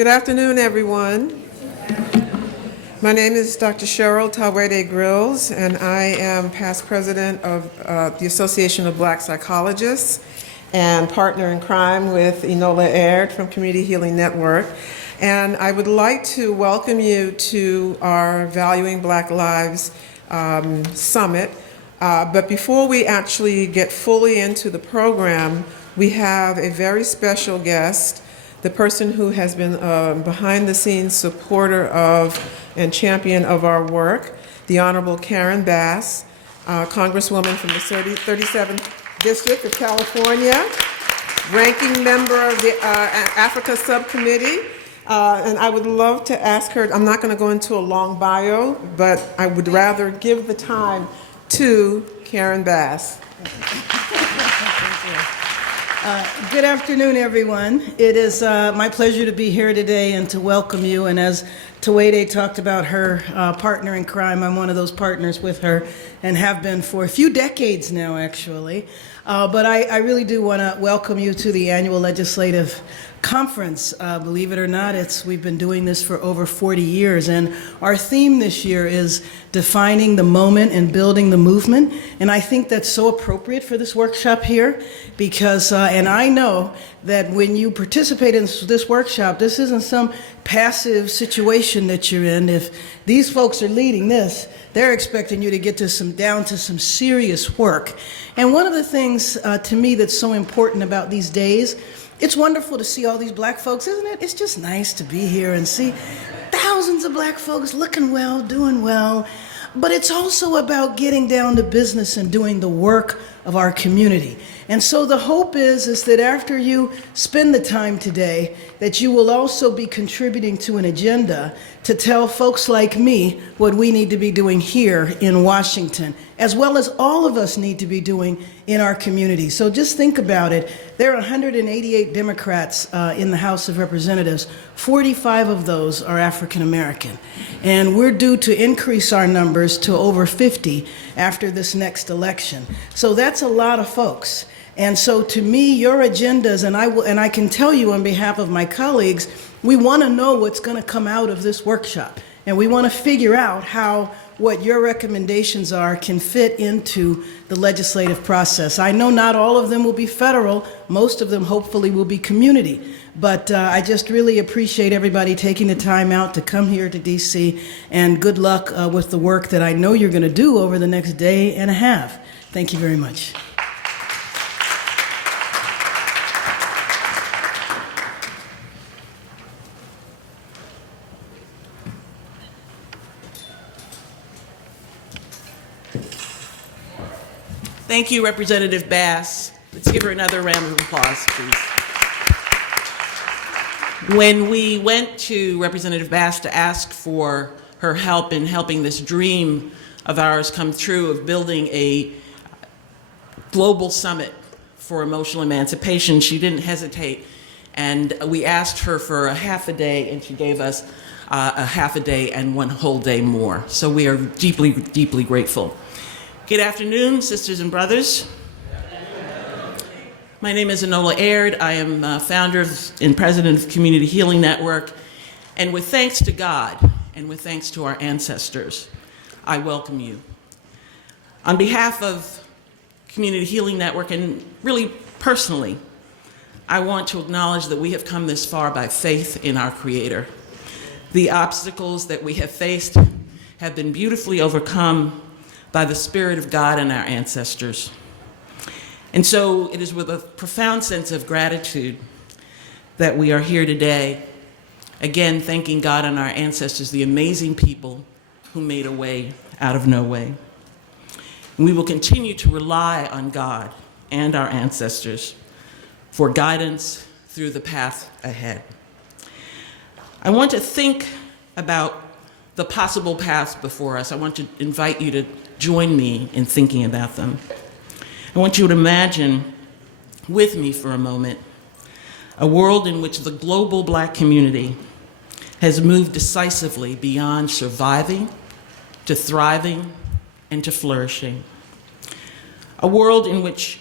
Good afternoon, everyone. My name is Dr. Cheryl Tawede Grills, and I am past president of the Association of Black Psychologists and partner in crime with Enola Aird from Community Healing Network. And I would like to welcome you to our Valuing Black Lives Summit. But before we actually get fully into the program, we have a very special guest, the person who has been behind-the-scenes supporter of and champion of our work, the Honorable Karen Bass, Congresswoman from the 37th District of California, ranking member of the Africa Subcommittee. And I would love to ask her, I'm not going to go into a long bio, but I would rather give the time to Karen Bass. Good afternoon, everyone. It is my pleasure to be here today and to welcome you. And as Tawede talked about her partner in crime, I'm one of those partners with her and have been for a few decades now, actually. But I really do want to welcome you to the annual legislative conference. Believe it or not, we've been doing this for over 40 years, and our theme this year is defining the moment and building the movement. And I think that's so appropriate for this workshop here because, and I know that when you participate in this workshop, this isn't some passive situation that you're in. If these folks are leading this, they're expecting you to get down to some serious work. And one of the things to me that's so important about these days, it's wonderful to see all these black folks, isn't it? It's just nice to be here and see thousands of black folks looking well, doing well. But it's also about getting down to business and doing the work of our community. And so the hope is that after you spend the time today, that you will also be contributing to an agenda to tell folks like me what we need to be doing here in Washington, as well as all of us need to be doing in our community. So just think about it. There are 188 Democrats in the House of Representatives. 45 of those are African American. And we're due to increase our numbers to over 50 after this next election. So that's a lot of folks. And so to me, your agendas, and I can tell you on behalf of my colleagues, we want to know what's going to come out of this workshop. And we want to figure out how what your recommendations are can fit into the legislative process. I know not all of them will be federal. Most of them hopefully will be community. But I just really appreciate everybody taking the time out to come here to DC, and good luck with the work that I know you're going to do over the next day and a half. Thank you very much. Thank you, Representative Bass. Let's give her another round of applause, please. When we went to Representative Bass to ask for her help in helping this dream of ours come true of building a global summit for emotional emancipation, she didn't hesitate. And we asked her for a half a day, and she gave us a half a day and one whole day more. So we are deeply, deeply grateful. Good afternoon, sisters and brothers. My name is Enola Aird. I am founder and president of Community Healing Network. And with thanks to God and with thanks to our ancestors, I welcome you. On behalf of Community Healing Network, and really personally, I want to acknowledge that we have come this far by faith in our Creator. The obstacles that we have faced have been beautifully overcome by the Spirit of God and our ancestors. And so it is with a profound sense of gratitude that we are here today, again thanking God and our ancestors, the amazing people who made a way out of no way. And we will continue to rely on God and our ancestors for guidance through the path ahead. I want to think about the possible paths before us. I want to invite you to join me in thinking about them. I want you to imagine with me for a moment a world in which the global Black community has moved decisively beyond surviving to thriving and to flourishing. A world in which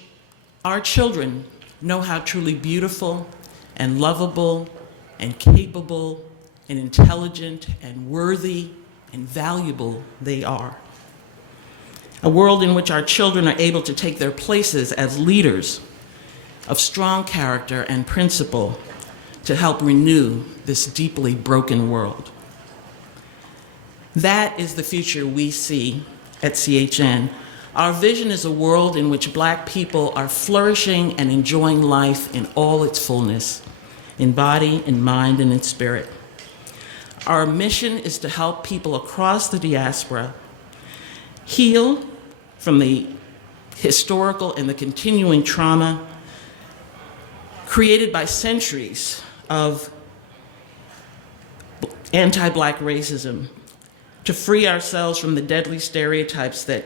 our children know how truly beautiful and lovable and capable and intelligent and worthy and valuable they are. A world in which our children are able to take their places as leaders of strong character and principle to help renew this deeply broken world. That is the future we see at CHN. Our vision is a world in which Black people are flourishing and enjoying life in all its fullness, in body, in mind, and in spirit. Our mission is to help people across the diaspora heal from the historical and the continuing trauma created by centuries of anti-Black racism, to free ourselves from the deadly stereotypes that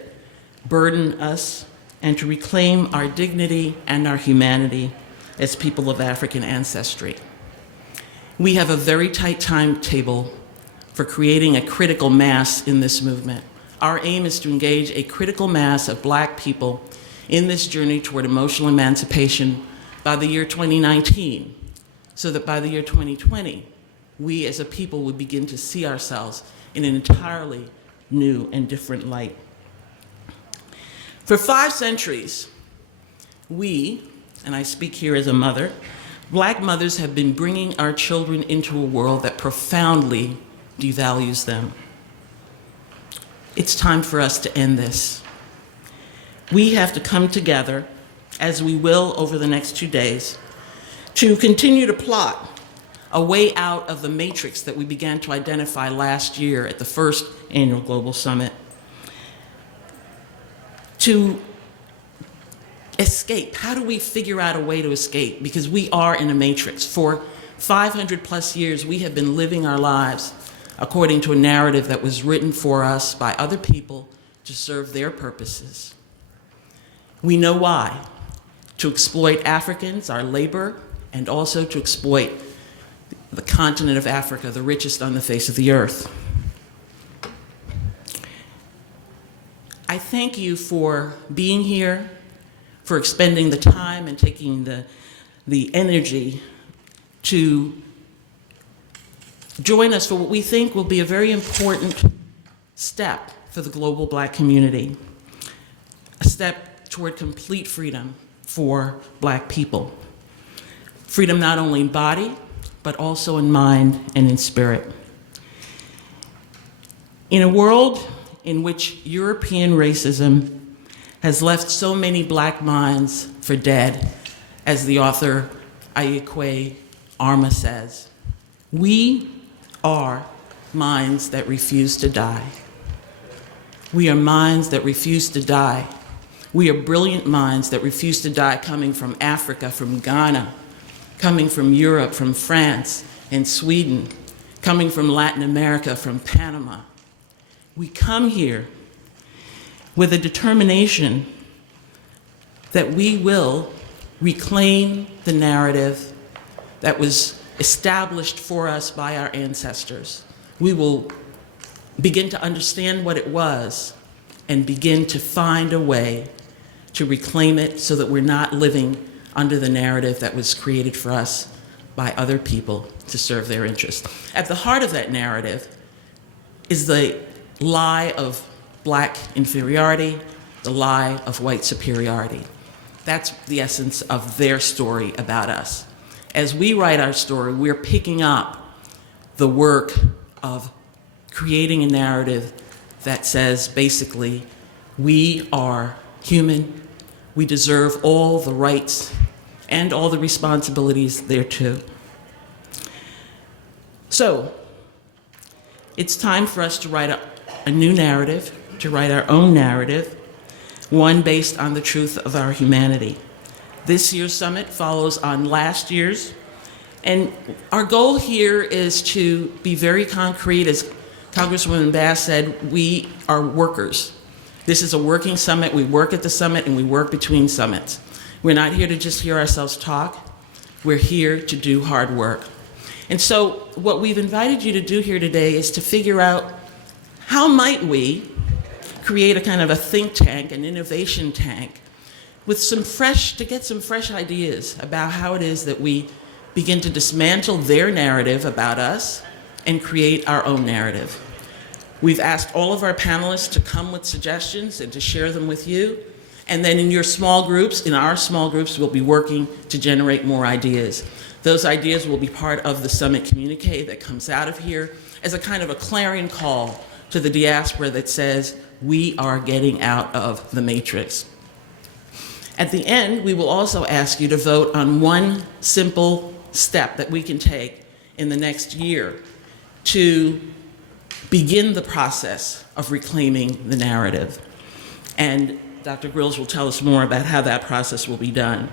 burden us, and to reclaim our dignity and our humanity as people of African ancestry. We have a very tight timetable for creating a critical mass in this movement. Our aim is to engage a critical mass of Black people in this journey toward emotional emancipation by the year 2019, so that by the year 2020, we as a people would begin to see ourselves in an entirely new and different light. For 5 centuries, we, and I speak here as a mother, Black mothers have been bringing our children into a world that profoundly devalues them. It's time for us to end this. We have to come together, as we will over the next 2 days, to continue to plot a way out of the matrix that we began to identify last year at the first annual Global Summit. To escape, how do we figure out a way to escape? Because we are in a matrix. For 500 plus years, we have been living our lives according to a narrative that was written for us by other people to serve their purposes. We know why: to exploit Africans, our labor, and also to exploit the continent of Africa, the richest on the face of the earth. I thank you for being here, for expending the time and taking the energy to join us for what we think will be a very important step for the global Black community, a step toward complete freedom for Black people. Freedom not only in body, but also in mind and in spirit. In a world in which European racism has left so many Black minds for dead, as the author Ayikwe Arma says, we are minds that refuse to die. We are minds that refuse to die. We are brilliant minds that refuse to die, coming from Africa, from Ghana, coming from Europe, from France and Sweden, coming from Latin America, from Panama. We come here with a determination that we will reclaim the narrative that was established for us by our ancestors. We will begin to understand what it was and begin to find a way to reclaim it so that we're not living under the narrative that was created for us by other people to serve their interests. At the heart of that narrative is the lie of Black inferiority, the lie of white superiority. That's the essence of their story about us. As we write our story, we're picking up the work of creating a narrative that says, basically, we are human, we deserve all the rights and all the responsibilities thereto. So, it's time for us to write a new narrative, to write our own narrative, one based on the truth of our humanity. This year's summit follows on last year's, and our goal here is to be very concrete. As Congresswoman Bass said, we are workers. This is a working summit. We work at the summit and we work between summits. We're not here to just hear ourselves talk. We're here to do hard work. And so what we've invited you to do here today is to figure out how might we create a kind of a think tank, an innovation tank, with to get some fresh ideas about how it is that we begin to dismantle their narrative about us and create our own narrative. We've asked all of our panelists to come with suggestions and to share them with you. And then in your small groups, in our small groups, we'll be working to generate more ideas. Those ideas will be part of the Summitt communique that comes out of here as a kind of a clarion call to the diaspora that says, we are getting out of the matrix. At the end, we will also ask you to vote on one simple step that we can take in the next year to begin the process of reclaiming the narrative. And Dr. Grills will tell us more about how that process will be done.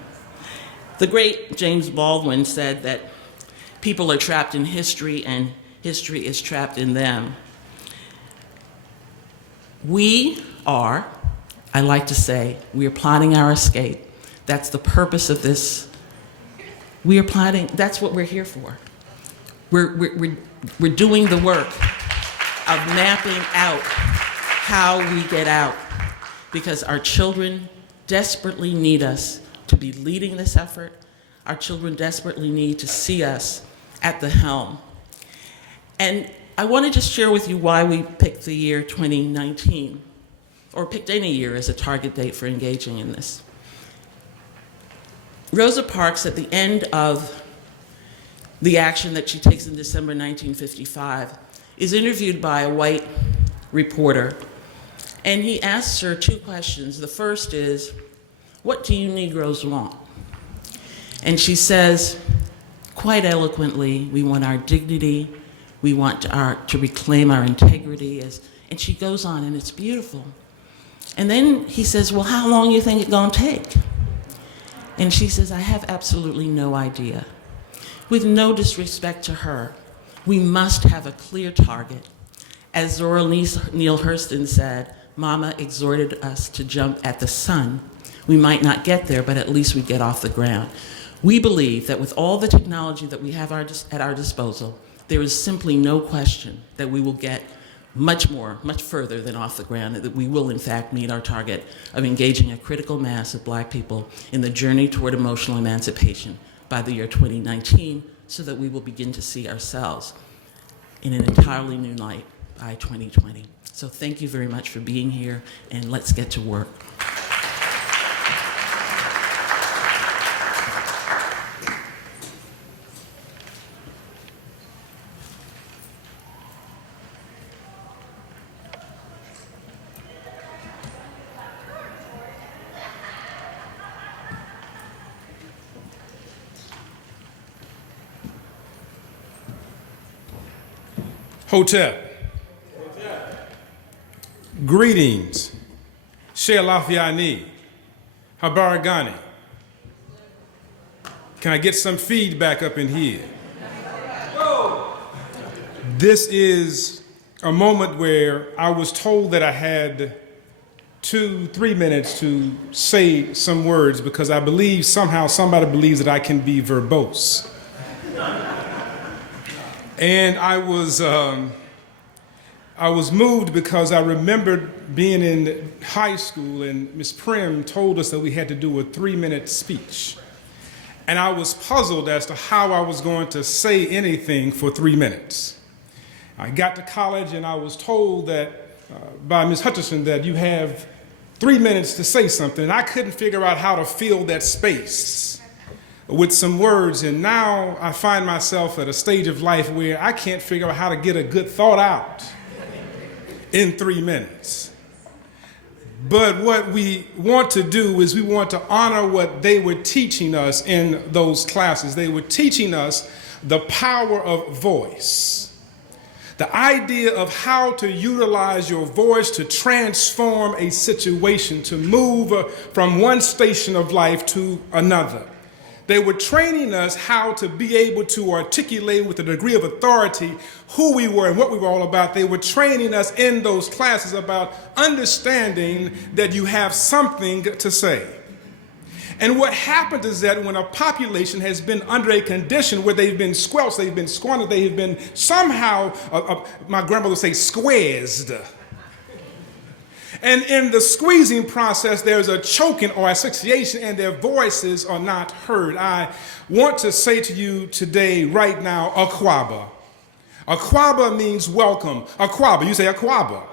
The great James Baldwin said that people are trapped in history and history is trapped in them. We are, I like to say, we are plotting our escape. That's the purpose of this. We are plotting, that's what we're here for. We're doing the work of mapping out how we get out, because our children desperately need us to be leading this effort. Our children desperately need to see us at the helm. And I want to just share with you why we picked the year 2019, or picked any year as a target date for engaging in this. Rosa Parks, at the end of the action that she takes in December 1955, is interviewed by a white reporter, and he asks her two questions. The first is, what do you Negroes want? And she says, quite eloquently, we want our dignity, we want to reclaim our integrity, and she goes on, and it's beautiful. And then he says, well, how long do you think it's gonna take? And she says, I have absolutely no idea. With no disrespect to her, we must have a clear target. As Zora Neale Hurston said, Mama exhorted us to jump at the sun. We might not get there, but at least we get off the ground. We believe that with all the technology that we have at our disposal, there is simply no question that we will get much further than off the ground, that we will in fact meet our target of engaging a critical mass of Black people in the journey toward emotional emancipation by the year 2019, so that we will begin to see ourselves in an entirely new light by 2020. So thank you very much for being here, and let's get to work. Hotep. Greetings. Shea Lafiani. Habaragani. Can I get some feedback up in here? This is a moment where I was told that I had 2-3 minutes to say some words, because I believe somehow somebody believes that I can be verbose. And I was moved because I remembered being in high school and Ms. Prim told us that we had to do a 3-minute speech. And I was puzzled as to how I was going to say anything for 3 minutes. I got to college and I was told that by Ms. Hutchinson that you have 3 minutes to say something. And I couldn't figure out how to fill that space with some words, and now I find myself at a stage of life where I can't figure out how to get a good thought out in 3 minutes. But what we want to do is we want to honor what they were teaching us in those classes. They were teaching us the power of voice, the idea of how to utilize your voice to transform a situation, to move from one station of life to another. They were training us how to be able to articulate with a degree of authority who we were and what we were all about. They were training us in those classes about understanding that you have something to say. And what happens is that when a population has been under a condition where they've been squelched, they've been squandered, they have been somehow, my grandmother would say, squeezed. And in the squeezing process, there's a choking or asphyxiation, and their voices are not heard. I want to say to you today, right now, Akwaba. Akwaba means welcome. Akwaba, you say Akwaba.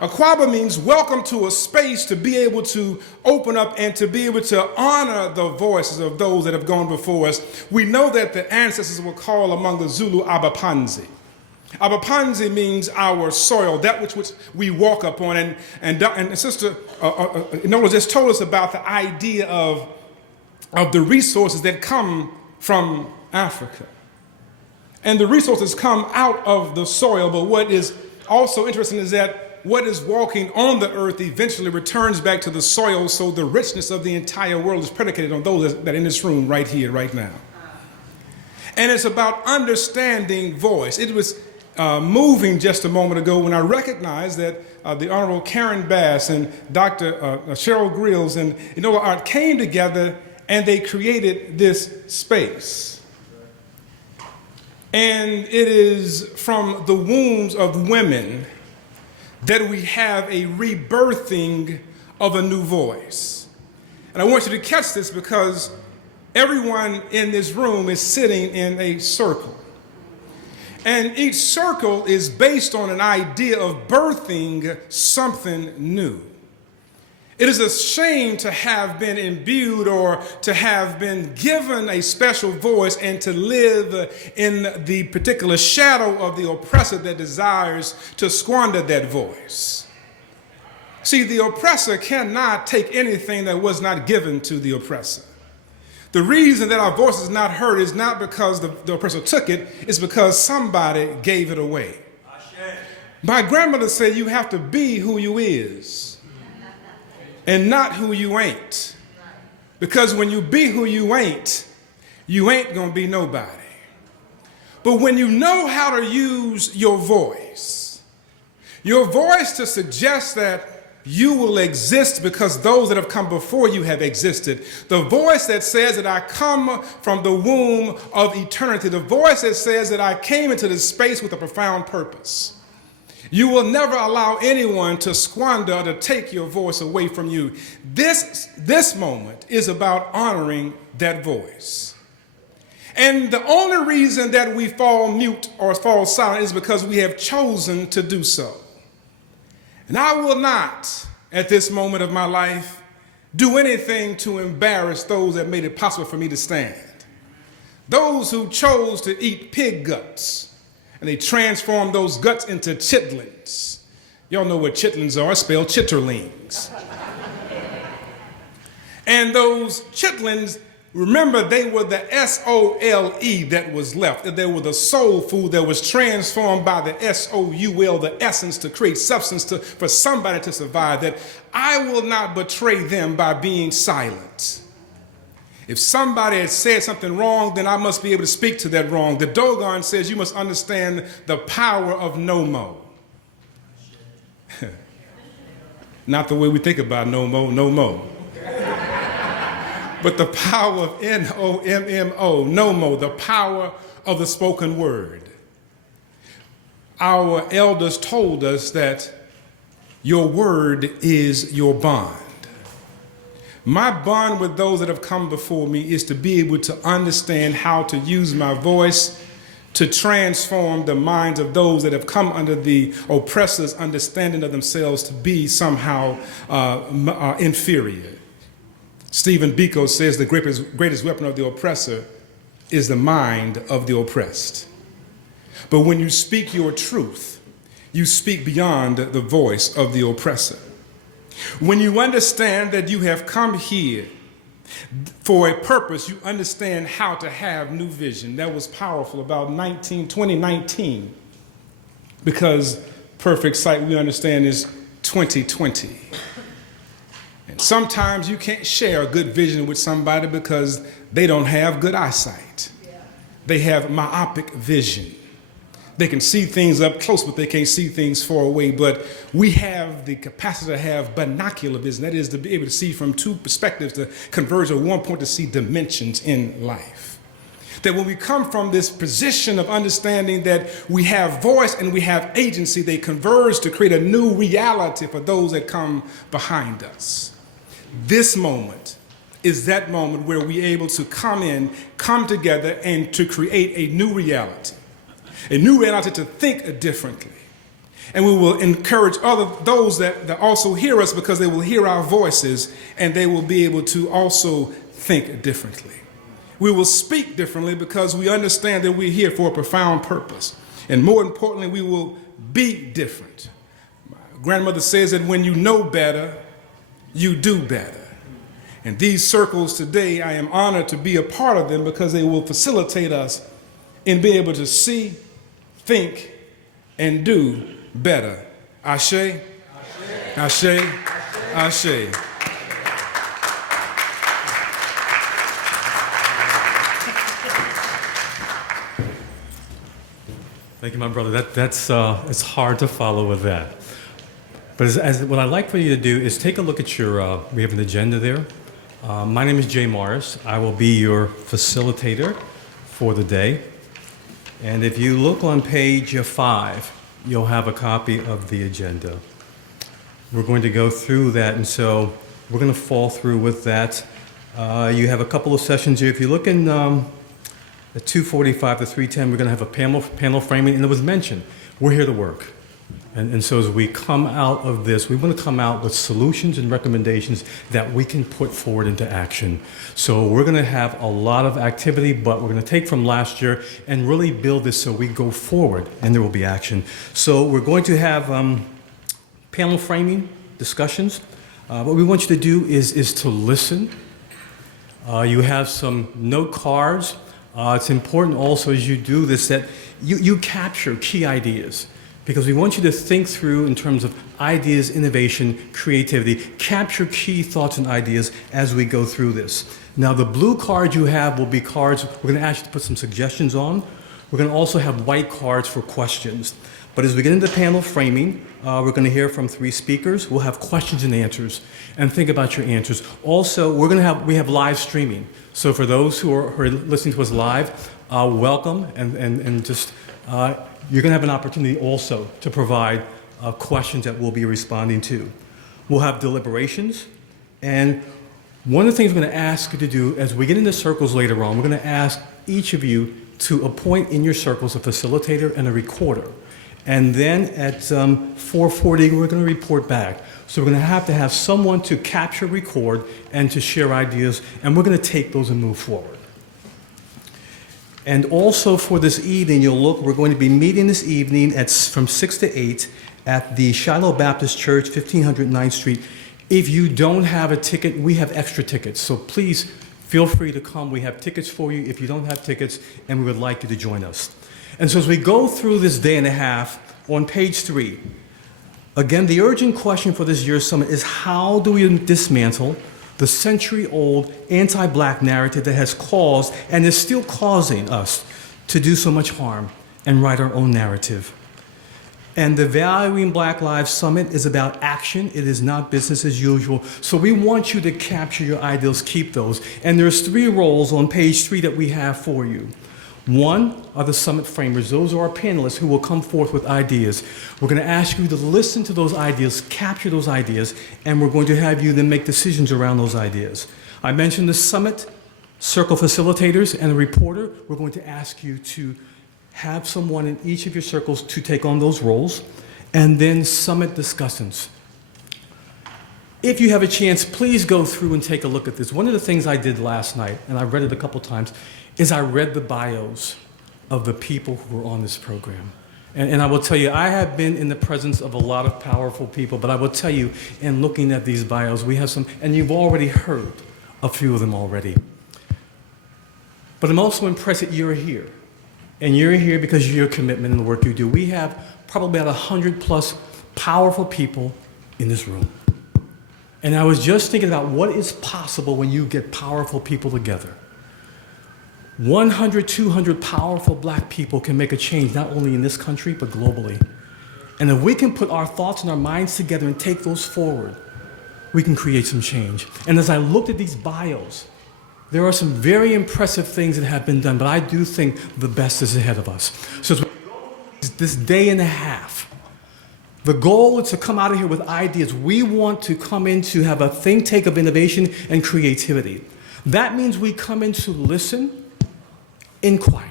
Akwaba means welcome to a space to be able to open up and to be able to honor the voices of those that have gone before us. We know that the ancestors were called among the Zulu Abapanzi. Abapanzi means our soil, that which we walk upon. And Sister Nola just told us about the idea of the resources that come from Africa. And the resources come out of the soil, but what is also interesting is that what is walking on the earth eventually returns back to the soil, so the richness of the entire world is predicated on those that are in this room right here, right now. And it's about understanding voice. It was moving just a moment ago when I recognized that the Honorable Karen Bass and Dr. Cheryl Grills and Enola Art came together and they created this space. And it is from the wombs of women that we have a rebirthing of a new voice. And I want you to catch this because everyone in this room is sitting in a circle. And each circle is based on an idea of birthing something new. It is a shame to have been imbued or to have been given a special voice and to live in the particular shadow of the oppressor that desires to squander that voice. See, the oppressor cannot take anything that was not given to the oppressor. The reason that our voice is not heard is not because the oppressor took it, it's because somebody gave it away. My grandmother said you have to be who you is and not who you ain't. Because when you be who you ain't gonna be nobody. But when you know how to use your voice to suggest that you will exist because those that have come before you have existed. The voice that says that I come from the womb of eternity. The voice that says that I came into this space with a profound purpose. You will never allow anyone to squander or to take your voice away from you. This moment is about honoring that voice. And the only reason that we fall mute or fall silent is because we have chosen to do so. And I will not, at this moment of my life, do anything to embarrass those that made it possible for me to stand. Those who chose to eat pig guts, and they transformed those guts into chitlins. Y'all know what chitlins are, spelled chitterlings. And those chitlins, remember, they were the S-O-L-E that was left. They were the soul food that was transformed by the S-O-U-L, the essence to create substance for somebody to survive, that I will not betray them by being silent. If somebody has said something wrong, then I must be able to speak to that wrong. The Dogon says you must understand the power of no-mo. Not the way we think about no-mo, no-mo. But the power of N-O-M-M-O, no-mo, the power of the spoken word. Our elders told us that your word is your bond. My bond with those that have come before me is to be able to understand how to use my voice to transform the minds of those that have come under the oppressor's understanding of themselves to be somehow inferior. Stephen Biko says the greatest weapon of the oppressor is the mind of the oppressed. But when you speak your truth, you speak beyond the voice of the oppressor. When you understand that you have come here for a purpose, you understand how to have new vision. That was powerful about 2019, because perfect sight, we understand, is 2020. And sometimes you can't share a good vision with somebody because they don't have good eyesight. They have myopic vision. They can see things up close, but they can't see things far away. But we have the capacity to have binocular vision. That is to be able to see from two perspectives, to converge at one point to see dimensions in life. That when we come from this position of understanding that we have voice and we have agency, they converge to create a new reality for those that come behind us. This moment is that moment where we're able to come together, and to create a new reality to think differently. And we will encourage those that also hear us, because they will hear our voices and they will be able to also think differently. We will speak differently because we understand that we're here for a profound purpose. And more importantly, we will be different. My grandmother says that when you know better, you do better. And these circles today, I am honored to be a part of them because they will facilitate us in being able to see, think, and do better. Ashe, ashe, ashe. Thank you, my brother. That's it's hard to follow with that. But what I'd like for you to do is take a look at your, we have an agenda there. My name is Jay Morris. I will be your facilitator for the day. And if you look on page 5, you'll have a copy of the agenda. We're going to go through that, and so we're going to fall through with that. You have a couple of sessions here. If you look in at 2:45 to 3:10, we're going to have a panel framing, and it was mentioned, we're here to work. And so as we come out of this, we want to come out with solutions and recommendations that we can put forward into action. So we're going to have a lot of activity, but we're going to take from last year and really build this so we go forward and there will be action. So we're going to have panel framing discussions. What we want you to do is to listen. You have some note cards. It's important also as you do this that you capture key ideas, because we want you to think through in terms of ideas, innovation, creativity, capture key thoughts and ideas as we go through this. Now, the blue card you have will be cards we're going to ask you to put some suggestions on. We're going to also have white cards for questions. But as we get into panel framing, we're going to hear from 3 speakers. We'll have questions and answers, and think about your answers. Also, we have live streaming. So for those who are listening to us live, welcome, and just you're going to have an opportunity also to provide questions that we'll be responding to. We'll have deliberations, and one of the things we're going to ask you to do as we get into circles later on, we're going to ask each of you to appoint in your circles a facilitator and a recorder. And then at 4:40, we're going to report back. So we're going to have someone to capture, record, and to share ideas, and we're going to take those and move forward. And also for this evening, we're going to be meeting this evening from 6 to 8 at the Shiloh Baptist Church, 1500 9th Street. If you don't have a ticket, we have extra tickets. So please feel free to come. We have tickets for you if you don't have tickets, and we would like you to join us. And so as we go through this day and a half, on page 3, again, the urgent question for this year's summit is how do we dismantle the century-old anti-black narrative that has caused and is still causing us to do so much harm and write our own narrative. And the Valuing Black Lives Summit is about action. It is not business as usual. So we want you to capture your ideals, keep those. And there's 3 roles on page 3 that we have for you. 1 are the summit framers. Those are our panelists who will come forth with ideas. We're going to ask you to listen to those ideas, capture those ideas, and we're going to have you then make decisions around those ideas. I mentioned the summit circle facilitators and a reporter. We're going to ask you to have someone in each of your circles to take on those roles, and then summit discussants. If you have a chance, please go through and take a look at this. One of the things I did last night, and I read it a couple times, is I read the bios of the people who were on this program. And I will tell you, I have been in the presence of a lot of powerful people, but I will tell you, in looking at these bios, we have some, and you've already heard a few of them already. But I'm also impressed that you're here. And you're here because of your commitment and the work you do. We have probably about 100+ powerful people in this room. And I was just thinking about what is possible when you get powerful people together. 100, 200 powerful black people can make a change, not only in this country, but globally. And if we can put our thoughts and our minds together and take those forward, we can create some change. And as I looked at these bios, There are some very impressive things that have been done, but I do think the best is ahead of us. So as we go through this day and a half, the goal is to come out of here with ideas. We want to come in to have a think tank of innovation and creativity. That means we come in to listen, inquire.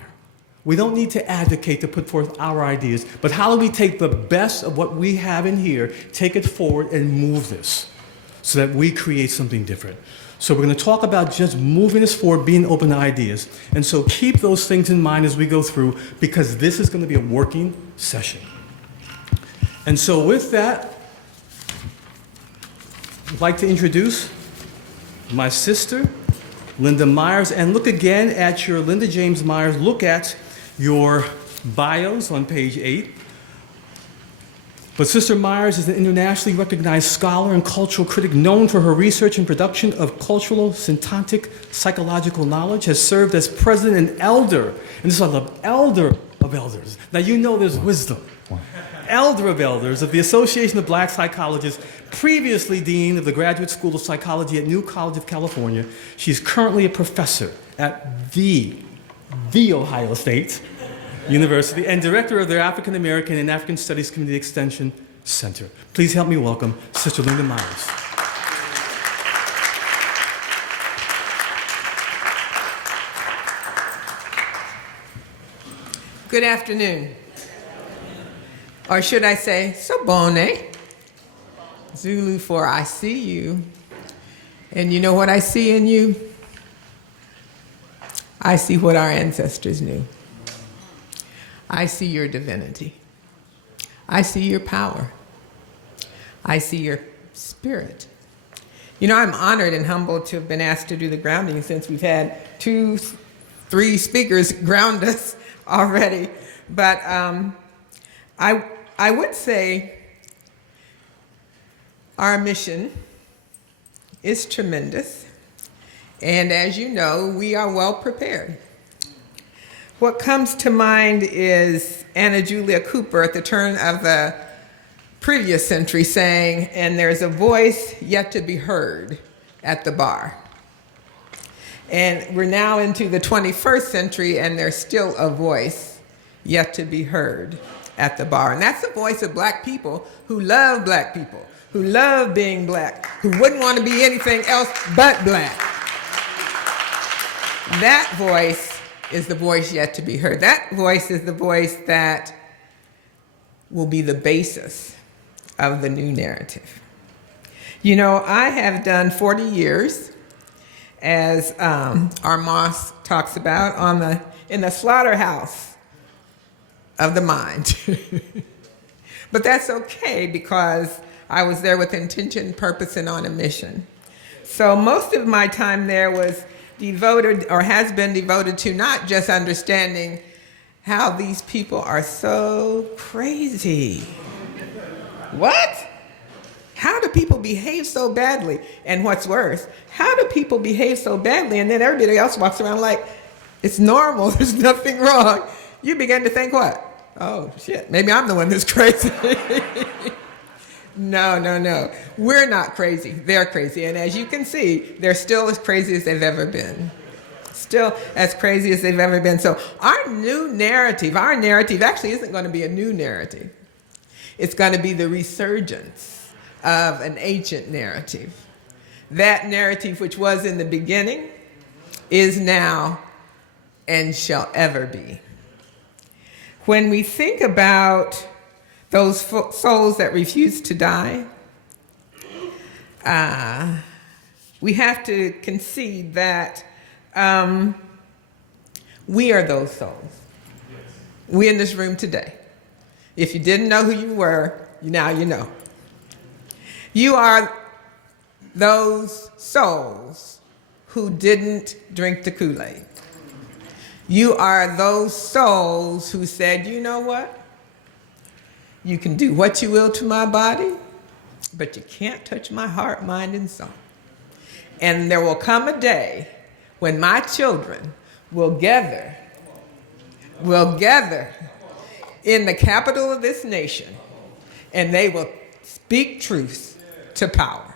We don't need to advocate to put forth our ideas, but how do we take the best of what we have in here, take it forward, and move this so that we create something different? So we're going to talk about just moving this forward, being open to ideas. And so keep those things in mind as we go through, because this is going to be a working session. And so with that, I'd like to introduce my sister, Linda Myers. And look again at your Linda James Myers. Look at your bios on page 8. But Sister Myers is an internationally recognized scholar and cultural critic known for her research and production of cultural, syntactic, psychological knowledge, has served as president and elder, and this is what I love, elder of elders. Now you know there's wisdom. Elder of Elders of the Association of Black Psychologists, previously Dean of the Graduate School of Psychology at New College of California. She's currently a professor at the Ohio State University and director of their African American and African Studies Community Extension Center. Please help me welcome Sister Linda Myers. Good afternoon. Or should I say, Sobone, Zulu for I see you. And you know what I see in you? I see what our ancestors knew. I see your divinity. I see your power. I see your spirit. You know, I'm honored and humbled to have been asked to do the grounding since we've had 2-3 speakers ground us already. But I would say our mission is tremendous. And as you know, we are well prepared. What comes to mind is Anna Julia Cooper at the turn of the previous century saying, and there's a voice yet to be heard at the bar. And we're now into the 21st century and there's still a voice yet to be heard at the bar. And that's the voice of black people who love black people, who love being black, who wouldn't want to be anything else but black. That voice is the voice yet to be heard. That voice is the voice that will be the basis of the new narrative. You know, I have done 40 years, as our Moss talks about, in the slaughterhouse of the mind. But that's okay because I was there with intention, purpose, and on a mission. So most of my time there was devoted, or has been devoted to, not just understanding how these people are so crazy. What? How do people behave so badly? And what's worse, how do people behave so badly and then everybody else walks around like it's normal, there's nothing wrong? You begin to think what? Oh, shit, maybe I'm the one that's crazy. No. We're not crazy. They're crazy. And as you can see, they're still as crazy as they've ever been. Still as crazy as they've ever been. So our narrative actually isn't going to be a new narrative. It's going to be the resurgence of an ancient narrative. That narrative which was in the beginning is now and shall ever be. When we think about those souls that refuse to die, we have to concede that we are those souls. We in this room today. If you didn't know who you were, now you know. You are those souls who didn't drink the Kool-Aid. You are those souls who said, you know what? You can do what you will to my body, but you can't touch my heart, mind, and soul. And there will come a day when my children will gather in the capital of this nation, and they will speak truth to power.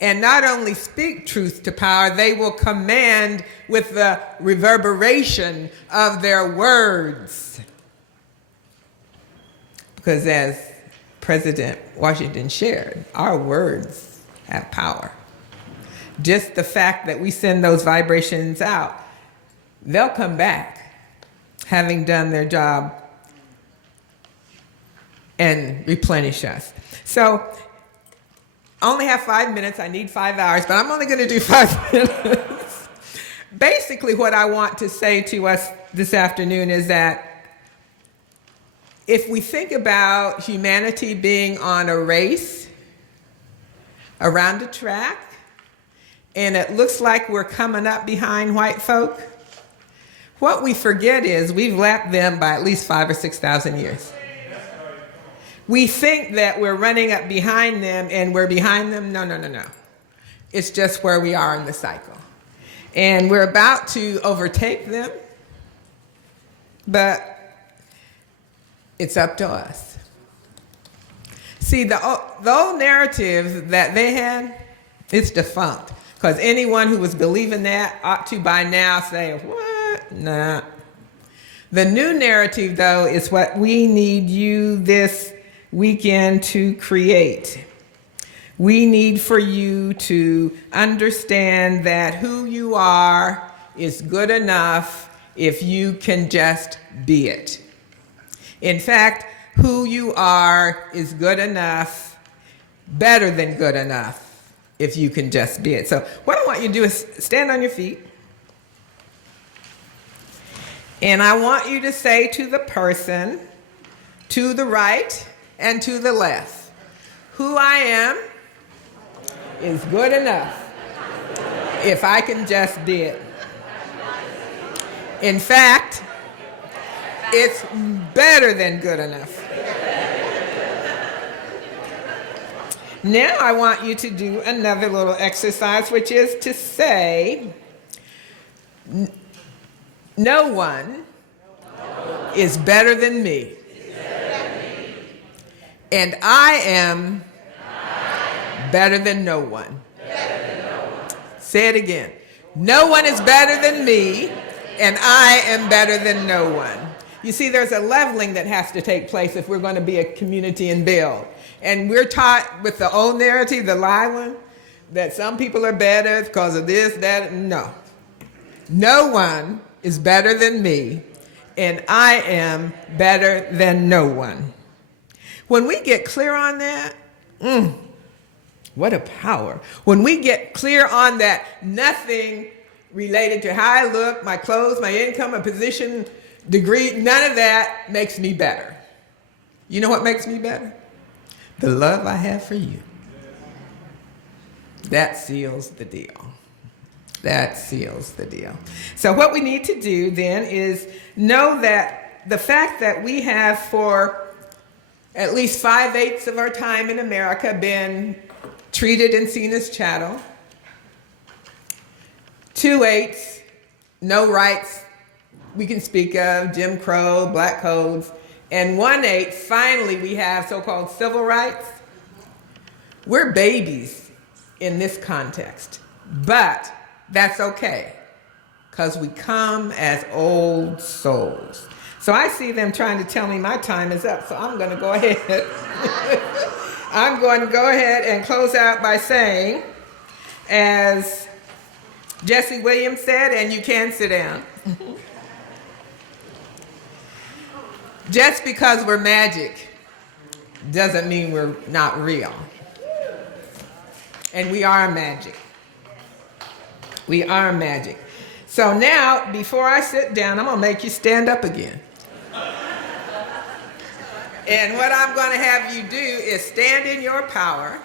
and not only speak truth to power, they will command with the reverberation of their words. Because as President Washington shared, our words have power. Just the fact that we send those vibrations out, they'll come back having done their job and replenish us. So I only have 5 minutes. I need 5 hours, but I'm only going to do 5 minutes. Basically, what I want to say to us this afternoon is that if we think about humanity being on a race around a track, and it looks like we're coming up behind white folk, what we forget is we've lapped them by at least 5,000 or 6,000 years. We think that we're running up behind them and we're behind them. No, no, no, no. It's just where we are in the cycle. And we're about to overtake them, but it's up to us. See, the old narrative that they had, it's defunct. Because anyone who was believing that ought to by now say, what? Nah. The new narrative, though, is what we need you this weekend to create. We need for you to understand that who you are is good enough if you can just be it. In fact, who you are is good enough, better than good enough, if you can just be it. So what I want you to do is stand on your feet. And I want you to say to the person to the right and to the left, who I am is good enough if I can just be it. In fact, it's better than good enough. Now I want you to do another little exercise, which is to say, no one is better than me. And I am better than no one. Say it again. No one is better than me, and I am better than no one. You see, there's a leveling that has to take place if we're going to be a community and build. And we're taught with the old narrative, the lie one, that some people are better because of this, that. No. No one is better than me, and I am better than no one. When we get clear on that, what a power. When we get clear on that, nothing related to how I look, my clothes, my income, my position, degree, none of that makes me better. You know what makes me better? The love I have for you. That seals the deal. That seals the deal. So what we need to do then is know that the fact that we have for at least 5/8 of our time in America been treated and seen as chattel. 2/8, no rights we can speak of, Jim Crow, black codes. And 1/8, finally we have so-called civil rights. We're babies in this context, but that's okay, because we come as old souls. So I see them trying to tell me my time is up, so I'm going to go ahead. I'm going to go ahead and close out by saying, as Jesse Williams said, and you can sit down, just because we're magic doesn't mean we're not real. And we are magic. We are magic. So now, before I sit down, I'm going to make you stand up again. And what I'm going to have you do is stand in your power.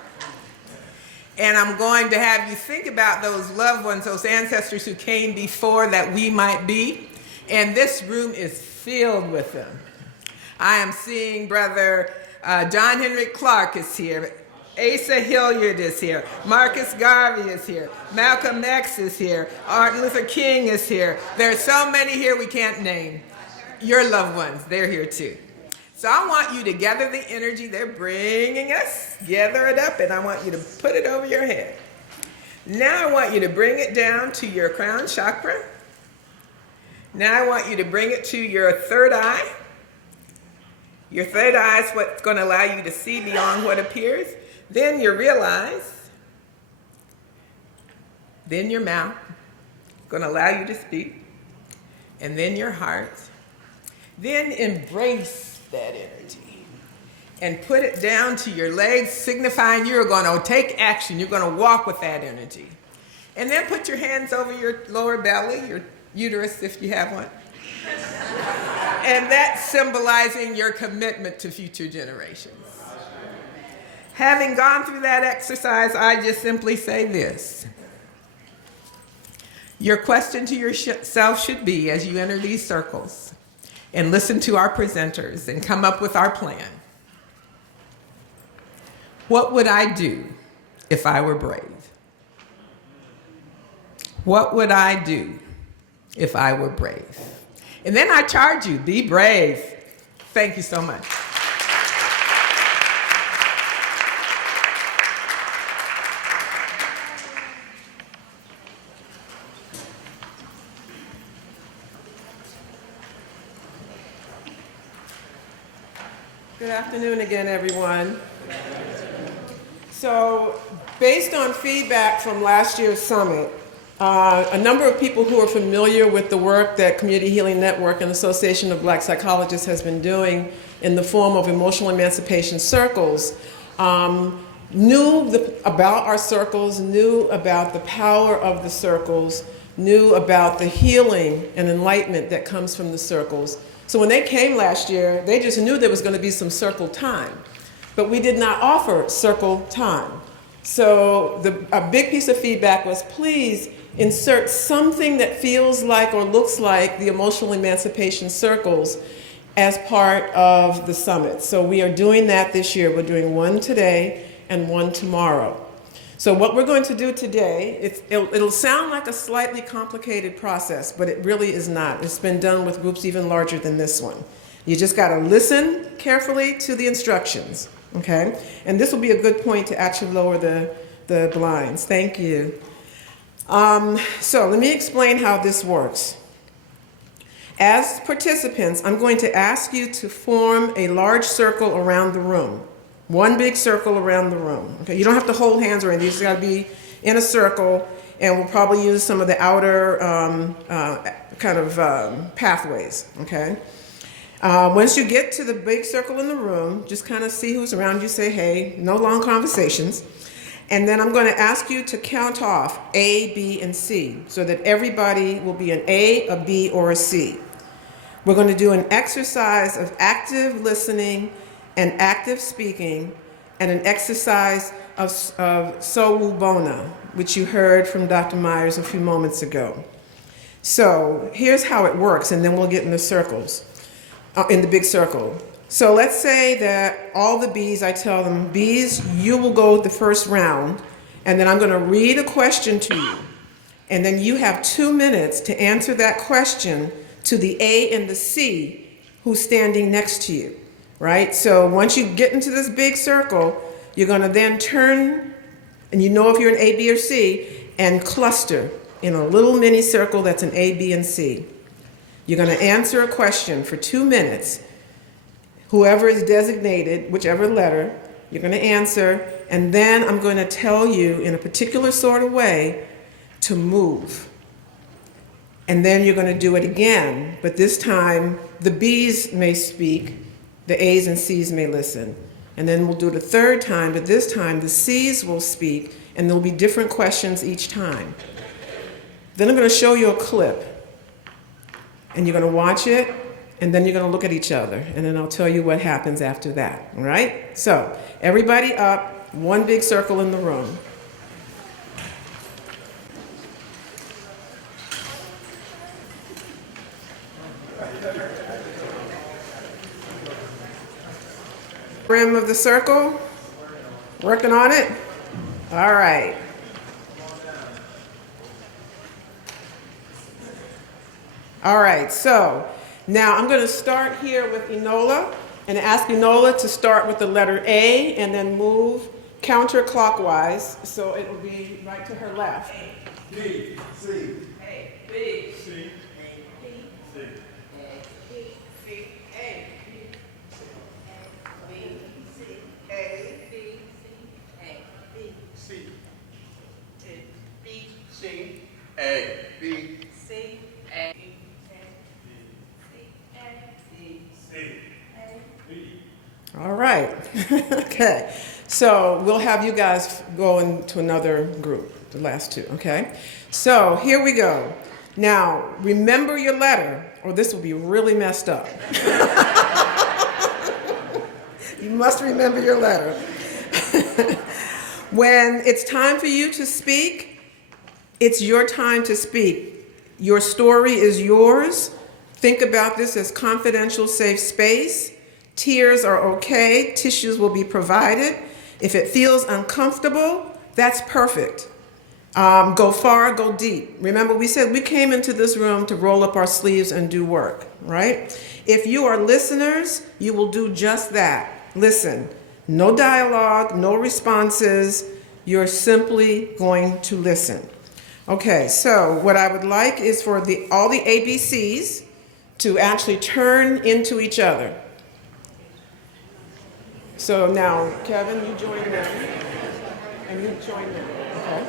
And I'm going to have you think about those loved ones, those ancestors who came before that we might be. And this room is filled with them. I am seeing Brother John Henry Clark is here. Asa Hilliard is here. Marcus Garvey is here. Malcolm X is here. Martin Luther King is here. There are so many here we can't name. Your loved ones, they're here too. So I want you to gather the energy they're bringing us, gather it up, and I want you to put it over your head. Now I want you to bring it down to your crown chakra. Now I want you to bring it to your third eye. Your third eye is what's going to allow you to see beyond what appears. Then you realize. Then your mouth, going to allow you to speak. And then your heart. Then embrace that energy and put it down to your legs, signifying you're going to take action. You're going to walk with that energy. And then put your hands over your lower belly, your uterus if you have one. And that's symbolizing your commitment to future generations. Having gone through that exercise, I just simply say this. Your question to yourself should be, as you enter these circles and listen to our presenters and come up with our plan, what would I do if I were brave? What would I do if I were brave? And then I charge you, be brave. Thank you so much. Good afternoon again, everyone. So, based on feedback from last year's summit, a number of people who are familiar with the work that Community Healing Network and Association of Black Psychologists has been doing in the form of emotional emancipation circles knew about our circles, knew about the power of the circles, knew about the healing and enlightenment that comes from the circles. So when they came last year, they just knew there was going to be some circle time. But we did not offer circle time. So a big piece of feedback was, please insert something that feels like or looks like the emotional emancipation circles as part of the summit. So we are doing that this year. We're doing one today and one tomorrow. So what we're going to do today, it'll sound like a slightly complicated process, but it really is not. It's been done with groups even larger than this one. You just got to listen carefully to the instructions, okay? And this will be a good point to actually lower the blinds. Thank you. So let me explain how this works. As participants, I'm going to ask you to form a large circle around the room. One big circle around the room. Okay, you don't have to hold hands or anything. You just got to be in a circle, and we'll probably use some of the outer pathways. Okay. Once you get to the big circle in the room, just kind of see who's around you. Say hey. No long conversations. And then I'm going to ask you to count off A, B, and C, so that everybody will be an A, a B, or a C. We're going to do an exercise of active listening and active speaking, and an exercise of So Bona, which you heard from Dr. Myers a few moments ago. So here's how it works, and then we'll get in the circles, in the big circle. So let's say that all the B's, I tell them, B's, you will go the first round, and then I'm going to read a question to you, and then you have 2 minutes to answer that question to the A and the C who's standing next to you. Right? So once you get into this big circle, you're going to then turn, and you know if you're an A, B, or C, and cluster in a little mini circle that's an A, B, and C. You're going to answer a question for 2 minutes. Whoever is designated, whichever letter, you're going to answer, and then I'm going to tell you in a particular sort of way to move. And then you're going to do it again, but this time the B's may speak, the A's and C's may listen. And then we'll do it a third time, but this time the C's will speak, and there'll be different questions each time. Then I'm going to show you a clip, and you're going to watch it, and then you're going to look at each other, and then I'll tell you what happens after that, all right? So everybody up, one big circle in the room. Rim of the circle, working on it. All right. All right, so now I'm going to start here with Enola and ask Enola to start with the letter A and then move counterclockwise, so it will be right to her left. B, C. All right. Okay. So we'll have you guys go into another group, the last two, okay? So here we go. Now, remember your letter, or this will be really messed up. You must remember your letter. When it's time for you to speak, it's your time to speak. Your story is yours. Think about this as confidential, safe space. Tears are okay. Tissues will be provided. If it feels uncomfortable, that's perfect. Go far, go deep. Remember, we said we came into this room to roll up our sleeves and do work, right? If you are listeners, you will do just that. Listen. No dialogue, no responses. You're simply going to listen. Okay, so what I would like is for all the ABCs to actually turn into each other. So now, Kevin, you join them, and you join them, okay?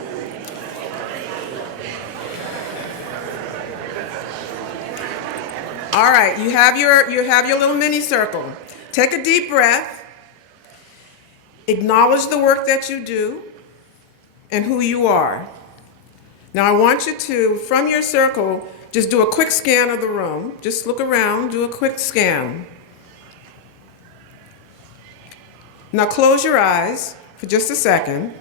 All right, you have your little mini circle. Take a deep breath. Acknowledge the work that you do and who you are. Now I want you to, from your circle, just do a quick scan of the room. Just look around, do a quick scan. Now close your eyes for just a second.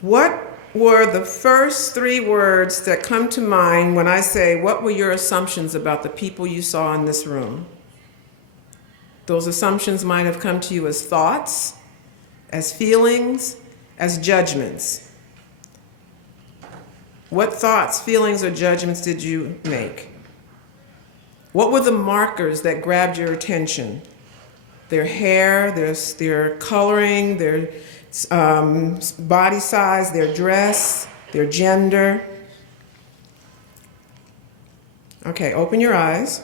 What were the first 3 words that come to mind when I say, what were your assumptions about the people you saw in this room? Those assumptions might have come to you as thoughts, as feelings, as judgments. What thoughts, feelings, or judgments did you make? What were the markers that grabbed your attention? Their hair, their coloring, their body size, their dress, their gender. Okay, open your eyes.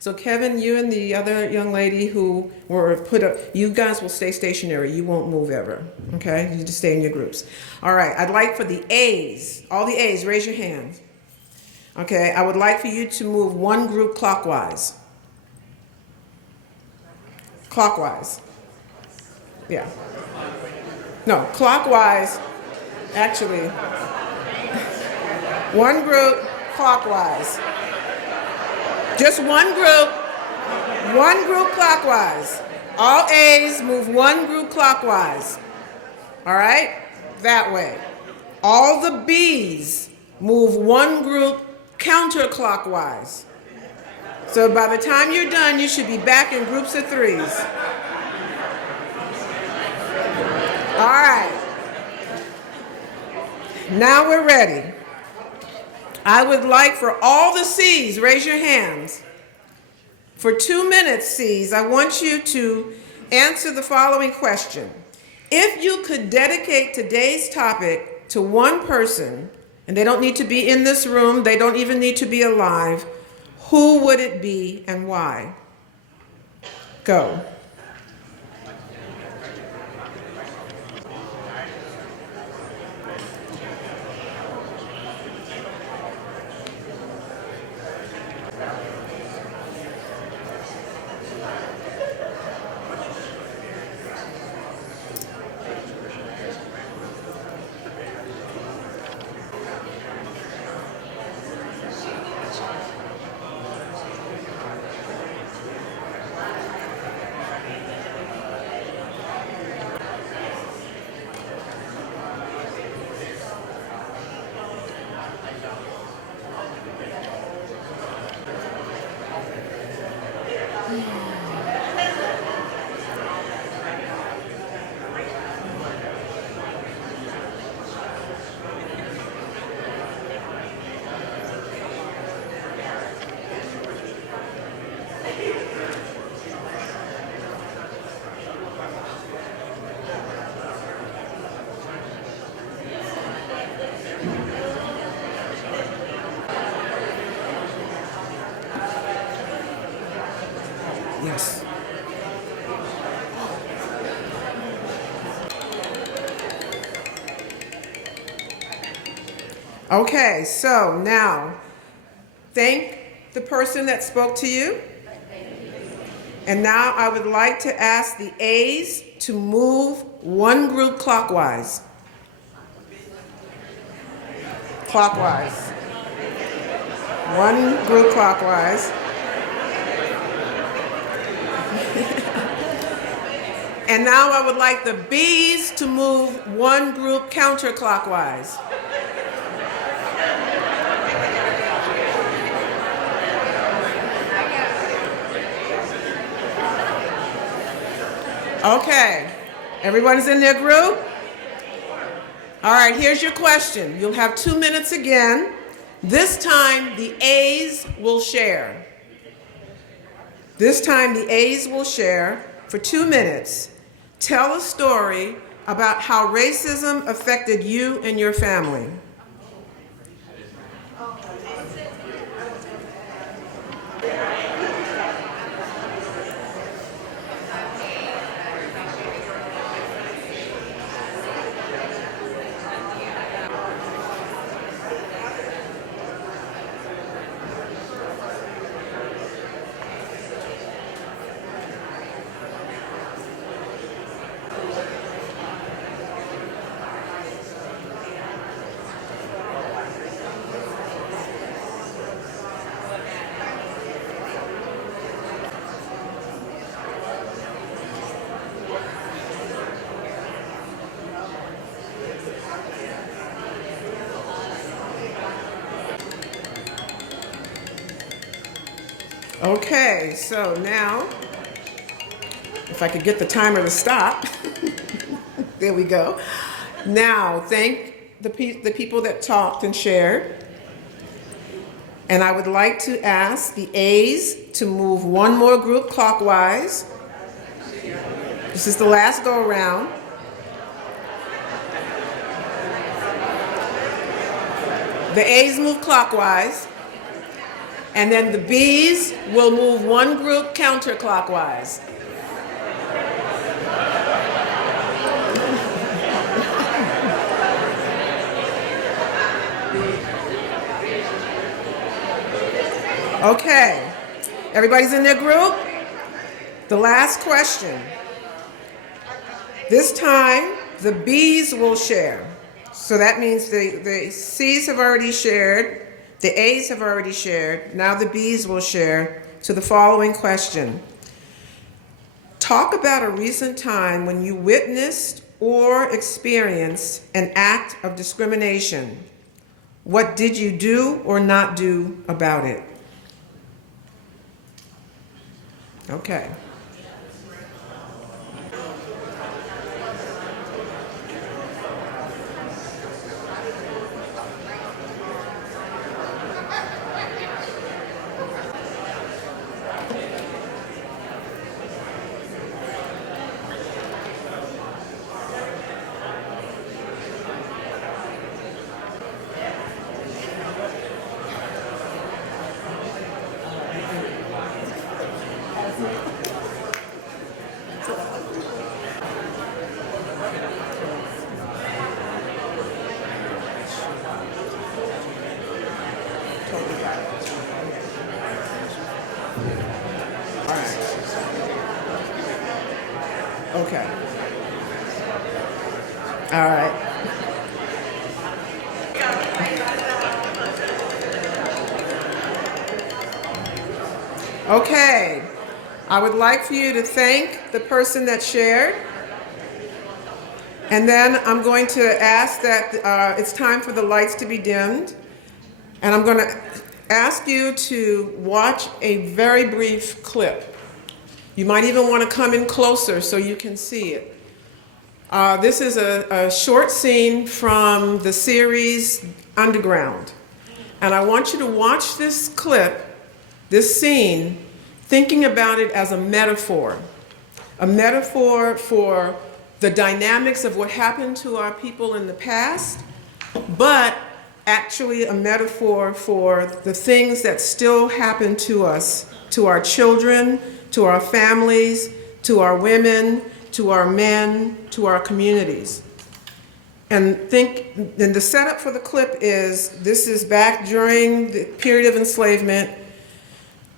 So Kevin, you and the other young lady who were put up, you guys will stay stationary. You won't move ever, okay? You just stay in your groups. All right, I'd like for the A's, all the A's, raise your hands. Okay, I would like for you to move one group clockwise. Clockwise. Yeah. No, clockwise, actually. One group clockwise. Just one group clockwise. All A's move one group clockwise. All right? That way. All the B's move one group counterclockwise. So by the time you're done, you should be back in groups of 3s. All right. Now we're ready. I would like for all the C's, raise your hands. For 2 minutes, C's, I want you to answer the following question. If you could dedicate today's topic to one person, and they don't need to be in this room, they don't even need to be alive, who would it be and why? Go. Yes. Okay, so now, thank the person that spoke to you. And now I would like to ask the A's to move one group clockwise. Clockwise. One group clockwise. And now I would like the B's to move one group counterclockwise. Okay, everyone's in their group? All right, here's your question. You'll have 2 minutes again. This time, the A's will share. This time, the A's will share for 2 minutes. Tell a story about how racism affected you and your family. Okay, so now, if I could get the timer to stop. There we go. Now, thank the people that talked and shared. And I would like to ask the A's to move one more group clockwise. This is the last go around. The A's move clockwise. And then the B's will move one group counterclockwise. Okay, everybody's in their group? The last question. This time, the B's will share. So that means the C's have already shared. The A's have already shared. Now the B's will share to the following question. Talk about a recent time when you witnessed or experienced an act of discrimination. What did you do or not do about it? Okay. Okay. All right. Okay. I would like for you to thank the person that shared. And then I'm going to ask that it's time for the lights to be dimmed. And I'm going to ask you to watch a very brief clip. You might even want to come in closer so you can see it. This is a short scene from the series Underground. And I want you to watch this clip, this scene, thinking about it as a metaphor for the dynamics of what happened to our people in the past, but actually a metaphor for the things that still happen to us, to our children, to our families, to our women, to our men, to our communities. And then the setup for the clip is, this is back during the period of enslavement.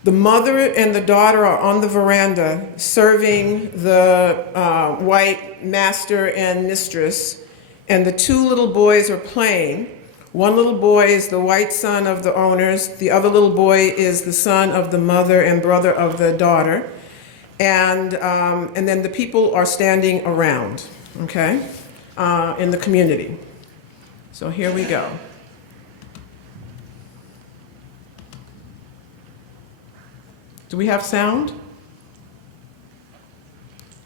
The mother and the daughter are on the veranda serving the white master and mistress, and the two little boys are playing. One little boy is the white son of the owners. The other little boy is the son of the mother and brother of the daughter. And then the people are standing around, okay, in the community. So here we go. Do we have sound?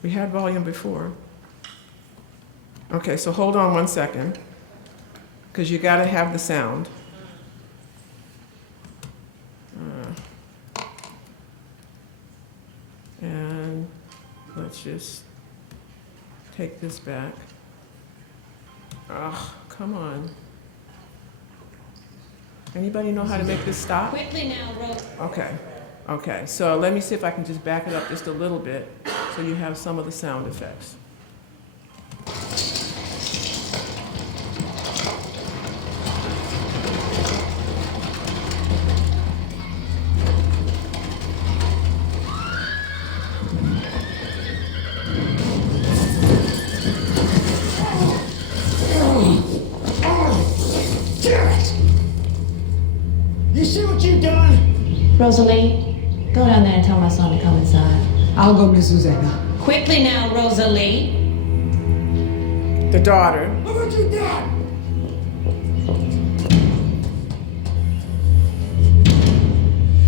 We had volume before. Okay, so hold on one second, because you got to have the sound. And let's just take this back. Oh, come on. Anybody know how to make this stop? Quickly now, Rose. Okay, so let me see if I can just back it up just a little bit so you have some of the sound effects. You see what you've done? Rosalie, go down there and tell my son to come inside. I'll go, Miss Susanna. Quickly now, Rosalie. The daughter. Look what you done!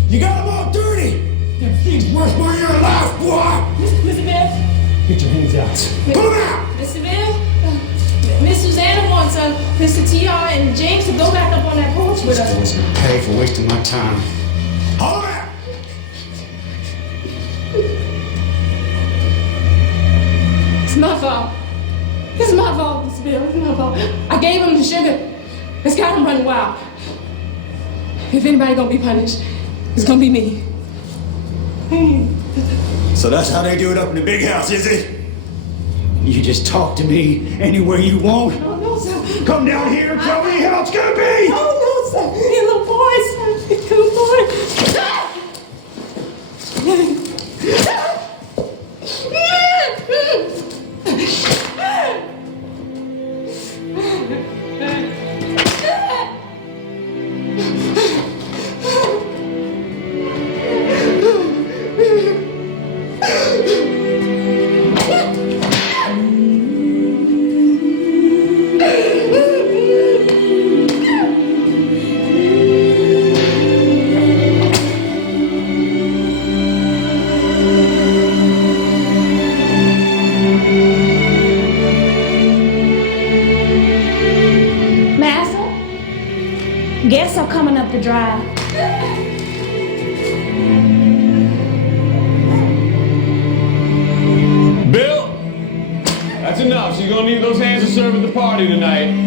You got them all dirty! Them things worth more than your life, boy! Mr. Bill? Get your hands out. Pull them out! Mr. Bill? Miss Susanna wants Mr. T.R. and James to go back up on that porch with us. I was gonna pay for wasting my time. Hold them out! It's my fault. It's my fault, Mr. Bill. It's my fault. I gave him the sugar. It's got him running wild. If anybody gonna be punished, it's gonna be me. So that's how they do it up in the big house, is it? You just talk to me anywhere you want. Oh, no, sir. Come down here and tell me how it's gonna be! Oh, no, sir. You little boys. You little boys. Massa, guests are coming up the drive. Bill, that's enough. She's gonna need those hands to serve at the party tonight.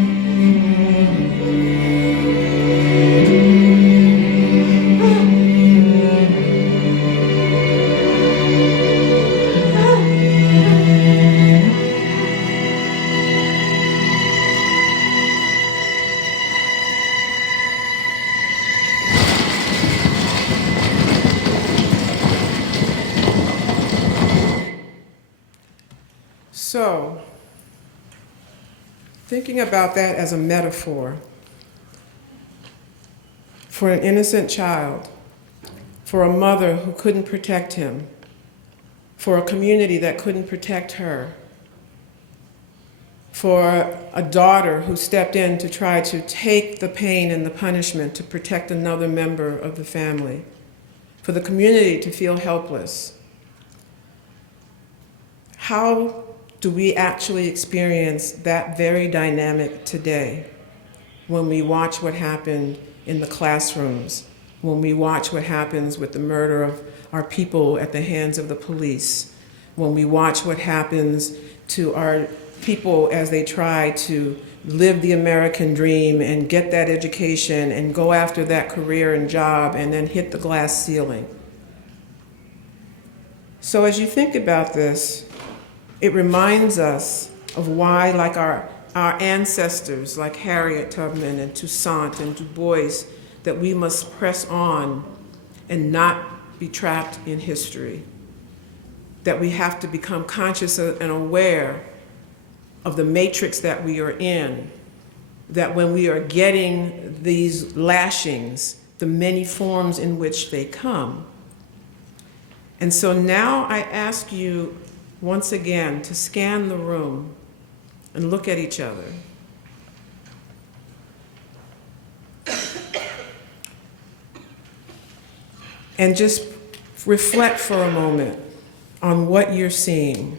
So, thinking about that as a metaphor for an innocent child, for a mother who couldn't protect him, for a community that couldn't protect her, for a daughter who stepped in to try to take the pain and the punishment to protect another member of the family, for the community to feel helpless. How do we actually experience that very dynamic today when we watch what happened in the classrooms, when we watch what happens with the murder of our people at the hands of the police, when we watch what happens to our people as they try to live the American dream and get that education and go after that career and job and then hit the glass ceiling? So as you think about this, it reminds us of why, like our ancestors, like Harriet Tubman and Toussaint and Du Bois, that we must press on and not be trapped in history. That we have to become conscious and aware of the matrix that we are in, that when we are getting these lashings, the many forms in which they come. And so now I ask you once again to scan the room and look at each other. And just reflect for a moment on what you're seeing.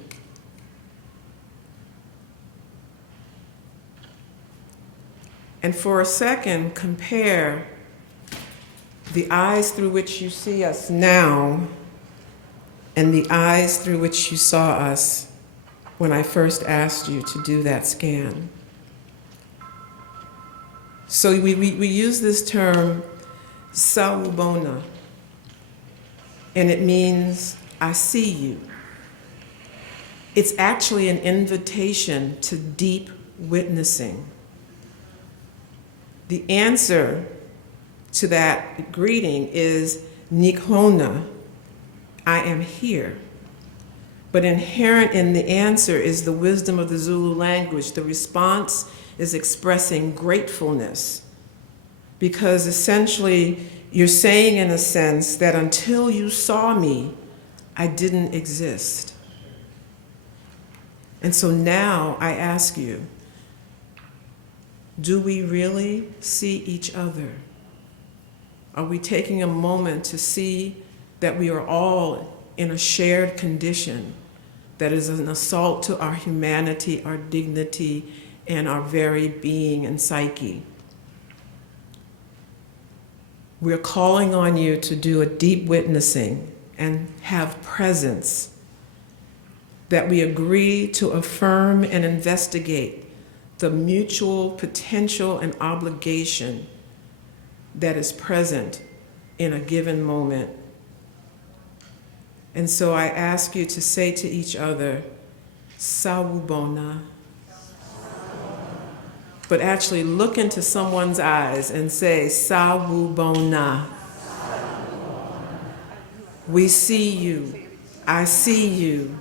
And for a second, compare the eyes through which you see us now and the eyes through which you saw us when I first asked you to do that scan. So we use this term, sawubona, and it means I see you. It's actually an invitation to deep witnessing. The answer to that greeting is Nikhona, I am here. But inherent in the answer is the wisdom of the Zulu language. The response is expressing gratefulness, because essentially you're saying in a sense that until you saw me, I didn't exist. And so now I ask you, do we really see each other? Are we taking a moment to see that we are all in a shared condition that is an assault to our humanity, our dignity, and our very being and psyche? We're calling on you to do a deep witnessing and have presence, that we agree to affirm and investigate the mutual potential and obligation that is present in a given moment. And so I ask you to say to each other, sawubona, but actually look into someone's eyes and say, sawubona. We see you, I see you.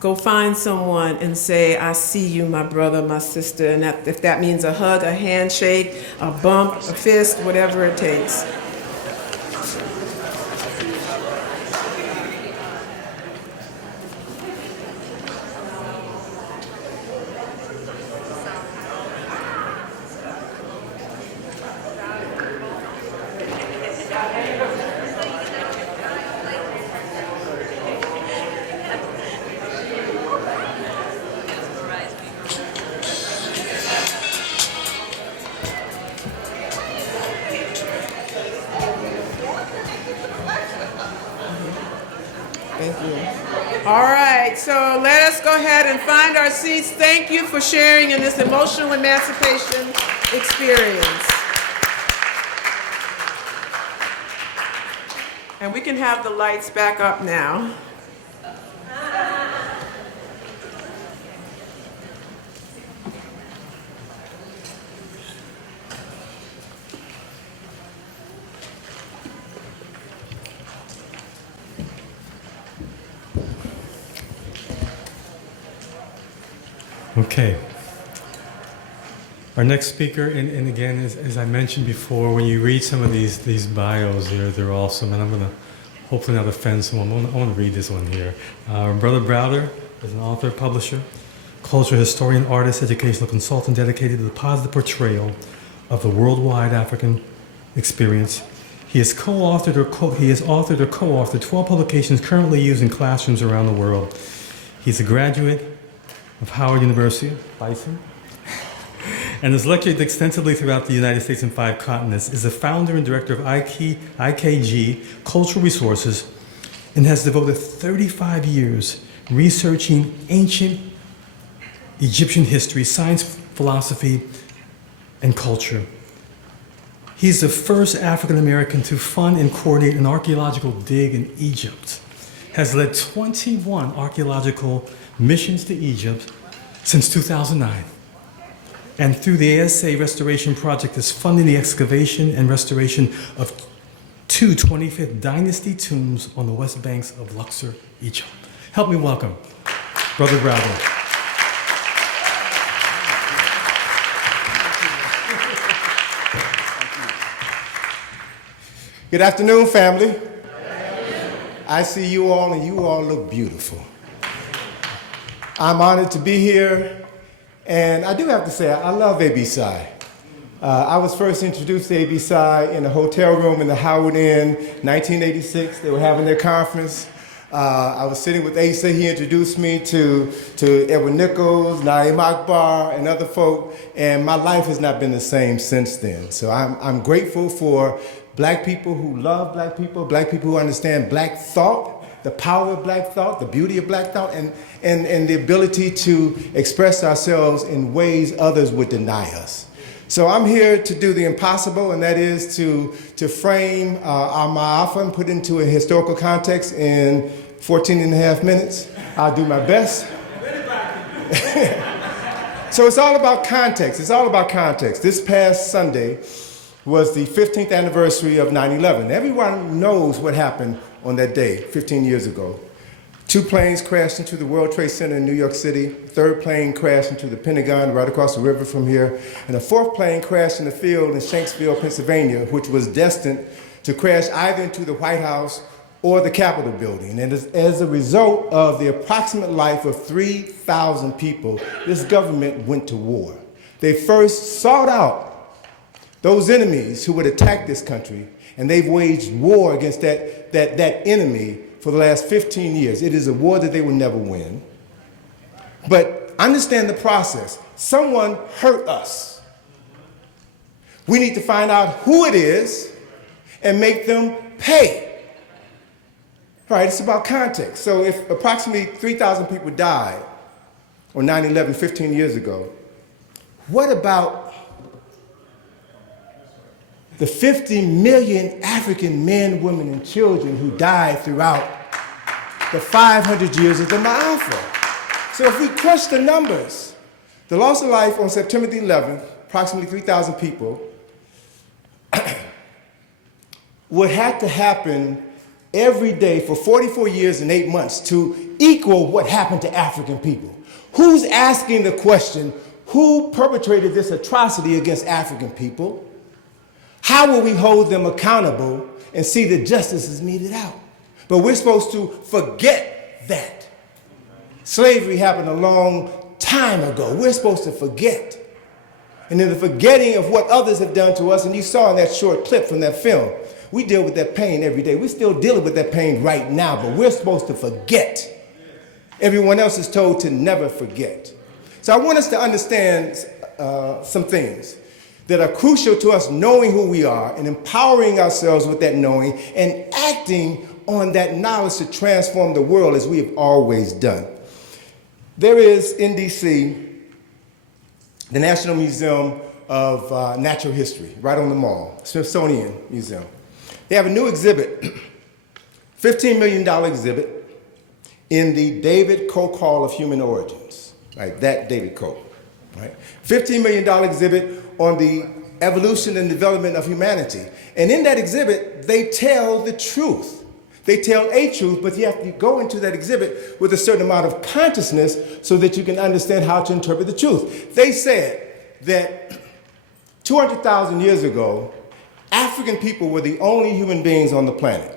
Go find someone and say, I see you, my brother, my sister, and if that means a hug, a handshake, a bump, a fist, whatever it takes. Thank you. All right, so let us go ahead and find our seats. Thank you for sharing in this emotional emancipation experience. And we can have the lights back up now. Okay. Our next speaker, and again, as I mentioned before, when you read some of these bios, they're awesome, and I'm going to hopefully not offend someone. I want to read this one here. Brother Browder is an author, publisher, cultural historian, artist, educational consultant dedicated to the positive portrayal of the worldwide African experience. He has authored or co-authored 12 publications currently used in classrooms around the world. He's a graduate of Howard University, Bison, and has lectured extensively throughout the United States and 5 continents, is the founder and director of IKG Cultural Resources, and has devoted 35 years researching ancient Egyptian history, science, philosophy, and culture. He's the first African American to fund and coordinate an archaeological dig in Egypt, has led 21 archaeological missions to Egypt since 2009. And through the ASA Restoration Project is funding the excavation and restoration of two 25th Dynasty tombs on the west banks of Luxor, Egypt. Help me welcome Brother Bradley. Good afternoon, family. I see you all, and you all look beautiful. I'm honored to be here, and I do have to say, I love ABSI. I was first introduced to ABSI in a hotel room in the Howard Inn, 1986. They were having their conference. I was sitting with Asa. He introduced me to Edward Nichols, Naeem Akbar, and other folk, and my life has not been the same since then. So I'm grateful for black people who love black people who understand black thought, the power of black thought, the beauty of black thought, and the ability to express ourselves in ways others would deny us. So I'm here to do the impossible, and that is to frame our Ma'afa and put it into a historical context in 14 and a half minutes. I'll do my best. So it's all about context. It's all about context. This past Sunday was the 15th anniversary of 9/11. Everyone knows what happened on that day, 15 years ago. 2 planes crashed into the World Trade Center in New York City. A 3rd plane crashed into the Pentagon right across the river from here. And a 4th plane crashed in the field in Shanksville, Pennsylvania, which was destined to crash either into the White House or the Capitol building. And as a result of the approximate life of 3,000 people, this government went to war. They first sought out those enemies who would attack this country, and they've waged war against that enemy for the last 15 years. It is a war that they will never win. But understand the process. Someone hurt us. We need to find out who it is and make them pay. All right, it's about context. So if approximately 3,000 people died on 9/11 15 years ago, what about the 50 million African men, women, and children who died throughout the 500 years of the Ma'afa? So if we crush the numbers, the loss of life on September the 11th, approximately 3,000 people, would have to happen every day for 44 years and 8 months to equal what happened to African people. Who's asking the question, who perpetrated this atrocity against African people? How will we hold them accountable and see that justice is meted out? But we're supposed to forget that. Slavery happened a long time ago. We're supposed to forget. And in the forgetting of what others have done to us, and you saw in that short clip from that film, we deal with that pain every day. We're still dealing with that pain right now, but we're supposed to forget. Everyone else is told to never forget. So I want us to understand some things that are crucial to us knowing who we are and empowering ourselves with that knowing and acting on that knowledge to transform the world as we have always done. There is in DC, the National Museum of Natural History, right on the mall, Smithsonian Museum. They have a new exhibit, $15 million exhibit in the David Koch Hall of Human Origins, right? That David Koch, right? $15 million exhibit on the evolution and development of humanity. And in that exhibit, they tell the truth. They tell a truth, but you have to go into that exhibit with a certain amount of consciousness so that you can understand how to interpret the truth. They said that 200,000 years ago, African people were the only human beings on the planet.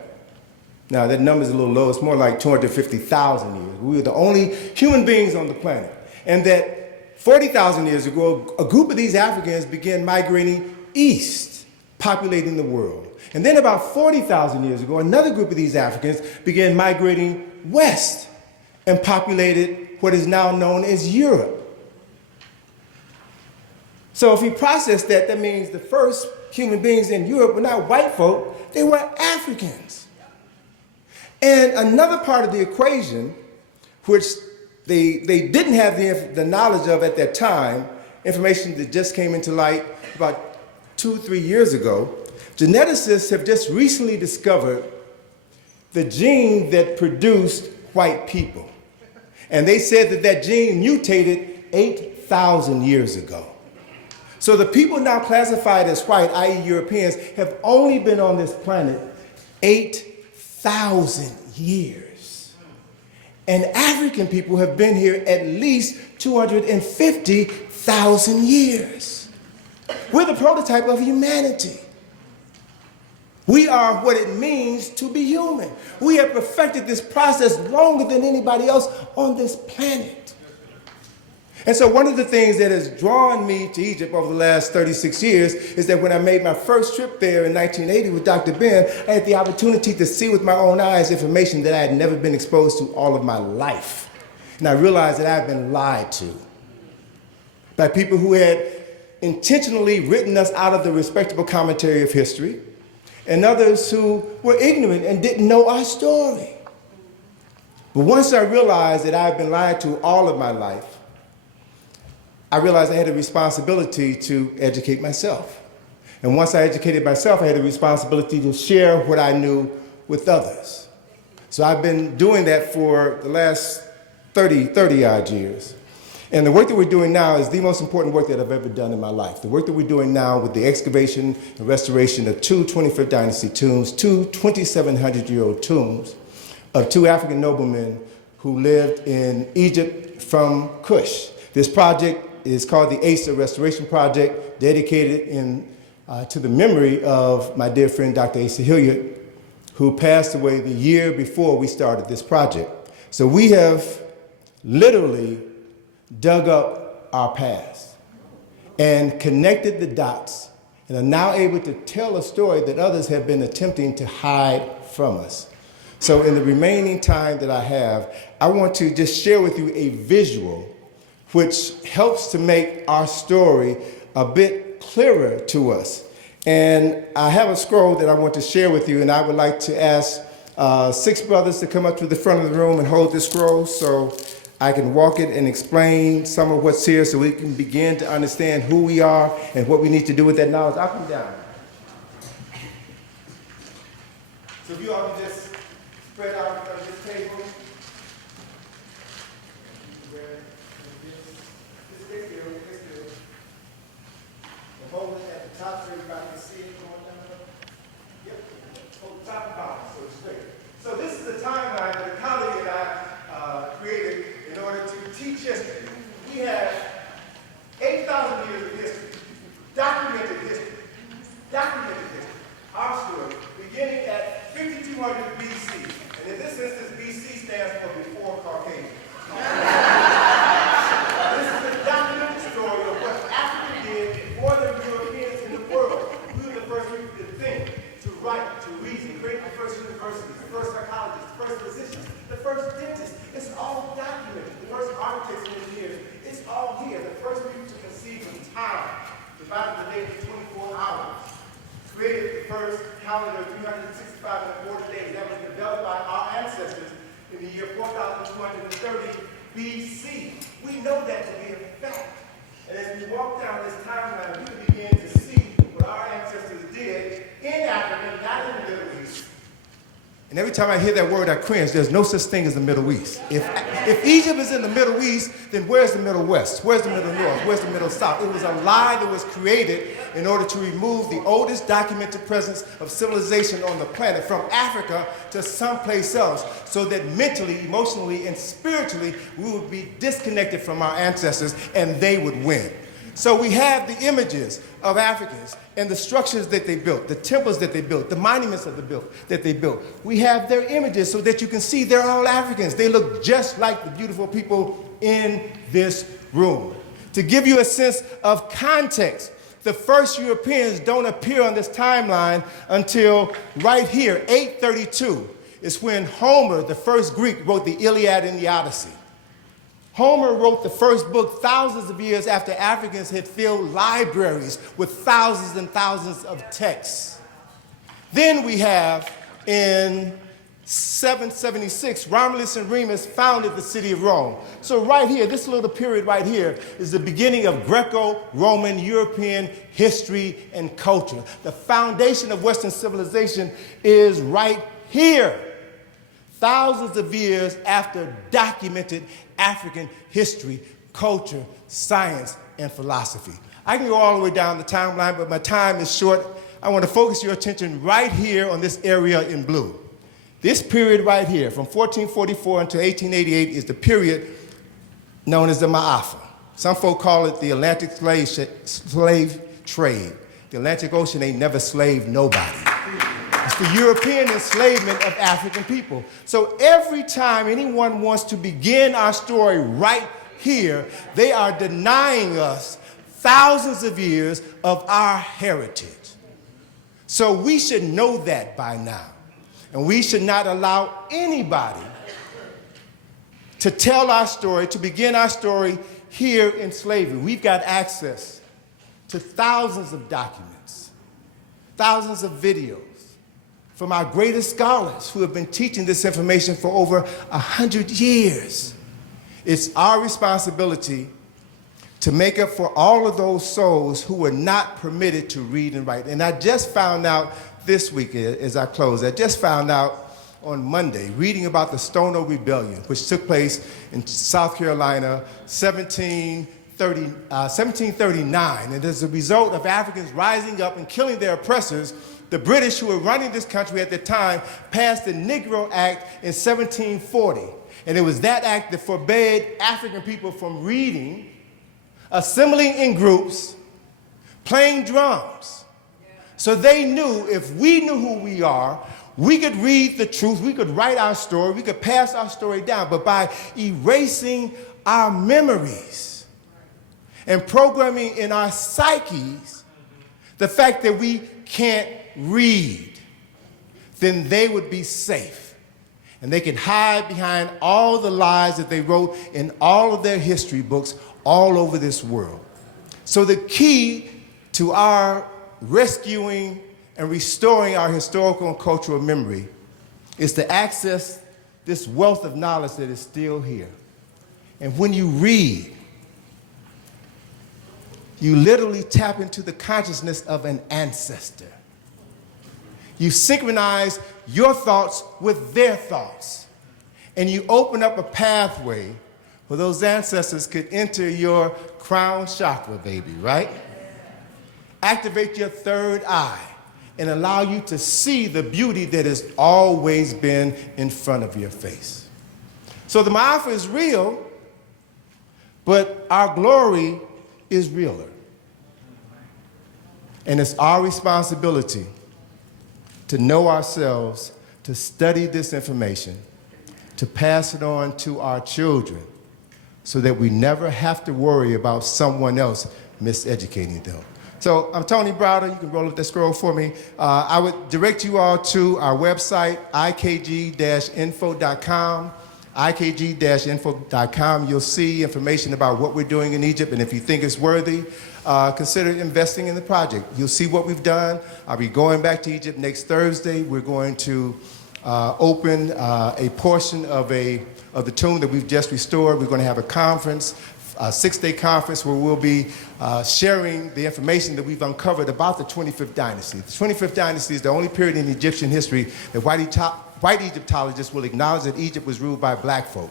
Now, that number is a little low. It's more like 250,000 years. We were the only human beings on the planet. And that 40,000 years ago, a group of these Africans began migrating east, populating the world. And then about 40,000 years ago, another group of these Africans began migrating west and populated what is now known as Europe. So if we process that, that means the first human beings in Europe were not white folk, they were Africans. And another part of the equation, which they didn't have the knowledge of at that time, information that just came into light about 2 or 3 years ago, geneticists have just recently discovered the gene that produced white people. And they said that that gene mutated 8,000 years ago. So the people now classified as white, i.e. Europeans, have only been on this planet 8,000 years. And African people have been here at least 250,000 years. We're the prototype of humanity. We are what it means to be human. We have perfected this process longer than anybody else on this planet. And so one of the things that has drawn me to Egypt over the last 36 years is that when I made my first trip there in 1980 with Dr. Ben, I had the opportunity to see with my own eyes information that I had never been exposed to all of my life. And I realized that I've been lied to by people who had intentionally written us out of the respectable commentary of history, and others who were ignorant and didn't know our story. But once I realized that I've been lied to all of my life, I realized I had a responsibility to educate myself. And once I educated myself, I had a responsibility to share what I knew with others. So I've been doing that for the last 30 odd years. And the work that we're doing now is the most important work that I've ever done in my life. The work that we're doing now with the excavation and restoration of two 25th dynasty tombs, two 2,700-year-old tombs of two African noblemen who lived in Egypt from Kush. This project is called the Asa Restoration Project, dedicated to the memory of my dear friend Dr. Asa Hilliard, who passed away the year before we started this project. So we have literally dug up our past and connected the dots and are now able to tell a story that others have been attempting to hide from us. So in the remaining time that I have, I want to just share with you a visual which helps to make our story a bit clearer to us. And I have a scroll that I want to share with you, and I would like to ask 6 brothers to come up to the front of the room and hold this scroll so I can walk it and explain some of what's here so we can begin to understand who we are and what we need to do with that knowledge. I'll come down. So if you all can just spread out in front of this table. Hold it at the top so everybody can see it going down. Yep. Hold the top and bottom so it's straight. So this is the timeline that a colleague and I created in order to teach history. We have 8,000 years of history, documented history. Our story, beginning at 5200 BC. And in this instance, BC stands for before Caucasian. This is the documented story of what Africa did before the Europeans in the world. We were the first people to think, to write, to reason, create the first universities, the first psychologists, the first physicians, the first dentists. It's all documented. The first architects and engineers. It's all here. The first people to conceive of time, divided the day into 24 hours. Created the first calendar of 365 and 40 days that was developed by our ancestors in the year 4230 BC. We know that to be a fact. And as we walk down this timeline, we can begin to see what our ancestors did in Africa, not in the Middle East. And every time I hear that word, I cringe. There's no such thing as the Middle East. If Egypt is in the Middle East, then where's the Middle West? Where's the Middle North? Where's the Middle South? It was a lie that was created in order to remove the oldest documented presence of civilization on the planet from Africa to someplace else, so that mentally, emotionally, and spiritually, we would be disconnected from our ancestors and they would win. So we have the images of Africans and the structures that they built, the temples that they built, the monuments that they built. We have their images so that you can see they're all Africans. They look just like the beautiful people in this room. To give you a sense of context, the first Europeans don't appear on this timeline until right here, 832, is when Homer, the first Greek, wrote the Iliad and the Odyssey. Homer wrote the first book thousands of years after Africans had filled libraries with thousands and thousands of texts. Then we have in 776, Romulus and Remus founded the city of Rome. So right here, this little period right here is the beginning of Greco-Roman European history and culture. The foundation of Western civilization is right here. thousands of years after documented African history, culture, science, and philosophy. I can go all the way down the timeline, but my time is short. I want to focus your attention right here on this area in blue. This period right here, from 1444 until 1888, is the period known as the Ma'afa. Some folk call it the Atlantic slave trade. The Atlantic Ocean ain't never slaved nobody. It's the European enslavement of African people. So every time anyone wants to begin our story right here, they are denying us thousands of years of our heritage. So we should know that by now. And we should not allow anybody to tell our story, to begin our story here in slavery. We've got access to thousands of documents, thousands of videos from our greatest scholars who have been teaching this information for over 100 years. It's our responsibility to make up for all of those souls who were not permitted to read and write. And I just found out this week, as I close, I just found out on Monday, reading about the Stono Rebellion, which took place in South Carolina, 1739. And as a result of Africans rising up and killing their oppressors, the British, who were running this country at the time, passed the Negro Act in 1740. And it was that act that forbade African people from reading, assembling in groups, playing drums. So they knew if we knew who we are, we could read the truth, we could write our story, we could pass our story down. But by erasing our memories and programming in our psyches the fact that we can't read, then they would be safe. And they could hide behind all the lies that they wrote in all of their history books all over this world. So the key to our rescuing and restoring our historical and cultural memory is to access this wealth of knowledge that is still here. And when you read, you literally tap into the consciousness of an ancestor. You synchronize your thoughts with their thoughts. And you open up a pathway where those ancestors could enter your crown chakra, baby, right? Activate your third eye and allow you to see the beauty that has always been in front of your face. So the Ma'afa is real, but our glory is realer. And it's our responsibility to know ourselves, to study this information, to pass it on to our children so that we never have to worry about someone else miseducating them. So I'm Tony Browder. You can roll up that scroll for me. I would direct you all to our website, ikg-info.com. ikg-info.com. You'll see information about what we're doing in Egypt, and if you think it's worthy, consider investing in the project. You'll see what we've done. I'll be going back to Egypt next Thursday. We're going to open a portion of the tomb that we've just restored. We're going to have a conference, a 6-day conference where we'll be sharing the information that we've uncovered about the 25th dynasty. The 25th dynasty is the only period in Egyptian history that white Egyptologists will acknowledge that Egypt was ruled by black folk.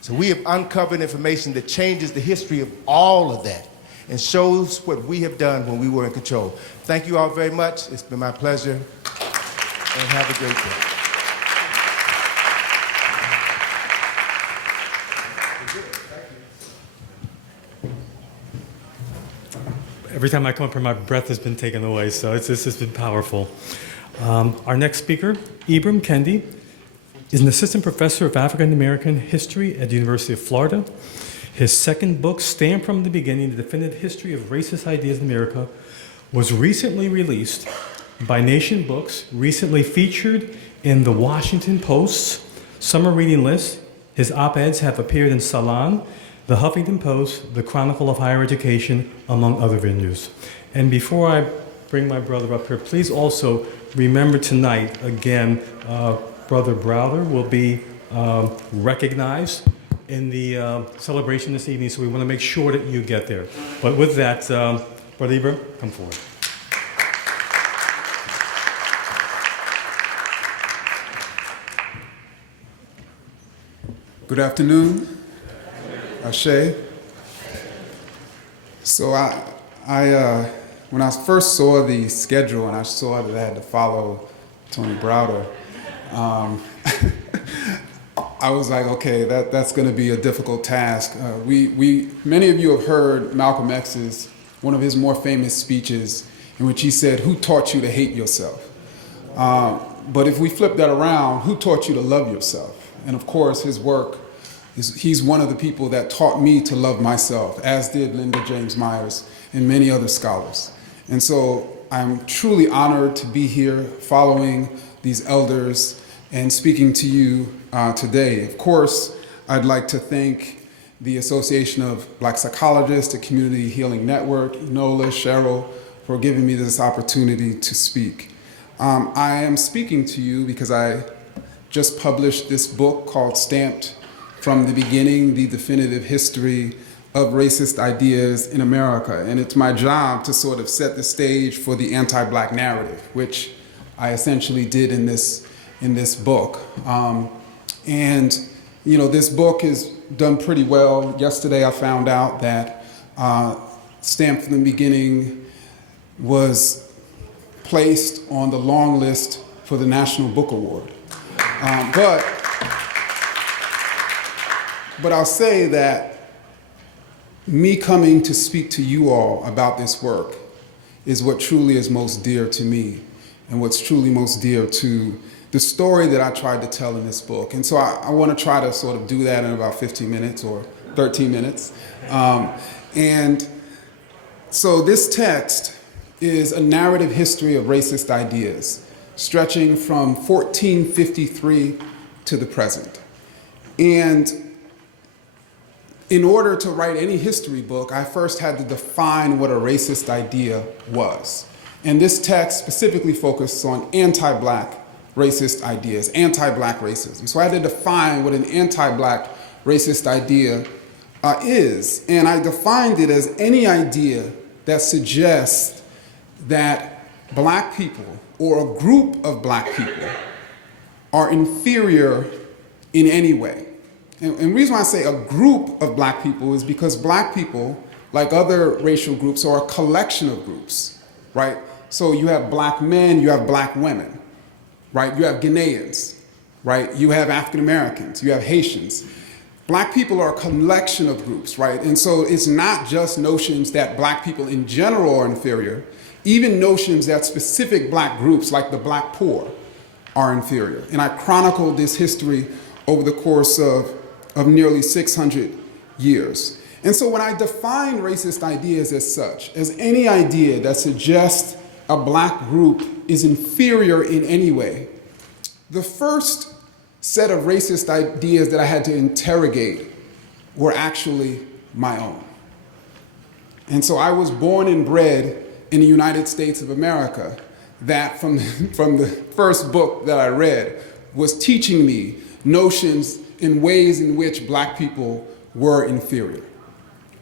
So we have uncovered information that changes the history of all of that and shows what we have done when we were in control. Thank you all very much. It's been my pleasure, and have a great day. Every time I come up here, my breath has been taken away, so it's been powerful. Our next speaker, Ibram Kendi, is an assistant professor of African American history at the University of Florida. His second book, Stand from the Beginning, The Definitive History of Racist Ideas in America, was recently released by Nation Books, recently featured in the Washington Post's summer reading list. His op-eds have appeared in Salon, the Huffington Post, the Chronicle of Higher Education, among other venues. And before I bring my brother up here, please also remember tonight, again, Brother Browder will be recognized in the celebration this evening, so we want to make sure that you get there. But with that, Brother Ibram, come forward. Good afternoon. Ashe. So when I first saw the schedule and I saw that I had to follow Tony Browder, I was like, okay, that's going to be a difficult task. Many of you have heard Malcolm X's, one of his more famous speeches, in which he said, "Who taught you to hate yourself?" But if we flip that around, who taught you to love yourself? And of course, his work, he's one of the people that taught me to love myself, as did Linda James Myers and many other scholars. And so I'm truly honored to be here following these elders and speaking to you today. Of course, I'd like to thank the Association of Black Psychologists, the Community Healing Network, Enola, Cheryl, for giving me this opportunity to speak. I am speaking to you because I just published this book called Stamped from the Beginning, The Definitive History of Racist Ideas in America. And it's my job to sort of set the stage for the anti-Black narrative, which I essentially did in this book. And you know, this book has done pretty well. Yesterday I found out that Stamped from the Beginning was placed on the long list for the National Book Award. But I'll say that me coming to speak to you all about this work is what truly is most dear to me and what's truly most dear to the story that I tried to tell in this book. And so I want to try to sort of do that in about 15 minutes or 13 minutes. And so this text is a narrative history of racist ideas, stretching from 1453 to the present. And in order to write any history book, I first had to define what a racist idea was. And this text specifically focuses on anti-Black racist ideas, anti-Black racism. So I had to define what an anti-Black racist idea is. And I defined it as any idea that suggests that Black people or a group of Black people are inferior in any way. And the reason why I say a group of Black people is because Black people, like other racial groups, are a collection of groups, right? So you have Black men, you have Black women, right? You have Ghanaians, right? You have African Americans, you have Haitians. Black people are a collection of groups, right? And so it's not just notions that Black people in general are inferior, even notions that specific Black groups, like the Black poor, are inferior. And I chronicled this history over the course of nearly 600 years. And so when I define racist ideas as such, as any idea that suggests a Black group is inferior in any way, the first set of racist ideas that I had to interrogate were actually my own. And so I was born and bred in the United States of America that from the first book that I read was teaching me notions in ways in which Black people were inferior.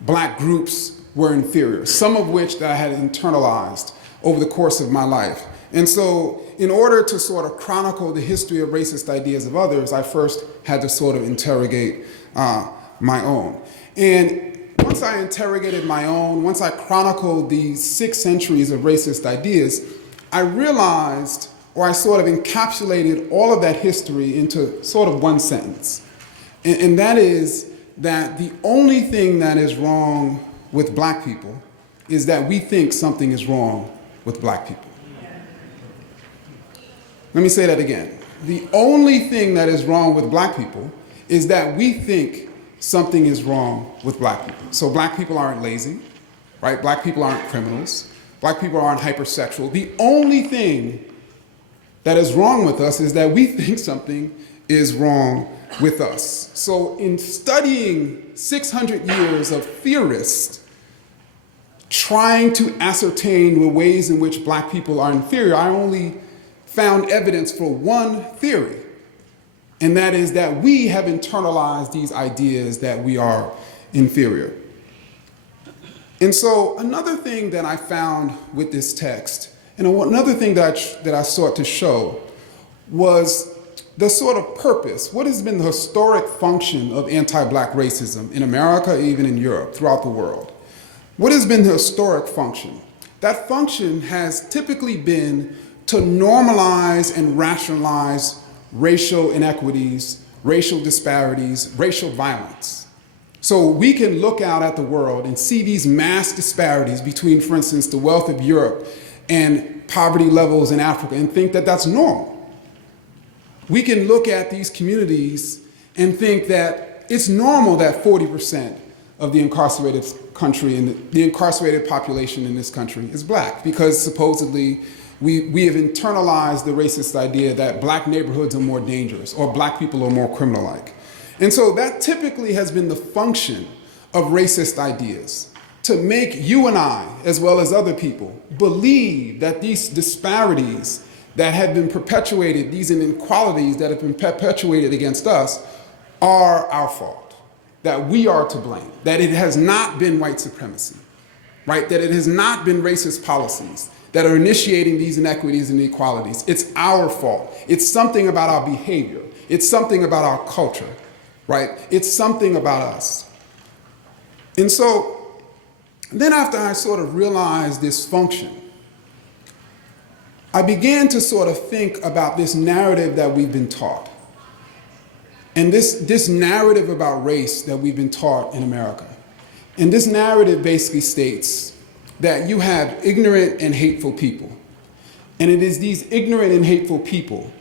Black groups were inferior, some of which that I had internalized over the course of my life. And so in order to sort of chronicle the history of racist ideas of others, I first had to sort of interrogate my own. And once I interrogated my own, once I chronicled these 6 centuries of racist ideas, I realized, or I sort of encapsulated all of that history into sort of one sentence. And that is that the only thing that is wrong with Black people is that we think something is wrong with Black people. Let me say that again. The only thing that is wrong with Black people is that we think something is wrong with Black people. So Black people aren't lazy, right? Black people aren't criminals. Black people aren't hypersexual. The only thing that is wrong with us is that we think something is wrong with us. So in studying 600 years of theorists trying to ascertain the ways in which Black people are inferior, I only found evidence for one theory, and that is that we have internalized these ideas that we are inferior. And so another thing that I found with this text, and another thing that I sought to show, was the sort of purpose, what has been the historic function of anti-black racism in America, even in Europe, throughout the world? What has been the historic function? That function has typically been to normalize and rationalize racial inequities, racial disparities, racial violence. So we can look out at the world and see these mass disparities between, for instance, the wealth of Europe and poverty levels in Africa and think that that's normal. We can look at these communities and think that it's normal that 40% of the incarcerated country and the incarcerated population in this country is black, because supposedly we have internalized the racist idea that black neighborhoods are more dangerous or black people are more criminal-like. And so that typically has been the function of racist ideas, to make you and I, as well as other people, believe that these disparities that have been perpetuated, these inequalities that have been perpetuated against us, are our fault, that we are to blame, that it has not been white supremacy, right? That it has not been racist policies that are initiating these inequities and inequalities. It's our fault. It's something about our behavior. It's something about our culture, right? It's something about us. And so then after I sort of realized this function, I began to sort of think about this narrative that we've been taught. And this narrative about race that we've been taught in America. And this narrative basically states that you have ignorant and hateful people. And it is these ignorant and hateful people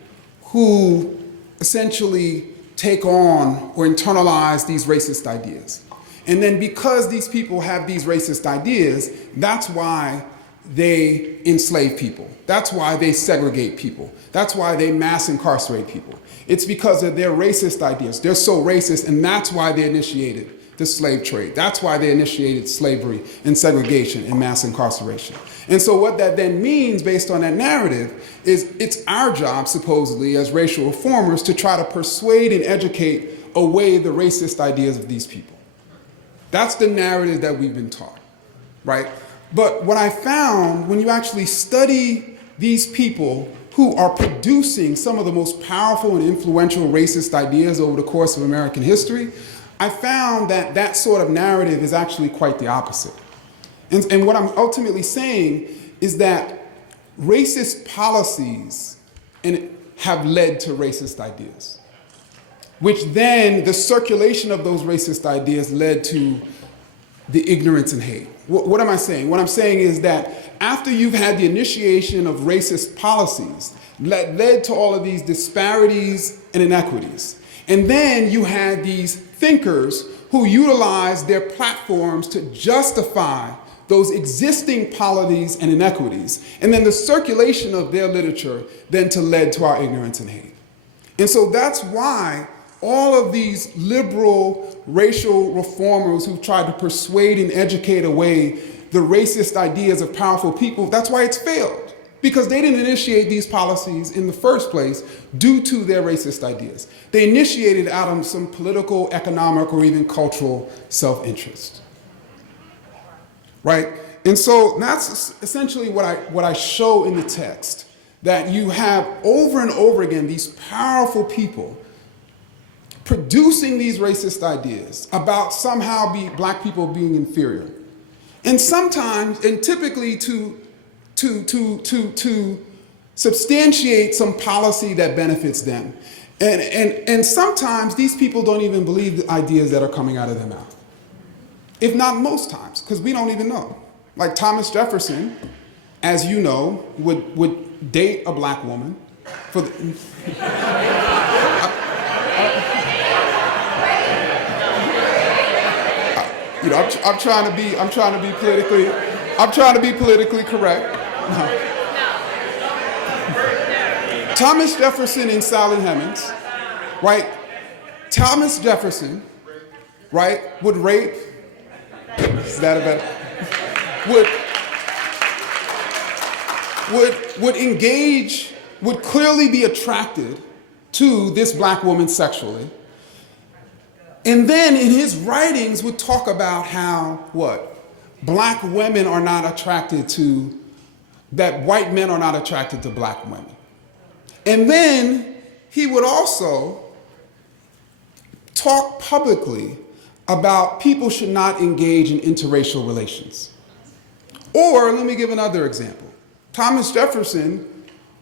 who essentially take on or internalize these racist ideas. And then because these people have these racist ideas, that's why they enslave people. That's why they segregate people. That's why they mass incarcerate people. It's because of their racist ideas. They're so racist, and that's why they initiated the slave trade. That's why they initiated slavery and segregation and mass incarceration. And so what that then means, based on that narrative, is it's our job, supposedly, as racial reformers, to try to persuade and educate away the racist ideas of these people. That's the narrative that we've been taught, right? But what I found, when you actually study these people who are producing some of the most powerful and influential racist ideas over the course of American history, I found that that sort of narrative is actually quite the opposite. And what I'm ultimately saying is that racist policies have led to racist ideas, which then the circulation of those racist ideas led to the ignorance and hate. What am I saying? What I'm saying is that after you've had the initiation of racist policies that led to all of these disparities and inequities, and then you had these thinkers who utilized their platforms to justify those existing policies and inequities, and then the circulation of their literature then led to our ignorance and hate. And so that's why all of these liberal racial reformers who tried to persuade and educate away the racist ideas of powerful people, that's why it's failed. Because they didn't initiate these policies in the first place due to their racist ideas. They initiated out of some political, economic, or even cultural self-interest. Right? And so that's essentially what I show in the text, that you have over and over again these powerful people producing these racist ideas about somehow black people being inferior. And sometimes, and typically to substantiate some policy that benefits them. And sometimes these people don't even believe the ideas that are coming out of their mouth. If not most times, because we don't even know. Like Thomas Jefferson, as you know, would date a black woman for the, you know, I'm trying to be politically correct. No. Thomas Jefferson and Sally Hemings, right? Thomas Jefferson, right, would rape. Is that a better? Would engage, would clearly be attracted to this black woman sexually. And then in his writings would talk about how, what? Black women are not attracted that white men are not attracted to black women. And then he would also talk publicly about people should not engage in interracial relations. Or let me give another example. Thomas Jefferson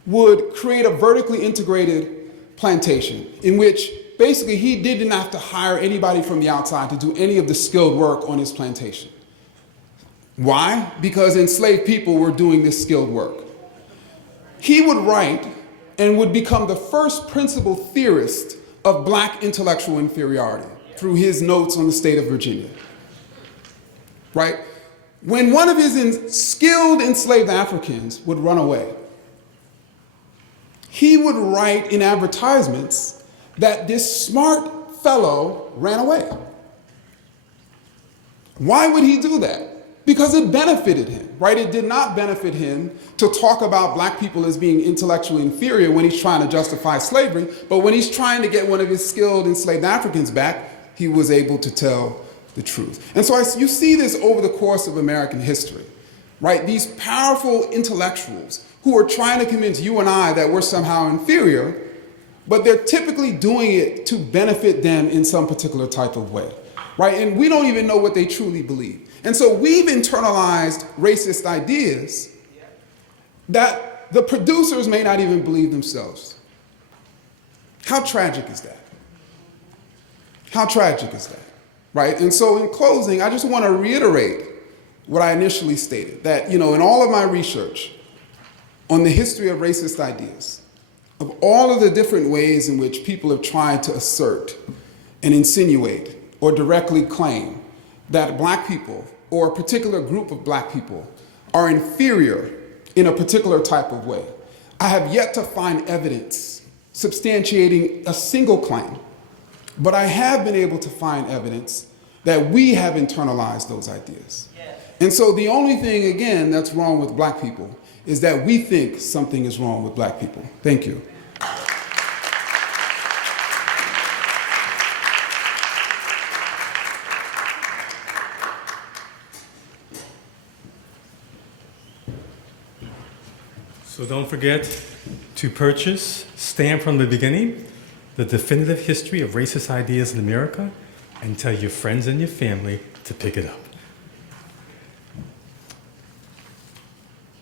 would create a vertically integrated plantation in which basically he didn't have to hire anybody from the outside to do any of the skilled work on his plantation. Why? Because enslaved people were doing this skilled work. He would write and would become the first principal theorist of black intellectual inferiority through his notes on the state of Virginia. Right? When one of his skilled enslaved Africans would run away, he would write in advertisements that this smart fellow ran away. Why would he do that? Because it benefited him, right? It did not benefit him to talk about black people as being intellectually inferior when he's trying to justify slavery, but when he's trying to get one of his skilled enslaved Africans back, he was able to tell the truth. And so you see this over the course of American history, right? These powerful intellectuals who are trying to convince you and I that we're somehow inferior, but they're typically doing it to benefit them in some particular type of way, right? And we don't even know what they truly believe. And so we've internalized racist ideas that the producers may not even believe themselves. How tragic is that? How tragic is that, right? And so in closing, I just want to reiterate what I initially stated, that, in all of my research on the history of racist ideas, of all of the different ways in which people have tried to assert and insinuate or directly claim that black people or a particular group of black people are inferior in a particular type of way, I have yet to find evidence substantiating a single claim. But I have been able to find evidence that we have internalized those ideas. And so the only thing, again, that's wrong with black people is that we think something is wrong with black people. Thank you. So don't forget to purchase Stand from the Beginning, The Definitive History of Racist Ideas in America, and tell your friends and your family to pick it up.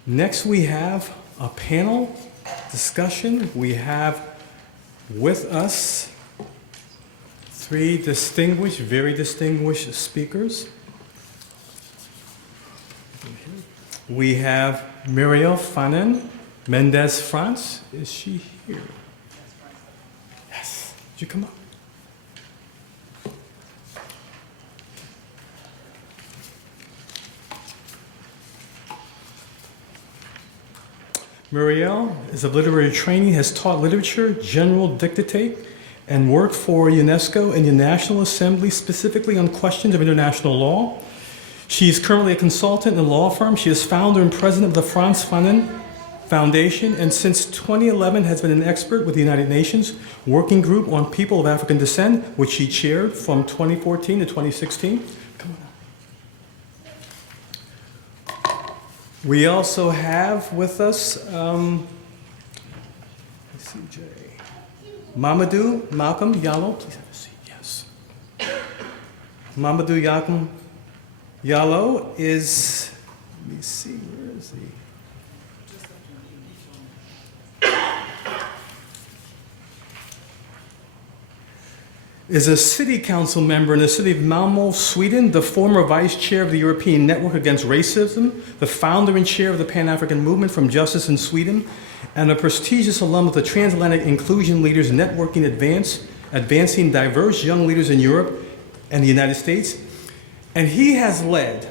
Next, we have a panel discussion. We have with us three very distinguished speakers. We have Muriel Fanon Mendez France. Is she here? Yes. Did you come up? Muriel is of literary training, has taught literature, general dictate, and worked for UNESCO and the National Assembly specifically on questions of international law. She is currently a consultant in a law firm. She is founder and president of the Frantz Fanon Foundation, and since 2011 has been an expert with the United Nations Working Group on People of African Descent, which she chaired from 2014 to 2016. Come on. We also have with us, Mamadou Malcolm Yallo. Please have a seat, yes. Mamadou Malcolm Yallo is, let me see, where is he? Is a city council member in the city of Malmö, Sweden, the former vice chair of the European Network Against Racism, the founder and chair of the Pan-African Movement from Justice in Sweden, and a prestigious alum of the Transatlantic Inclusion Leaders Networking advancing diverse young leaders in Europe and the United States. And he has led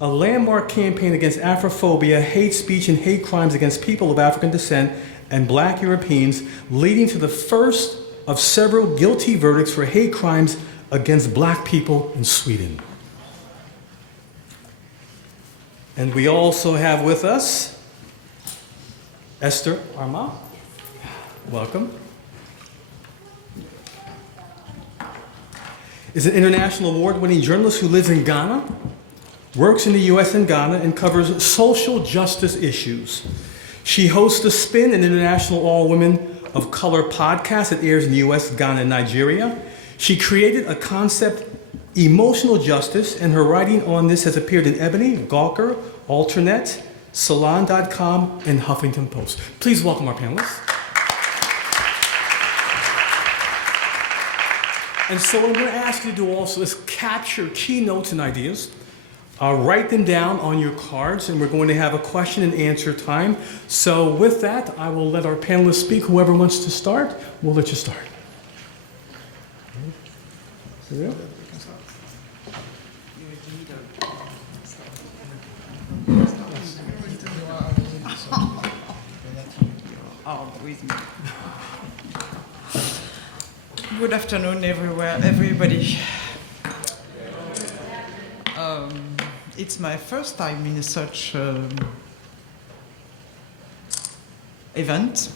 a landmark campaign against Afrophobia, hate speech, and hate crimes against people of African descent and Black Europeans, leading to the first of several guilty verdicts for hate crimes against Black people in Sweden. And we also have with us Esther Arma. Welcome. Is an international award-winning journalist who lives in Ghana, works in the US and Ghana, and covers social justice issues. She hosts The Spin, an international all-women of color podcast that airs in the US, Ghana, and Nigeria. She created a concept, emotional justice, and her writing on this has appeared in Ebony, Gawker, Alternet, Salon.com, and Huffington Post. Please welcome our panelists. And so what I'm going to ask you to do also is capture key notes and ideas. Write them down on your cards, and we're going to have a question and answer time. So with that, I will let our panelists speak. Whoever wants to start, we'll let you start. Good afternoon, everybody. It's my first time in such event,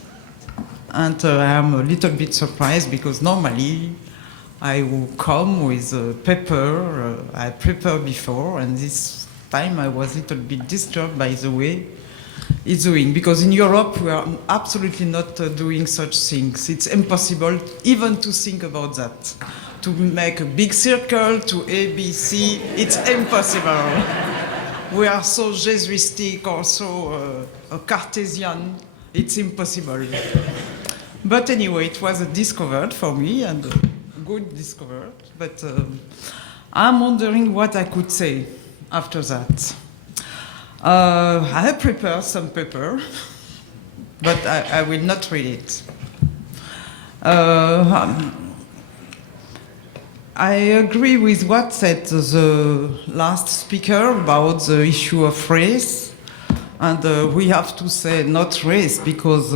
and I am a little bit surprised because normally I will come with a paper I prepared before, and this time I was a little bit disturbed by the way it's doing, because in Europe we are absolutely not doing such things. It's impossible even to think about that. To make a big circle to A, B, C, it's impossible. We are so Jesuitic or so Cartesian, it's impossible. But anyway, it was a discovered for me, and a good discovered. But I'm wondering what I could say after that. I have prepared some paper, but I will not read it. I agree with what said the last speaker about the issue of race. And we have to say not race because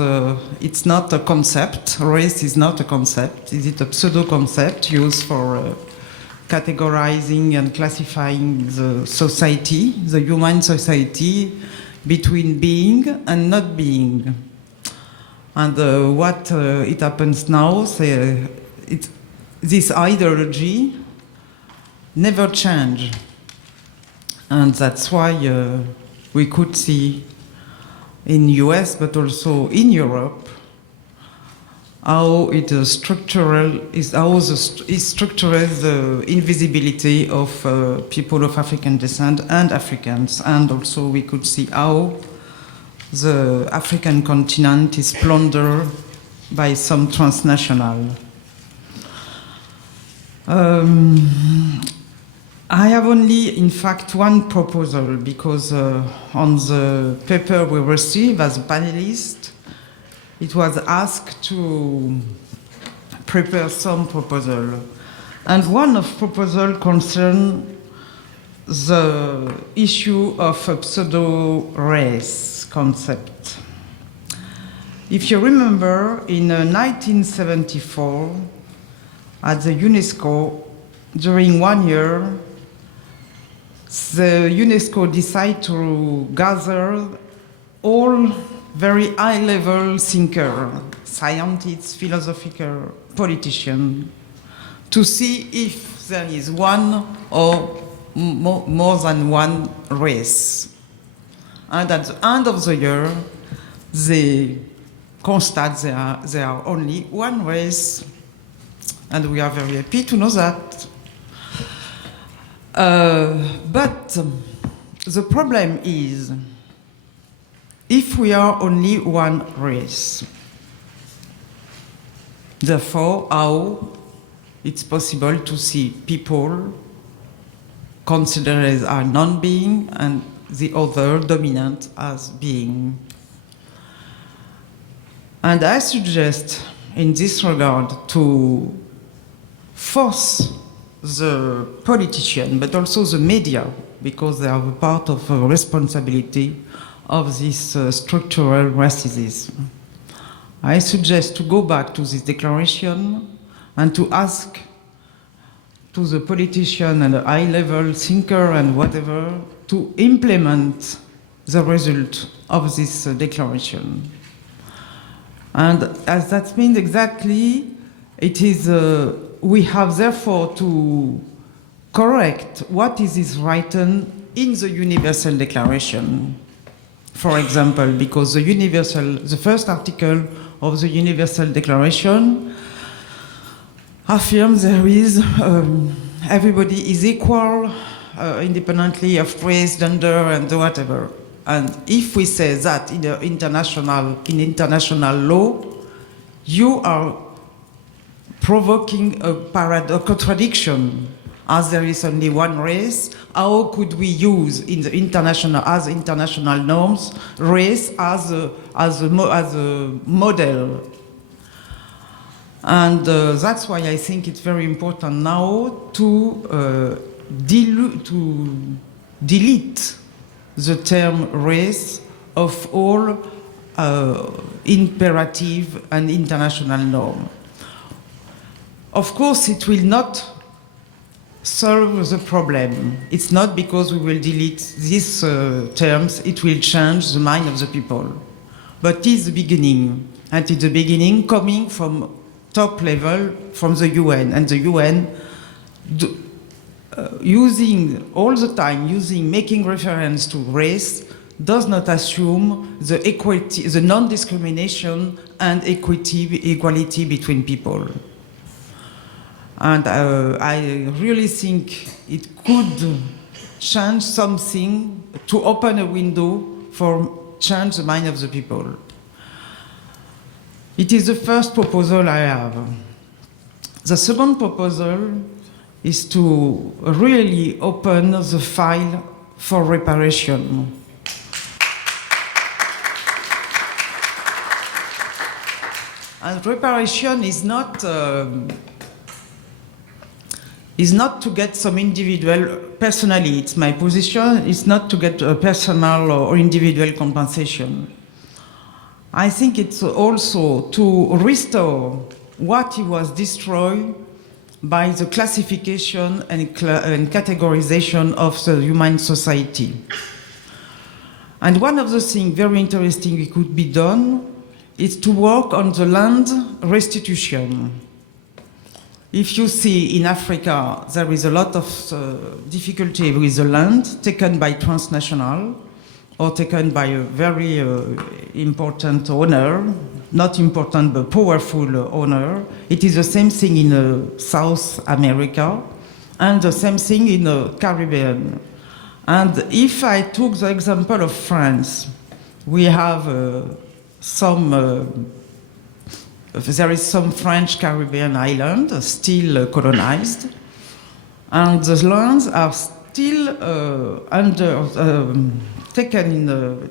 it's not a concept. Race is not a concept. Is it a pseudo-concept used for categorizing and classifying the society, the human society, between being and not being? And what it happens now, this ideology never change. And that's why we could see in US, but also in Europe, how it is structural, structures the invisibility of people of African descent and Africans. And also we could see how the African continent is plundered by some transnational. I have only, in fact, one proposal because on the paper we received as a panelist, it was asked to prepare some proposal. And one of proposal concerned the issue of a pseudo-race concept. If you remember, in 1974, at the UNESCO, during 1 year, the UNESCO decided to gather all very high-level thinkers, scientists, philosophers, politicians, to see if there is one or more than one race. And at the end of the year, they constate there are only one race, and we are very happy to know that. But the problem is, if we are only one race, therefore, how it's possible to see people considered as a non-being and the other dominant as being? And I suggest in this regard to force the politician, but also the media, because they are a part of a responsibility of this structural racism. I suggest to go back to this declaration and to ask to the politician and the high-level thinker and whatever to implement the result of this declaration. And as that means exactly, it is we have therefore to correct what is written in the Universal Declaration. for example, because the first article of the Universal Declaration affirms there is everybody is equal, independently of race, gender, and whatever. And if we say that in international law, you are provoking a contradiction, as there is only one race. How could we use in the international norms race as a model? And that's why I think it's very important now to delete the term race of all imperative and international norm. Of course, it will not solve the problem. It's not because we will delete these terms, it will change the mind of the people. But it's the beginning, and it's the beginning coming from top level, from the UN, and the UN making reference to race does not assume the equity, the non-discrimination and equality between people. And I really think it could change something to open a window for change the mind of the people. It is the first proposal I have. The second proposal is to really open the file for reparation. And reparation is not to get some individual, personally, it's my position, it's not to get a personal or individual compensation. I think it's also to restore what was destroyed by the classification and categorization of the human society. And one of the things very interesting it could be done is to work on the land restitution. If you see in Africa, there is a lot of difficulty with the land taken by transnational or taken by a very important owner, not important but powerful owner. It is the same thing in South America and the same thing in the Caribbean. And if I took the example of France, we have there is some French Caribbean island still colonized, and the lands are still taken in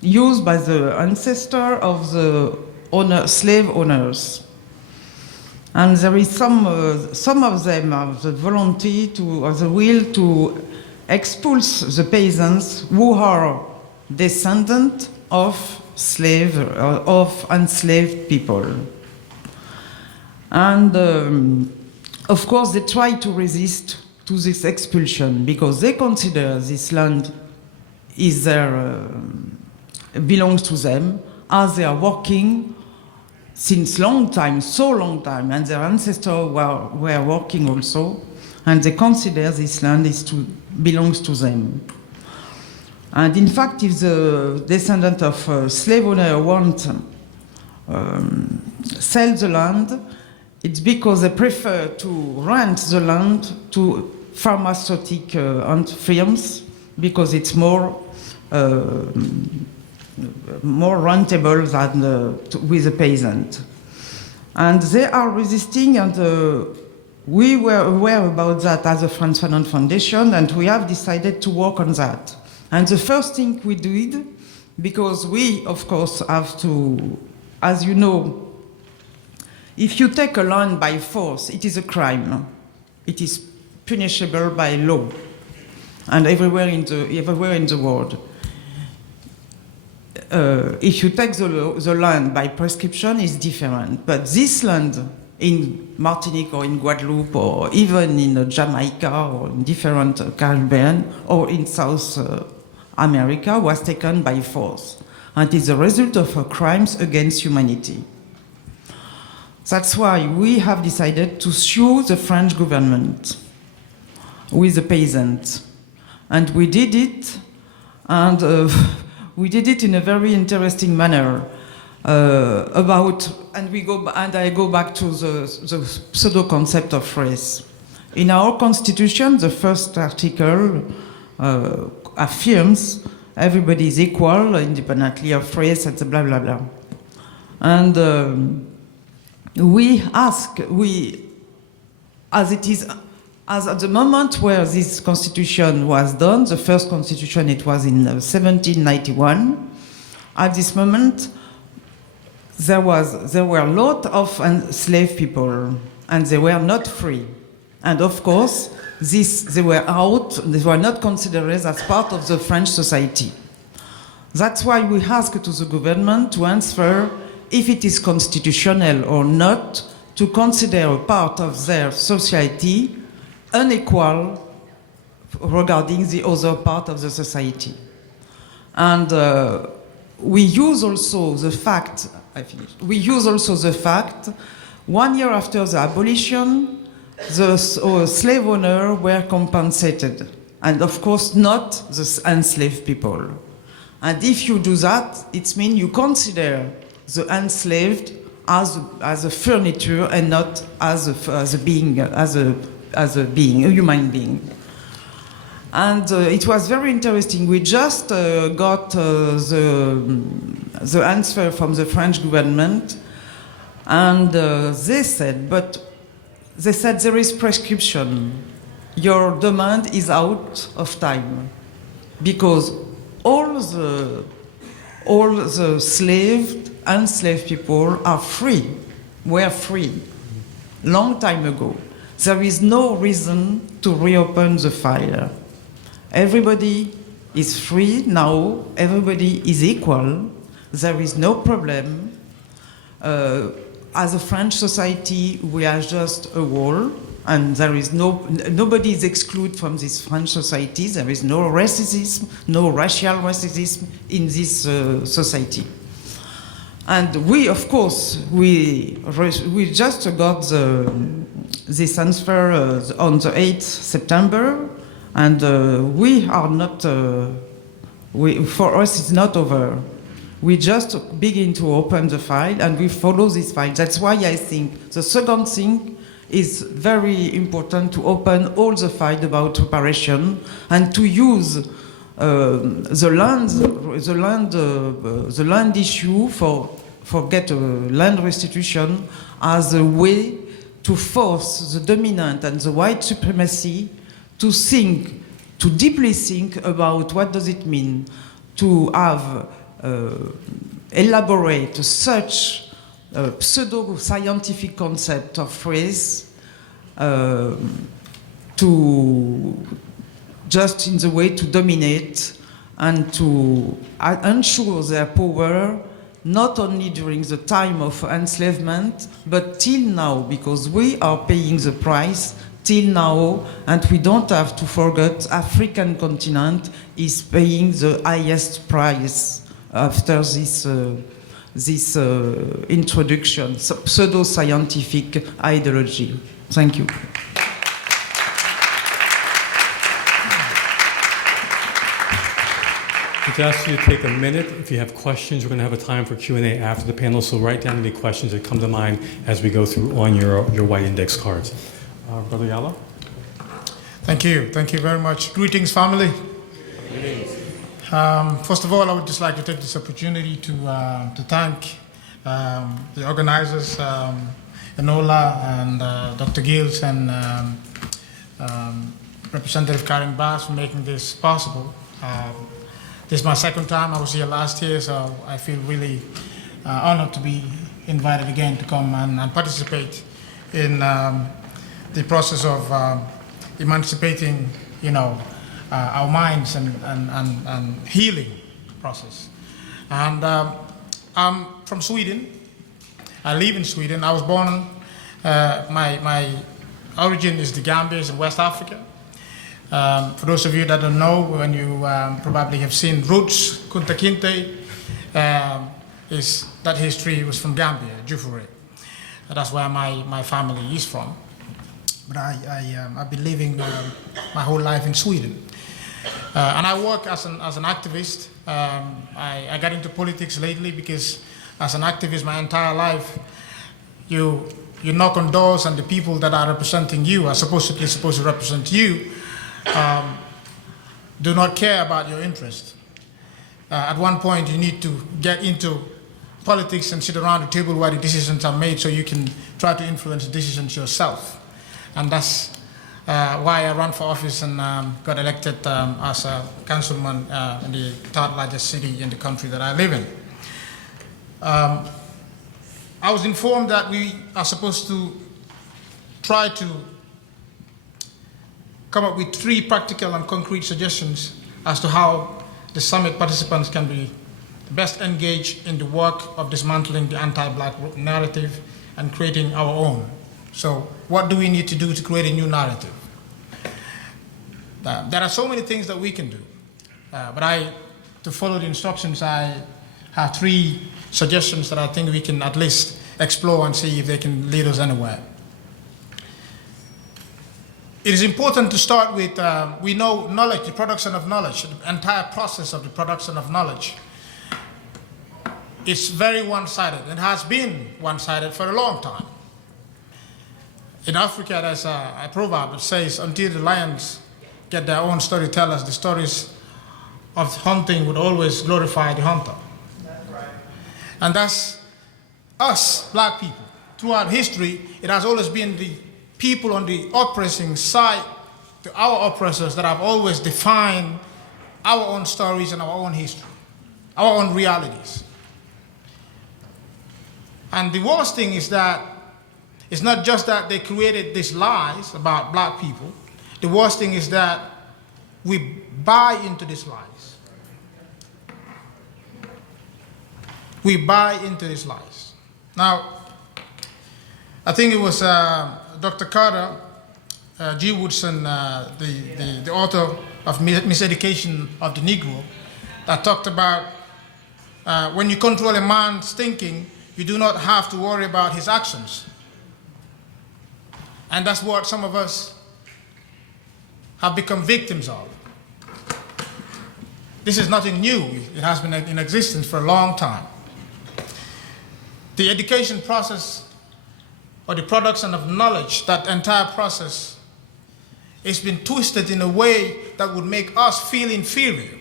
used by the ancestor of the slave owners. And there is some of them have the volunty or the will to expulse the peasants who are descendants of enslaved people. And of course they try to resist to this expulsion because they consider this land is belongs to them, as they are working since long time, so long time, and their ancestors were working also, and they consider this land belongs to them. And in fact, if the descendant of slave owner want sell the land, it's because they prefer to rent the land to pharmaceutical firms because it's more rentable than with a peasant. And they are resisting, and we were aware about that as a France Fanon Foundation, and we have decided to work on that. And the first thing we did, because we, of course, have to, as you know, if you take a land by force, it is a crime. It is punishable by law, and everywhere in the world. If you take the land by prescription, it's different. But this land in Martinique or in Guadeloupe or even in Jamaica or in different Caribbean or in South America was taken by force. And it is a result of crimes against humanity. That's why we have decided to sue the French government with the peasants. And we did it, and we did it in a very interesting manner. And I go back to the pseudo concept of race. In our constitution, the first article affirms everybody is equal, independently of race, and blah blah blah. And as at the moment where this constitution was done, the first constitution, it was in 1791. At this moment, there were a lot of enslaved people, and they were not free. And of course, they were not considered as part of the French society. That's why we asked to the government to answer if it is constitutional or not to consider a part of their society unequal regarding the other part of the society. And we use also the fact, 1 year after the abolition, the slave owners were compensated, and of course not the enslaved people. And if you do that, it means you consider the enslaved as a furniture and not as a being, as a human being. And it was very interesting. We just got the answer from the French government, and they said there is prescription. Your demand is out of time, because all the enslaved people are free, were free, long time ago. There is no reason to reopen the file. Everybody is free now, everybody is equal, there is no problem. As a French society, we are just a whole, and there is nobody is excluded from this French society. There is no racism, no racial racism in this society. And we, of course, we just got this answer on the 8th September, and we are not, for us it's not over. We just begin to open the file and we follow this file. That's why I think the second thing is very important, to open all the files about reparation and to use the land issue for get land restitution as a way to force the dominant and the white supremacy to think, to deeply think about what does it mean to have elaborate such pseudo-scientific concept of race to just in the way to dominate and to ensure their power, not only during the time of enslavement, but till now, because we are paying the price till now, and we don't have to forget African continent is paying the highest price after this introduction, pseudo-scientific ideology. Thank you. I'd ask you to take a minute. If you have questions, we're going to have a time for Q&A after the panel, so write down any questions that come to mind as we go through on your white index cards. Brother Yala? Thank you. Thank you very much. Greetings, family. Greetings. First of all, I would just like to take this opportunity to thank the organizers, Enola and Dr. Gills and Representative Karen Bass for making this possible. This is my second time. I was here last year, so I feel really honored to be invited again to come and participate in the process of emancipating, our minds and healing process. And I'm from Sweden. I live in Sweden. I was born, my origin is the Gambia, is in West Africa. For those of you that don't know, when you probably have seen Roots, Kunta Kinte, that history was from Gambia, Jufure. That's where my family is from. But I've been living my whole life in Sweden. And I work as an activist. I got into politics lately because as an activist my entire life, you knock on doors and the people that are representing you, are supposed to represent you, do not care about your interest. At one point you need to get into politics and sit around the table where the decisions are made so you can try to influence the decisions yourself. And that's why I ran for office and got elected as a councilman in the third largest city in the country that I live in. I was informed that we are supposed to try to come up with 3 practical and concrete suggestions as to how the summit participants can be best engaged in the work of dismantling the anti-Black narrative and creating our own. So what do we need to do to create a new narrative? There are so many things that we can do, but to follow the instructions, I have 3 suggestions that I think we can at least explore and see if they can lead us anywhere. It is important to start with, we know knowledge, the production of knowledge, the entire process of the production of knowledge. It's very one-sided. It has been one-sided for a long time. In Africa, there's a proverb that says, until the lions get their own storytellers, the stories of hunting would always glorify the hunter. That's right. And that's us, Black people. Throughout history, it has always been the people on the oppressing side to our oppressors that have always defined our own stories and our own history, our own realities. And the worst thing is that it's not just that they created these lies about Black people. The worst thing is that we buy into these lies. We buy into these lies. Now, I think it was Dr. Carter, G. Woodson, the author of Miseducation of the Negro, that talked about when you control a man's thinking, you do not have to worry about his actions. And that's what some of us have become victims of. This is nothing new. It has been in existence for a long time. The education process, or the production of knowledge, that entire process, has been twisted in a way that would make us feel inferior,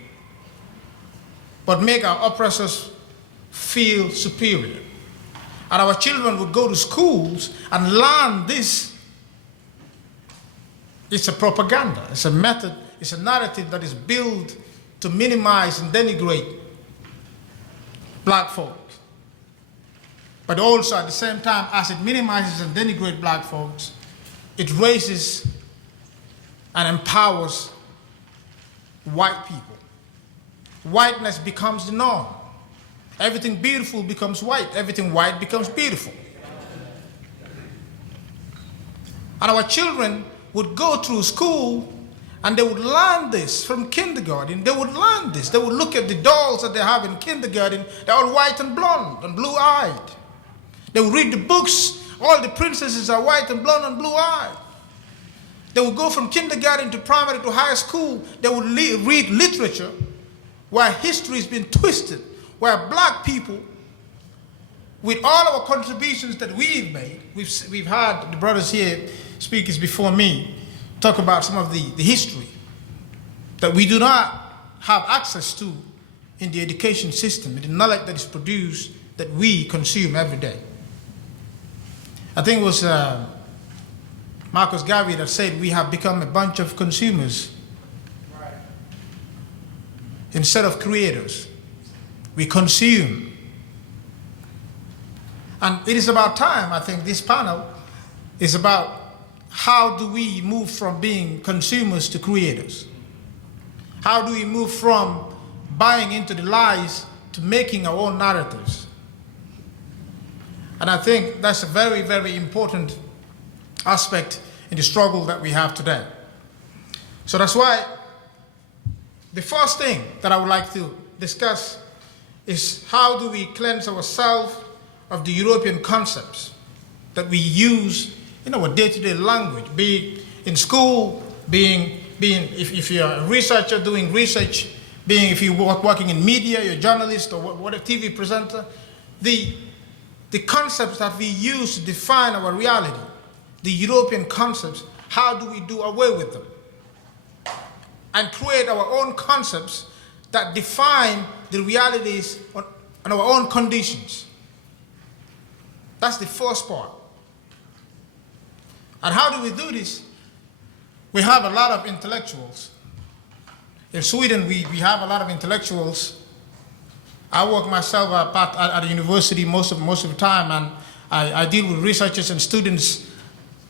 but make our oppressors feel superior. And our children would go to schools and learn this. It's a propaganda, it's a method, it's a narrative that is built to minimize and denigrate Black folks. But also at the same time, as it minimizes and denigrates Black folks, it raises and empowers white people. Whiteness becomes the norm. Everything beautiful becomes white. Everything white becomes beautiful. And our children would go through school and they would learn this from kindergarten. They would learn this. They would look at the dolls that they have in kindergarten. They're all white and blonde and blue-eyed. They would read the books. All the princesses are white and blonde and blue-eyed. They would go from kindergarten to primary to high school. They would read literature where history has been twisted, where Black people, with all our contributions that we've made, we've had the brothers here, speakers before me, talk about some of the history that we do not have access to in the education system, in the knowledge that is produced that we consume every day. I think it was Marcus Garvey that said we have become a bunch of consumers instead of creators. We consume. And it is about time, I think this panel is about how do we move from being consumers to creators? How do we move from buying into the lies to making our own narratives? And I think that's a very, very important aspect in the struggle that we have today. So that's why the first thing that I would like to discuss is how do we cleanse ourselves of the European concepts that we use in our day-to-day language, be it in school, being if you're a researcher doing research, if you're working in media, you're a journalist or what a TV presenter, the concepts that we use to define our reality, the European concepts, how do we do away with them? And create our own concepts that define the realities on our own conditions. That's the first part. And how do we do this? We have a lot of intellectuals. In Sweden, we have a lot of intellectuals. I work myself at a university most of the time, and I deal with researchers and students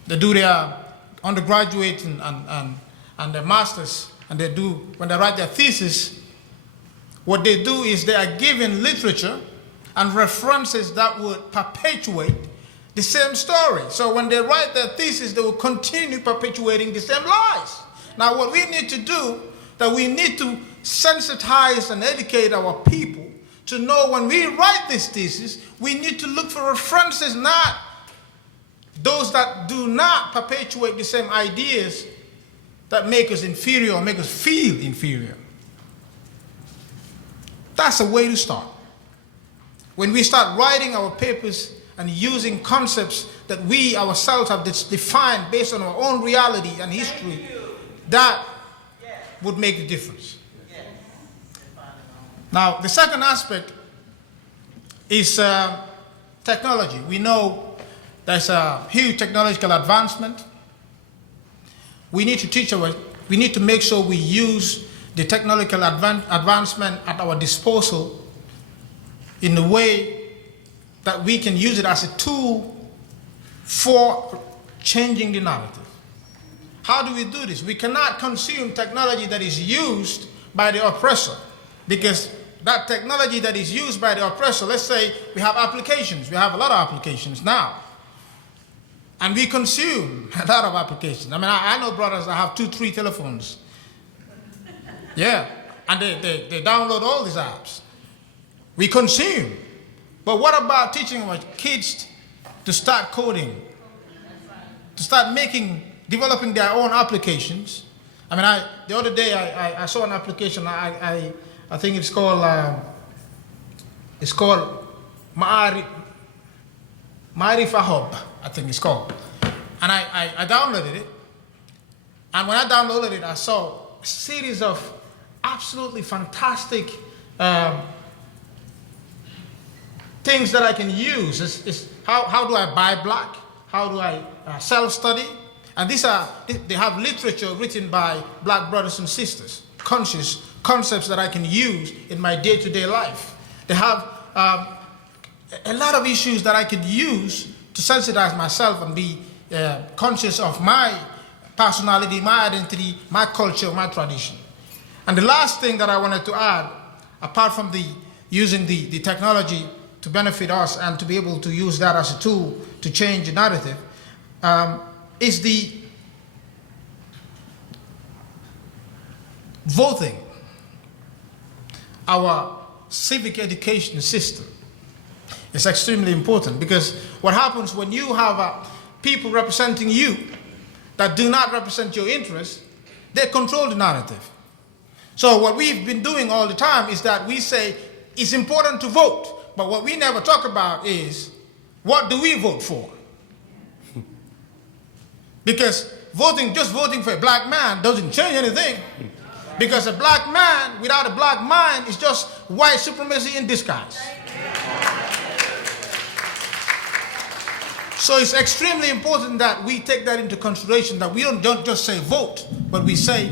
that do their undergraduate and their masters, and when they write their thesis, what they do is they are given literature and references that would perpetuate the same story. So when they write their thesis, they will continue perpetuating the same lies. Now what we need to do, that we need to sensitize and educate our people to know when we write this thesis, we need to look for references, not those that do not perpetuate the same ideas that make us inferior or make us feel inferior. That's a way to start. When we start writing our papers and using concepts that we ourselves have defined based on our own reality and history, that would make the difference. Now, the second aspect is technology. We know there's a huge technological advancement. We need to make sure we use the technological advancement at our disposal in a way that we can use it as a tool for changing the narrative. How do we do this? We cannot consume technology that is used by the oppressor, because that technology that is used by the oppressor, let's say we have applications. We have a lot of applications now. And we consume a lot of applications. I mean, I know brothers that have 2-3 telephones. Yeah, and they download all these apps. We consume. But what about teaching our kids to start coding, to start developing their own applications? I mean, the other day I saw an application. I think it's called Ma'arifa Hub, I think it's called. And I downloaded it. And when I downloaded it, I saw a series of absolutely fantastic things that I can use. How do I buy black? How do I self-study? And they have literature written by black brothers and sisters, conscious concepts that I can use in my day-to-day life. They have a lot of issues that I could use to sensitize myself and be conscious of my personality, my identity, my culture, my tradition. And the last thing that I wanted to add, apart from using the technology to benefit us and to be able to use that as a tool to change the narrative, is the voting. Our civic education system is extremely important, because what happens when you have people representing you that do not represent your interests, they control the narrative. So what we've been doing all the time is that we say it's important to vote, but what we never talk about is, what do we vote for? Because just voting for a black man doesn't change anything. Because a black man without a black mind is just white supremacy in disguise. So it's extremely important that we take that into consideration, that we don't just say vote, but we say,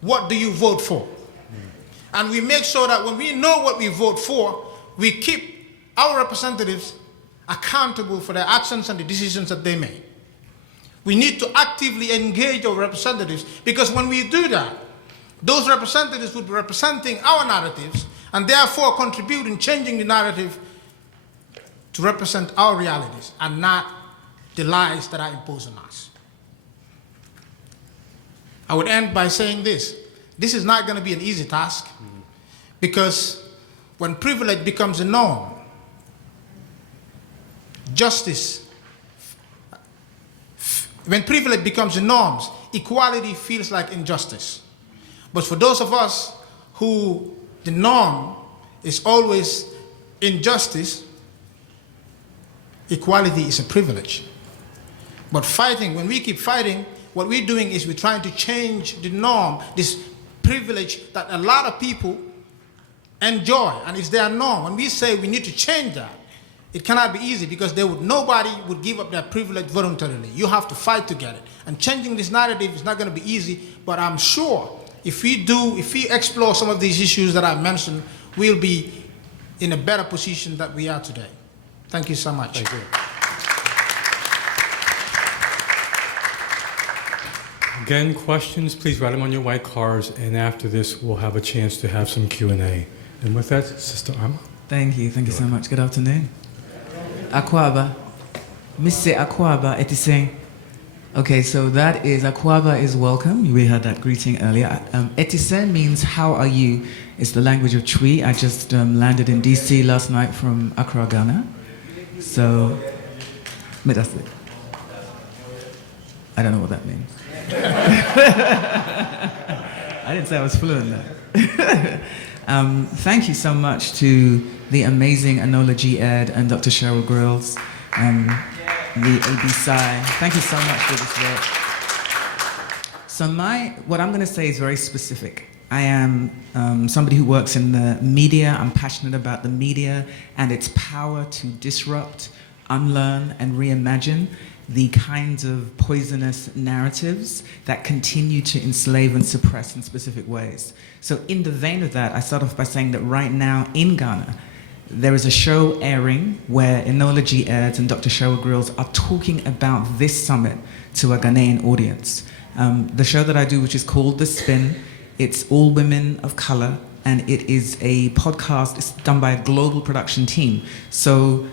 what do you vote for? And we make sure that when we know what we vote for, we keep our representatives accountable for their actions and the decisions that they make. We need to actively engage our representatives, because when we do that, those representatives would be representing our narratives and therefore contribute in changing the narrative to represent our realities and not the lies that are imposed on us. I would end by saying this. This is not going to be an easy task, because when privilege becomes a norm, when privilege becomes the norms, equality feels like injustice. But for those of us who the norm is always injustice, equality is a privilege. But fighting, when we keep fighting, what we're doing is we're trying to change the norm, this privilege that a lot of people enjoy, and it's their norm. When we say we need to change that, it cannot be easy because nobody would give up their privilege voluntarily. You have to fight to get it. And changing this narrative is not going to be easy, but I'm sure if we explore some of these issues that I mentioned, we'll be in a better position than we are today. Thank you so much. Thank you. Again, questions, please write them on your white cards, and after this, we'll have a chance to have some Q&A. And with that, Sister Arma. Thank you so much. Good afternoon. Akwaba. Mr. Akwaba Etiseng. Okay, so that is, Akwaba is welcome. We heard that greeting earlier. Etiseng means how are you? It's the language of Twi. I just landed in DC last night from Accra, Ghana. So, but that's it. I don't know what that means. I didn't say I was fluent there. Thank you so much to the amazing Enola G. Ed and Dr. Cheryl Grills, the ABSI. Thank you so much for this work. So what I'm going to say is very specific. I am somebody who works in the media. I'm passionate about the media and its power to disrupt, unlearn, and reimagine the kinds of poisonous narratives that continue to enslave and suppress in specific ways. So in the vein of that, I start off by saying that right now in Ghana, there is a show airing where Enola G. Ed and Dr. Cheryl Grills are talking about this summit to a Ghanaian audience. The show that I do, which is called The Spin, it's all women of color, and it is a podcast. It's done by a global production team. So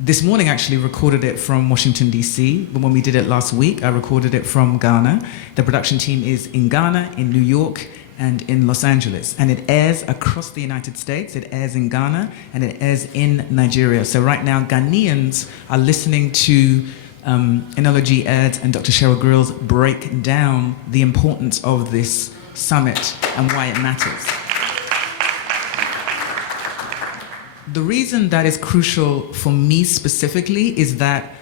this morning, I actually recorded it from Washington, D.C., but when we did it last week, I recorded it from Ghana. The production team is in Ghana, in New York, and in Los Angeles. And it airs across the United States. It airs in Ghana, and it airs in Nigeria. So right now, Ghanaians are listening to Enola G. Ed and Dr. Cheryl Grills break down the importance of this summit and why it matters. The reason that is crucial for me specifically is that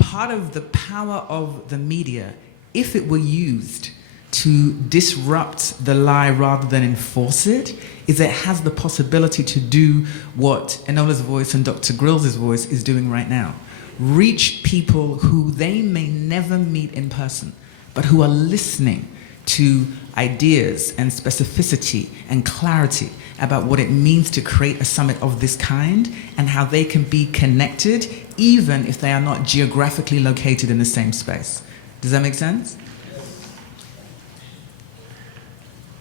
part of the power of the media, if it were used to disrupt the lie rather than enforce it, is it has the possibility to do what Enola's voice and Dr. Grills' voice is doing right now. Reach people who they may never meet in person, but who are listening to ideas and specificity and clarity about what it means to create a summit of this kind and how they can be connected even if they are not geographically located in the same space. Does that make sense?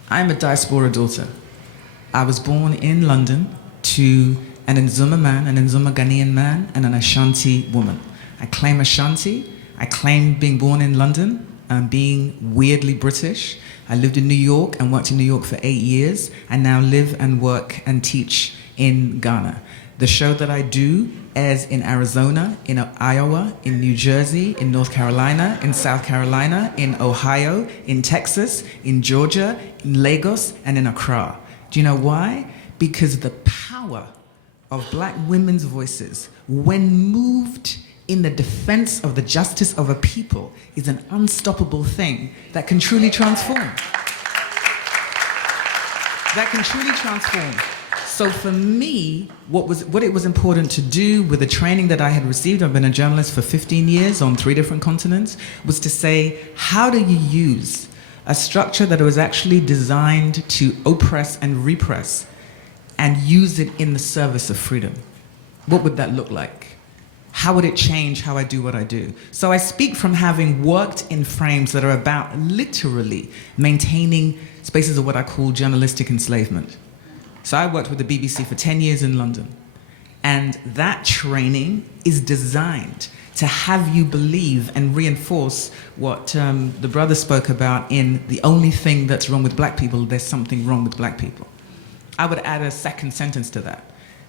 I'm a diaspora daughter. I was born in London to an Nzuma man, an Nzuma Ghanaian man, and an Ashanti woman. I claim Ashanti. I claim being born in London, being weirdly British. I lived in New York and worked in New York for 8 years. I now live and work and teach in Ghana. The show that I do airs in Arizona, in Iowa, in New Jersey, in North Carolina, in South Carolina, in Ohio, in Texas, in Georgia, in Lagos, and in Accra. Do you know why? Because the power of Black women's voices, when moved in the defense of the justice of a people, is an unstoppable thing that can truly transform. That can truly transform. So for me, what it was important to do with the training that I had received, I've been a journalist for 15 years on 3 different continents, was to say, how do you use a structure that was actually designed to oppress and repress and use it in the service of freedom? What would that look like? How would it change how I do what I do? So I speak from having worked in frames that are about literally maintaining spaces of what I call journalistic enslavement. So I worked with the BBC for 10 years in London. And that training is designed to have you believe and reinforce what the brother spoke about in the only thing that's wrong with Black people, there's something wrong with Black people. I would add a second sentence to that.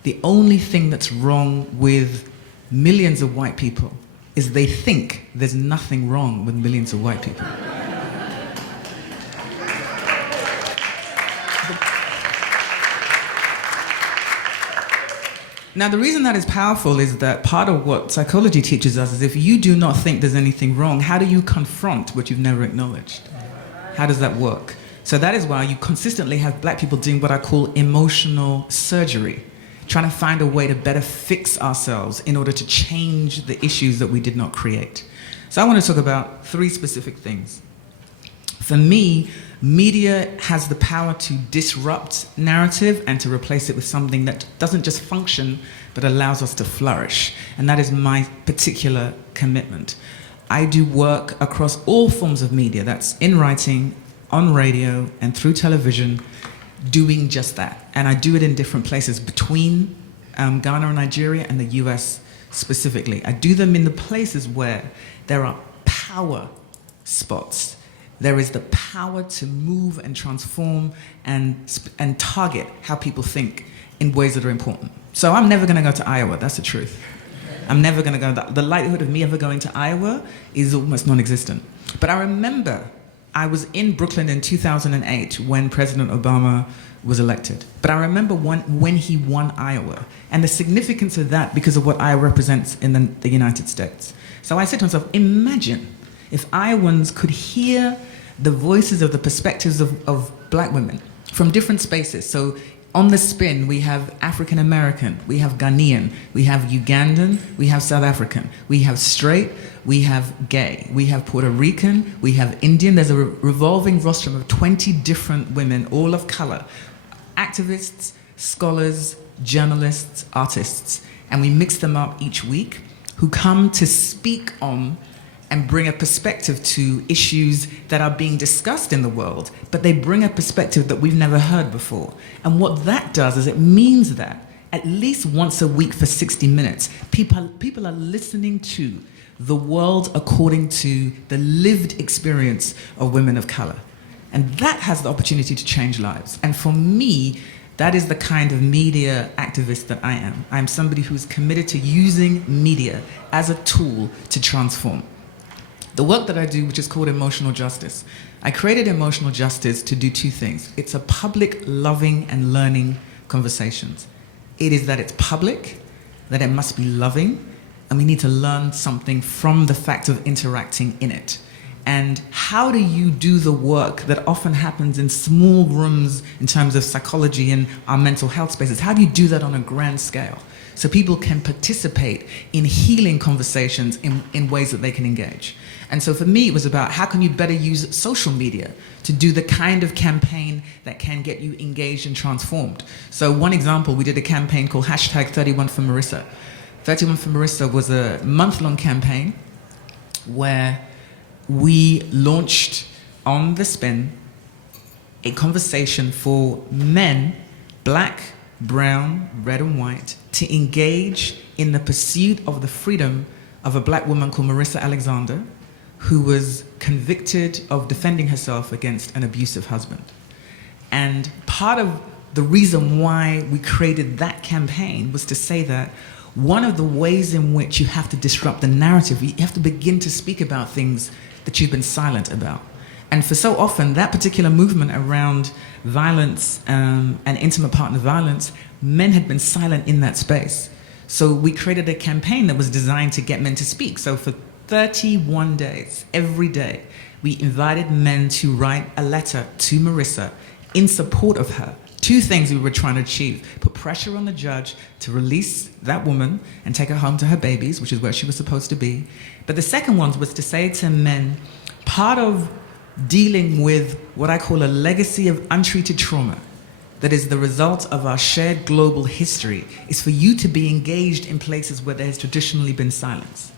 The only thing that's wrong with millions of white people is they think there's nothing wrong with millions of white people. Now, the reason that is powerful is that part of what psychology teaches us is if you do not think there's anything wrong, how do you confront what you've never acknowledged? How does that work? So that is why you consistently have black people doing what I call emotional surgery, trying to find a way to better fix ourselves in order to change the issues that we did not create. So I want to talk about 3 specific things. For me, media has the power to disrupt narrative and to replace it with something that doesn't just function, but allows us to flourish. And that is my particular commitment. I do work across all forms of media, that's in writing, on radio, and through television, doing just that. And I do it in different places between Ghana and Nigeria and the US specifically. I do them in the places where there are power spots. There is the power to move and transform and target how people think in ways that are important. So I'm never gonna go to Iowa, that's the truth. I'm never gonna go, the likelihood of me ever going to Iowa is almost non-existent. But I remember I was in Brooklyn in 2008 when President Obama was elected. But I remember when he won Iowa, and the significance of that because of what Iowa represents in the United States. So I said to myself, imagine if Iowans could hear the voices of the perspectives of black women from different spaces. So on the spin, we have African American, we have Ghanaian, we have Ugandan, we have South African, we have straight, we have gay, we have Puerto Rican, we have Indian. There's a revolving rostrum of 20 different women, all of color, activists, scholars, journalists, artists, and we mix them up each week who come to speak on and bring a perspective to issues that are being discussed in the world, but they bring a perspective that we've never heard before. And what that does is it means that at least once a week for 60 minutes, people are listening to the world according to the lived experience of women of color. And that has the opportunity to change lives. And for me, that is the kind of media activist that I am. I'm somebody who's committed to using media as a tool to transform. The work that I do, which is called emotional justice, I created emotional justice to do 2 things. It's a public loving and learning conversations. It is that it's public, that it must be loving, and we need to learn something from the fact of interacting in it. And how do you do the work that often happens in small rooms in terms of psychology and our mental health spaces? How do you do that on a grand scale so people can participate in healing conversations in ways that they can engage? And so for me, it was about how can you better use social media to do the kind of campaign that can get you engaged and transformed. So one example, we did a campaign called #31 for Marissa. 31 for Marissa was a month-long campaign where we launched on the spin a conversation for men, black, brown, red and white, to engage in the pursuit of the freedom of a black woman called Marissa Alexander, who was convicted of defending herself against an abusive husband. And part of the reason why we created that campaign was to say that one of the ways in which you have to disrupt the narrative, you have to begin to speak about things that you've been silent about. And for so often, that particular movement around violence and intimate partner violence, men had been silent in that space. So we created a campaign that was designed to get men to speak. So for 31 days, every day, we invited men to write a letter to Marissa in support of her. 2 things we were trying to achieve: put pressure on the judge to release that woman and take her home to her babies, which is where she was supposed to be. But the second one was to say to men, part of dealing with what I call a legacy of untreated trauma that is the result of our shared global history is for you to be engaged in places where there has traditionally been silence.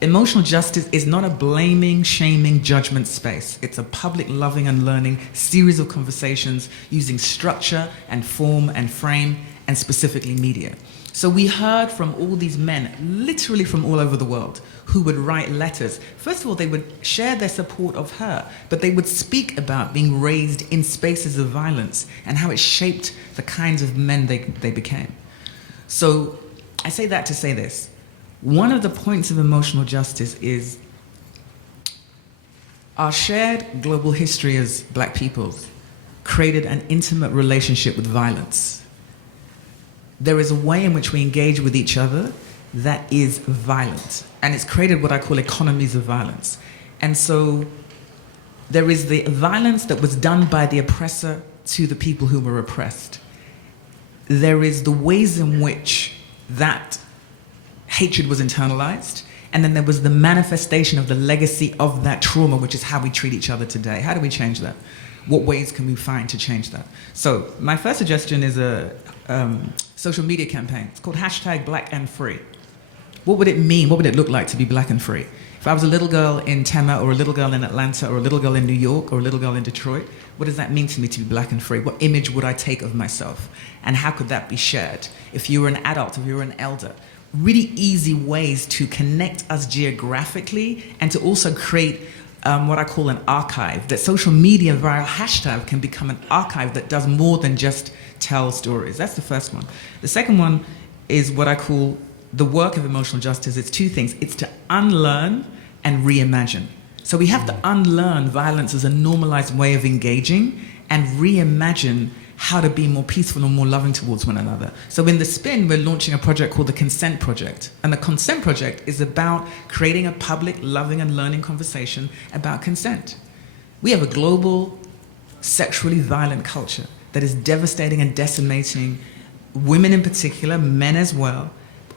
Emotional justice is not a blaming, shaming, judgment space. It's a public loving and learning series of conversations using structure and form and frame and specifically media. So we heard from all these men, literally from all over the world, who would write letters. First of all, they would share their support of her, but they would speak about being raised in spaces of violence and how it shaped the kinds of men they became. So I say that to say this. One of the points of emotional justice is our shared global history as black peoples created an intimate relationship with violence. there is a way in which we engage with each other that is violent. And it's created what I call economies of violence. And so there is the violence that was done by the oppressor to the people who were oppressed. There is the ways in which that hatred was internalized, and then there was the manifestation of the legacy of that trauma, which is how we treat each other today. How do we change that? What ways can we find to change that? So my first suggestion is a social media campaign. It's called #BlackandFree. What would it mean? What would it look like to be black and free? If I was a little girl in Tema, or a little girl in Atlanta, or a little girl in New York, or a little girl in Detroit, what does that mean to me to be black and free? What image would I take of myself? And how could that be shared? If you were an adult, if you were an elder, really easy ways to connect us geographically and to also create what I call an archive, that social media via hashtag can become an archive that does more than just tell stories. That's the first one. The second one is what I call the work of emotional justice. It's two things. It's to unlearn and reimagine. So we have to unlearn violence as a normalized way of engaging and reimagine how to be more peaceful and more loving towards one another. So in the Spin, we're launching a project called the Consent Project. And the Consent Project is about creating a public, loving and learning conversation about consent. We have a global, sexually violent culture that is devastating and decimating women in particular, men as well,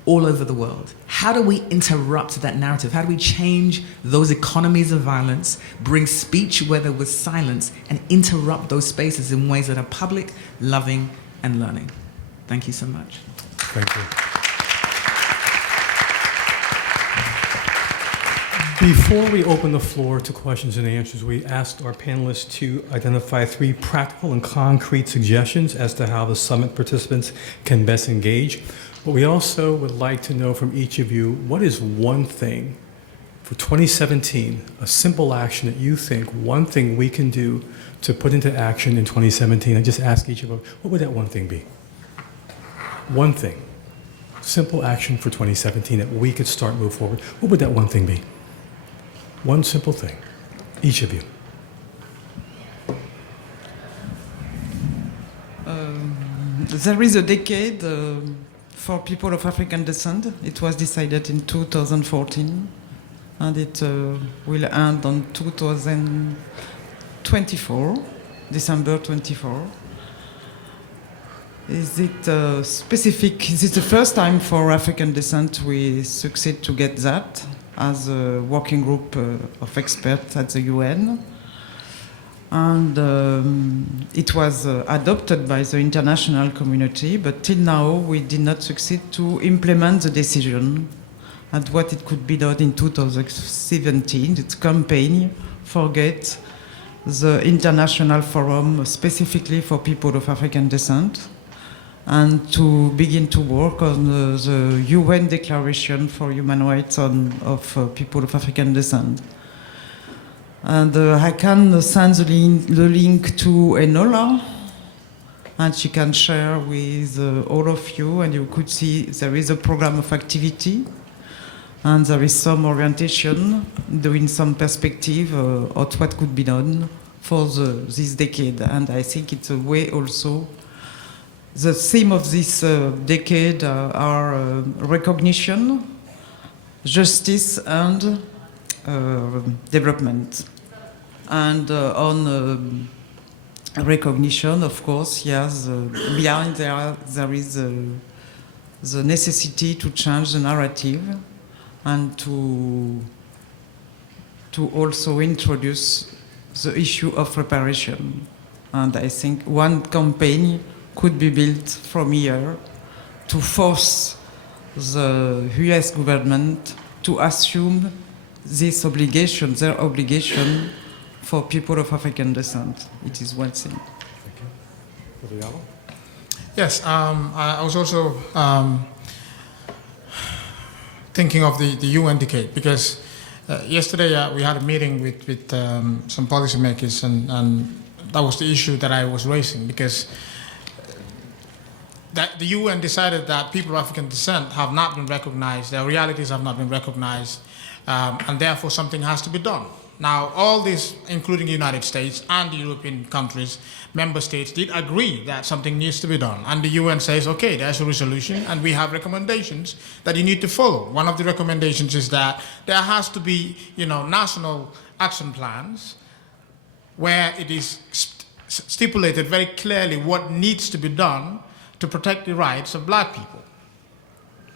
all over the world. How do we interrupt that narrative? How do we change those economies of violence, bring speech where there was silence, and interrupt those spaces in ways that are public, loving, and learning? Thank you so much. Thank you. Before we open the floor to questions and answers, we asked our panelists to identify 3 practical and concrete suggestions as to how the summit participants can best engage. But we also would like to know from each of you, what is one thing for 2017, a simple action that you think, one thing we can do to put into action in 2017? I just ask each of us, what would that one thing be? One thing, simple action for 2017 that we could start move forward. What would that one thing be? One simple thing, each of you. There is a decade for people of African descent. It was decided in 2014, and it will end on 2024, December 24. Is it specific? Is it the first time for African descent we succeed to get that as a working group of experts at the UN? And it was adopted by the international community, but till now we did not succeed to implement the decision and what it could be done in 2017. It's campaign Forget the International Forum specifically for people of African descent, and to begin to work on the UN Declaration for Human Rights of people of African descent. And I can send the link to Enola, and she can share with all of you, and you could see there is a program of activity, and there is some orientation, doing some perspective of what could be done for this decade. And I think it's a way also. The theme of this decade are recognition, justice, and development. And on recognition, of course, yes, behind there is the necessity to change the narrative and to also introduce the issue of reparation. And I think one campaign could be built from here to force the US government to assume this obligation, their obligation for people of African descent. It is one thing. Thank you. Yes, I was also thinking of the UN decade, because yesterday we had a meeting with some policymakers, and that was the issue that I was raising, because that the UN decided that people of African descent have not been recognized, their realities have not been recognized, and therefore something has to be done. Now, all this, including the United States and the European countries, member states, did agree that something needs to be done. And the UN says, okay, there's a resolution, and we have recommendations that you need to follow. One of the recommendations is that there has to be, national action plans where it is stipulated very clearly what needs to be done to protect the rights of black people.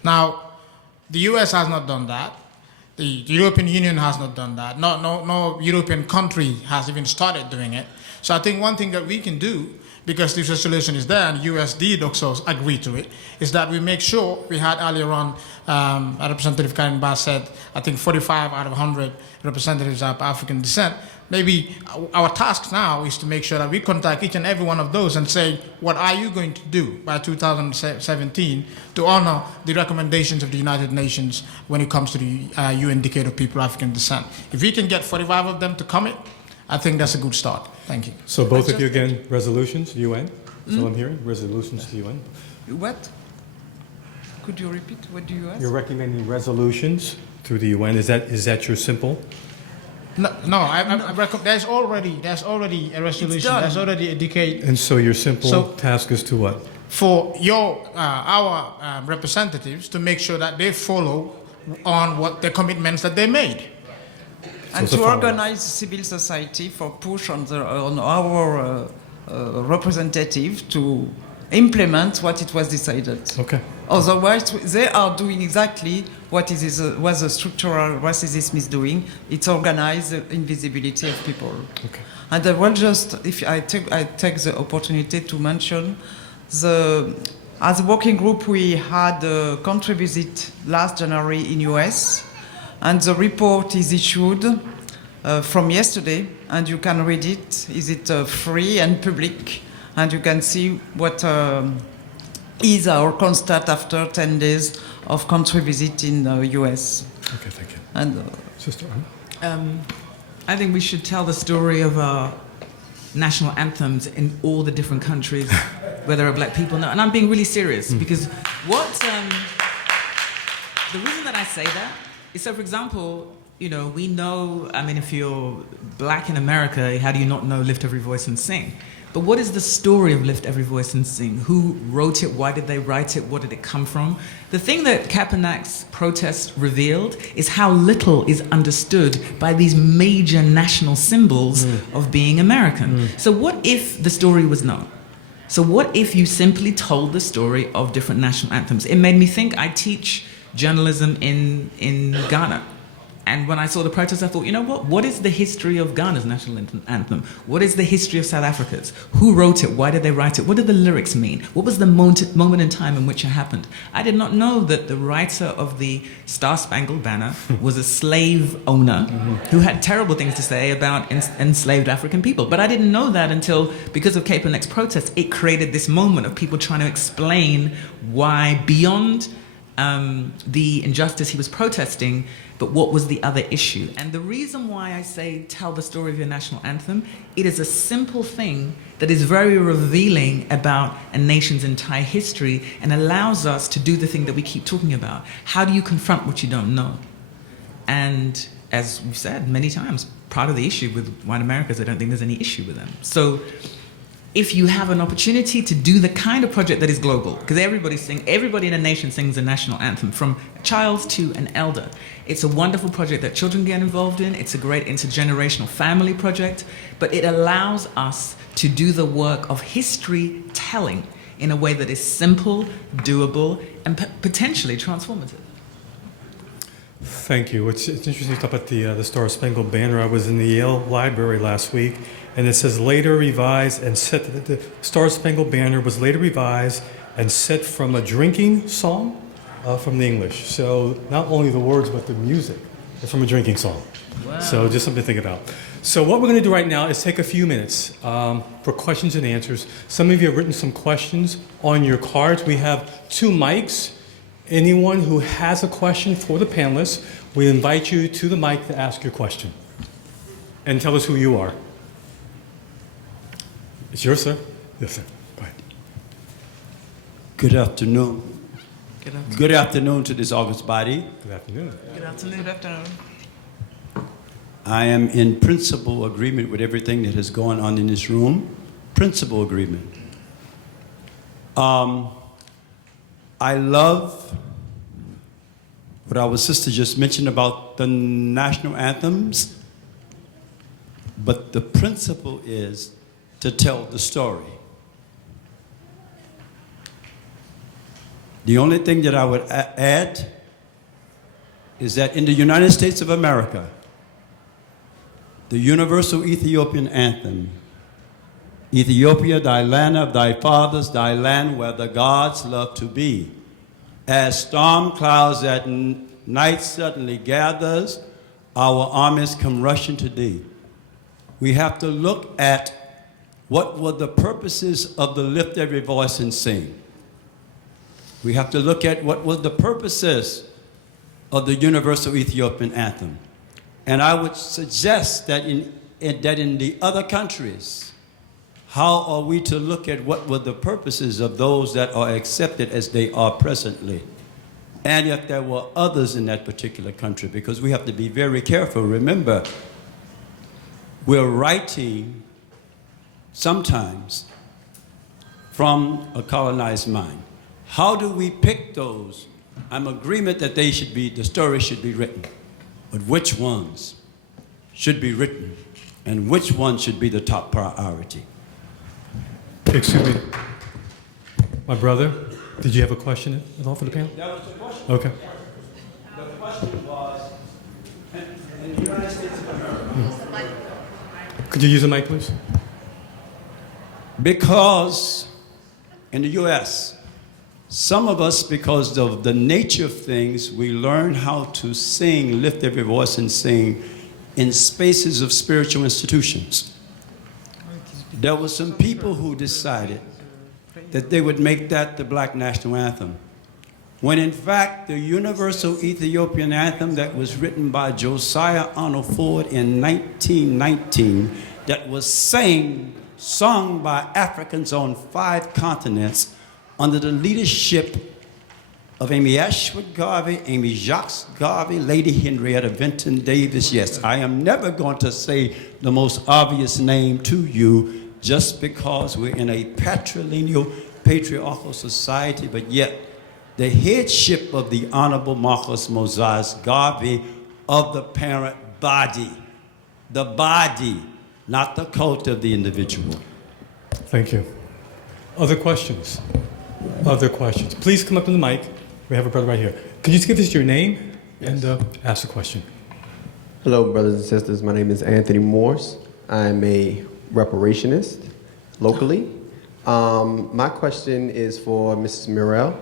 Now, the US has not done that. The European Union has not done that. No European country has even started doing it. So I think one thing that we can do, because this resolution is there and US did also agree to it, is that we make sure, we had earlier on, Representative Karen Bass said, I think 45 out of 100 representatives are of African descent. Maybe our task now is to make sure that we contact each and every one of those and say, what are you going to do by 2017 to honor the recommendations of the United Nations when it comes to the UN Decade of People of African Descent? If we can get 45 of them to commit, I think that's a good start. Thank you. So both of you again, resolutions, UN? So I'm hearing, resolutions to UN? What? Could you repeat? What do you ask? You're recommending resolutions through the UN. Is that your simple? There's already a resolution. There's already a decade. And so your simple task is to what? For our representatives to make sure that they follow on what the commitments that they made. And to organize civil society for push on our representative to implement what it was decided. Okay. Otherwise, they are doing exactly what the structural racism is doing. It's organized invisibility of people. Okay. And I will just, if I take the opportunity to mention, as a working group, we had a country visit last January in US, and the report is issued from yesterday, and you can read it. Is it free and public? And you can see what is our constat after 10 days of country visit in the US. Okay, thank you. And Sister I think we should tell the story of our national anthems in all the different countries where there are black people now. And I'm being really serious because the reason that I say that is, so for example, we know, if you're black in America, how do you not know Lift Every Voice and Sing? But what is the story of Lift Every Voice and Sing? Who wrote it? Why did they write it? What did it come from? The thing that Kaepernick's protest revealed is how little is understood by these major national symbols of being American. So what if the story was known? So what if you simply told the story of different national anthems? It made me think. I teach journalism in Ghana. And when I saw the protest, I thought, you know what? What is the history of Ghana's national anthem? What is the history of South Africa's? Who wrote it? Why did they write it? What did the lyrics mean? What was the moment in time in which it happened? I did not know that the writer of the Star Spangled Banner was a slave owner who had terrible things to say about enslaved African people. But I didn't know that until, because of Kaepernick's protest, it created this moment of people trying to explain why, beyond the injustice he was protesting, but what was the other issue? And the reason why I say tell the story of your national anthem, it is a simple thing that is very revealing about a nation's entire history and allows us to do the thing that we keep talking about. How do you confront what you don't know? And as we've said many times, part of the issue with white America is I don't think there's any issue with them. So if you have an opportunity to do the kind of project that is global, because everybody in a nation sings a national anthem, from a child to an elder. It's a wonderful project that children get involved in. It's a great intergenerational family project, but it allows us to do the work of history telling in a way that is simple, doable, and potentially transformative. Thank you. It's interesting to talk about the Star Spangled Banner. I was in the Yale Library last week, and it says later revised and set. The Star Spangled Banner was later revised and set from a drinking song from the English. So not only the words, but the music are from a drinking song. Wow. So just something to think about. So what we're going to do right now is take a few minutes for questions and answers. Some of you have written some questions on your cards. We have 2 mics. Anyone who has a question for the panelists, we invite you to the mic to ask your question. And tell us who you are. It's yours, sir? Yes, sir. Go ahead. Good afternoon. Good afternoon. Good afternoon to this august body. Good afternoon. Good afternoon. Good afternoon. I am in principle agreement with everything that has gone on in this room. Principle agreement. I love what our sister just mentioned about the national anthems, but the principle is to tell the story. The only thing that I would add is that in the United States of America, the universal Ethiopian anthem, Ethiopia, thy land of thy fathers, thy land where the gods love to be. As storm clouds at night suddenly gathers, our armies come rushing to thee. We have to look at what were the purposes of the lift every voice and sing. We have to look at what were the purposes of the universal Ethiopian anthem. And I would suggest that in the other countries, how are we to look at what were the purposes of those that are accepted as they are presently? And if there were others in that particular country, because we have to be very careful. Remember, we're writing sometimes from a colonized mind. How do we pick those? I'm in agreement that the story should be written, but which ones should be written and which ones should be the top priority? Excuse me. My brother, did you have a question at all for the panel? That was the question. Okay. The question was, in the United States of America. Could you use the mic, please? Because in the U.S., some of us, because of the nature of things, we learn how to sing, lift every voice and sing in spaces of spiritual institutions. There were some people who decided that they would make that the black national anthem, when in fact the universal Ethiopian anthem that was written by Josiah Arnold Ford in 1919, that was sung by Africans on 5 continents under the leadership of Amy Ashwood Garvey, Amy Jacques Garvey, Lady Henrietta Vinton Davis. Yes, I am never going to say the most obvious name to you just because we're in a patrilineal, patriarchal society, but yet the headship of the Honorable Marcus Moses Garvey of the parent body, the body, not the cult of the individual. Thank you. Other questions? Other questions? Please come up to the mic. We have a brother right here. Could you just give us your name and ask a question? Hello, brothers and sisters. My name is Anthony Morse. I'm a reparationist locally. My question is for Mrs. Murrell.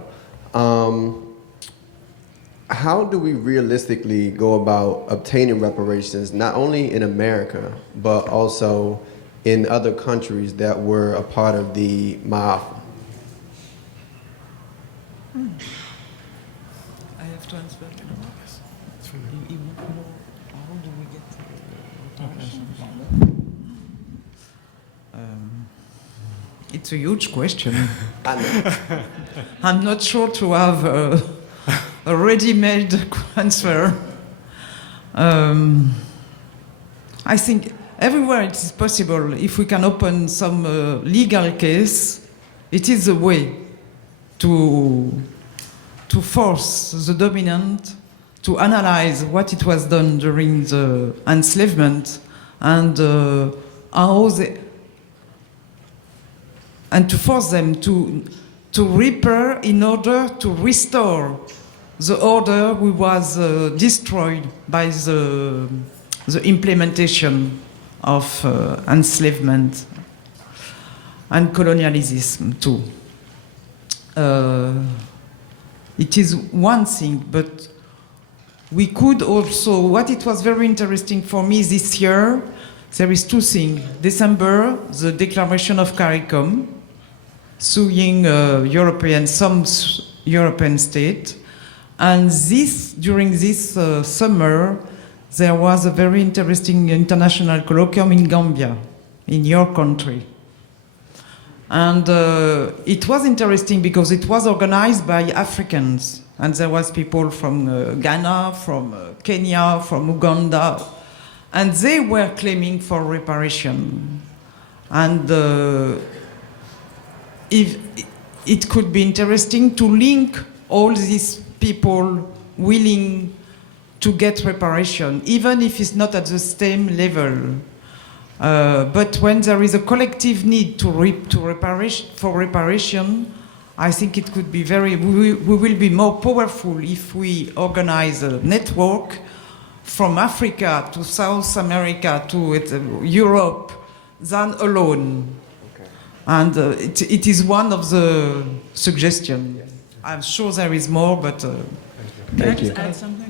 How do we realistically go about obtaining reparations, not only in America, but also in other countries that were a part of the Ma'afa? I have to answer. How do we get it's a huge question. I'm not sure to have a ready-made answer. I think everywhere it is possible, if we can open some legal case, it is a way to force the dominant to analyze what it was done during the enslavement and how they, and to force them to repair in order to restore the order which was destroyed by the implementation of enslavement and colonialism too. It is one thing, but we could also, what it was very interesting for me this year, there is 2 things. December, the Declaration of CARICOM, suing some European state. And during this summer, there was a very interesting international colloquium in Gambia, in your country. And it was interesting because it was organized by Africans. And there was people from Ghana, from Kenya, from Uganda. and they were claiming for reparation. And if it could be interesting to link all these people willing to get reparation, even if it's not at the same level. But when there is a collective need for reparation, I think it could be we will be more powerful if we organize a network from Africa to South America to Europe than alone. Okay. And it is one of the suggestions. I'm sure there is more, but can I just add something?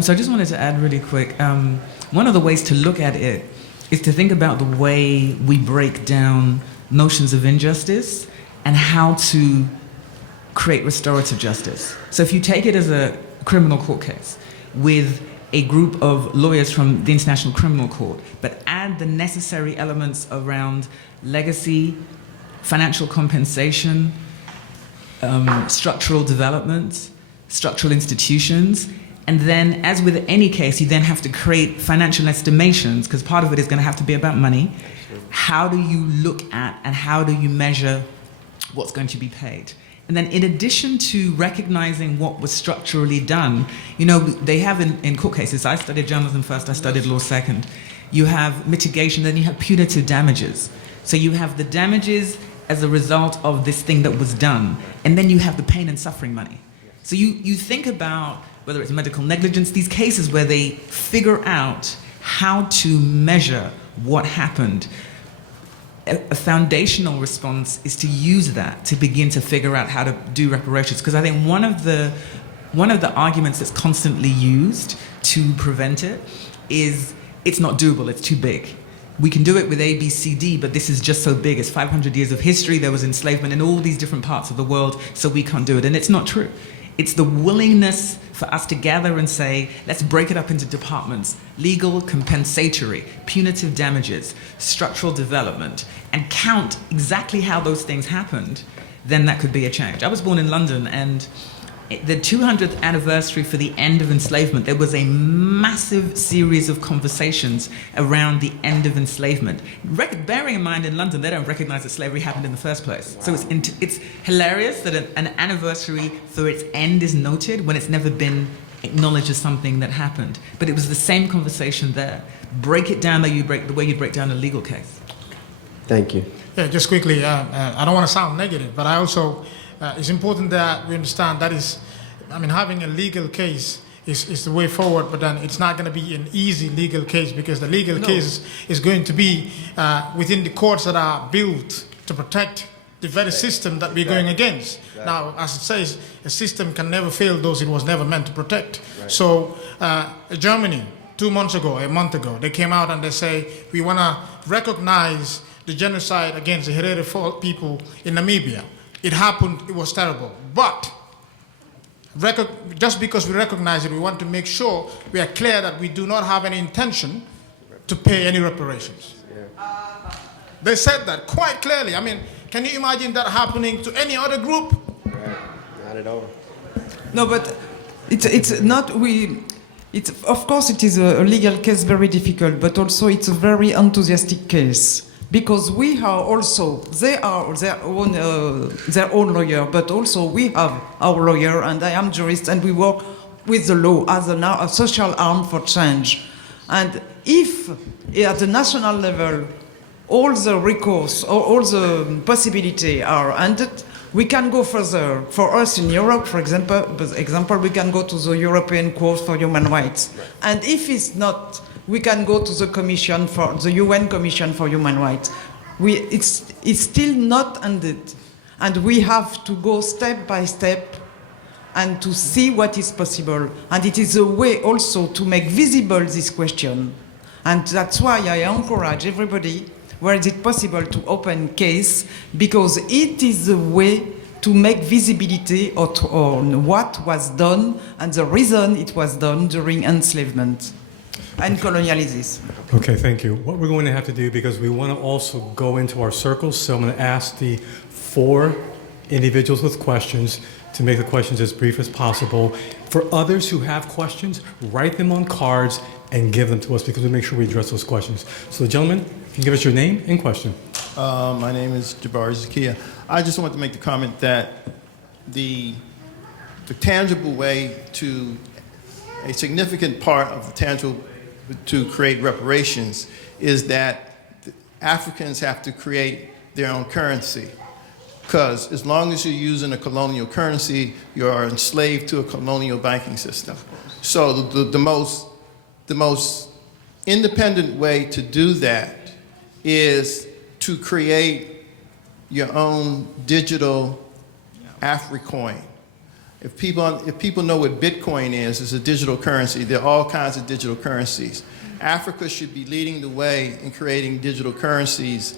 So I just wanted to add really quick. One of the ways to look at it is to think about the way we break down notions of injustice and how to create restorative justice. So if you take it as a criminal court case with a group of lawyers from the International Criminal Court, but add the necessary elements around legacy, financial compensation, structural development, structural institutions, and then, as with any case, you then have to create financial estimations, because part of it is going to have to be about money. How do you look at and how do you measure what's going to be paid? And then in addition to recognizing what was structurally done, you know, they have in court cases, I studied journalism first, I studied law second, you have mitigation, then you have punitive damages. So you have the damages as a result of this thing that was done, and then you have the pain and suffering money. So you think about whether it's medical negligence, these cases where they figure out how to measure what happened. A foundational response is to use that to begin to figure out how to do reparations. Because I think one of the arguments that's constantly used to prevent it is it's not doable, it's too big. We can do it with A, B, C, D, but this is just so big. It's 500 years of history, there was enslavement in all these different parts of the world, so we can't do it. And it's not true. It's the willingness for us to gather and say, let's break it up into departments: legal, compensatory, punitive damages, structural development, and count exactly how those things happened. Then that could be a change. I was born in London, and the 200th anniversary for the end of enslavement, there was a massive series of conversations around the end of enslavement. Bearing in mind, in London, they don't recognize that slavery happened in the first place. Wow. So it's hilarious that an anniversary for its end is noted when it's never been acknowledged as something that happened. But it was the same conversation there. Break it down the way you break down a legal case. Thank you. Yeah, just quickly, I don't want to sound negative, but I also, it's important that we understand that is, I mean, having a legal case is the way forward, but then it's not going to be an easy legal case, because the legal case is going to be within the courts that are built to protect the very system that we're going against. Now, as it says, a system can never fail those it was never meant to protect. So Germany, 2 months ago, a month ago, they came out and they say, we want to recognize the genocide against the Herero people in Namibia. It happened, it was terrible. But just because we recognize it, we want to make sure we are clear that we do not have any intention to pay any reparations. They said that quite clearly. I mean, can you imagine that happening to any other group? Right. Not at all. No, but it's not, of course it is a legal case, very difficult, but also it's a very enthusiastic case. Because we are also, they are their own lawyer, but also we have our lawyer, and I am jurist, and we work with the law as a social arm for change. And if at the national level, all the recourse, or all the possibilities are ended, we can go further. For us in Europe, for example, we can go to the European Court for Human Rights. And if it's not, we can go to the Commission for the UN Commission for Human Rights. It's still not ended, and we have to go step by step and to see what is possible. And it is a way also to make visible this question. And that's why I encourage everybody, where is it possible, to open case, because it is a way to make visibility on what was done and the reason it was done during enslavement and colonialism. Okay, thank you. What we're going to have to do, because we want to also go into our circles, so I'm going to ask the 4 individuals with questions to make the questions as brief as possible. For others who have questions, write them on cards and give them to us because we make sure we address those questions. So, gentlemen, can you give us your name and question? My name is Jabari Zakia. I just want to make the comment that the tangible way to, a significant part of the tangible to create reparations is that Africans have to create their own currency. Because as long as you're using a colonial currency, you are enslaved to a colonial banking system. So the most independent way to do that is to create your own digital AfriCoin. If people know what Bitcoin is, it's a digital currency. There are all kinds of digital currencies. Africa should be leading the way in creating digital currencies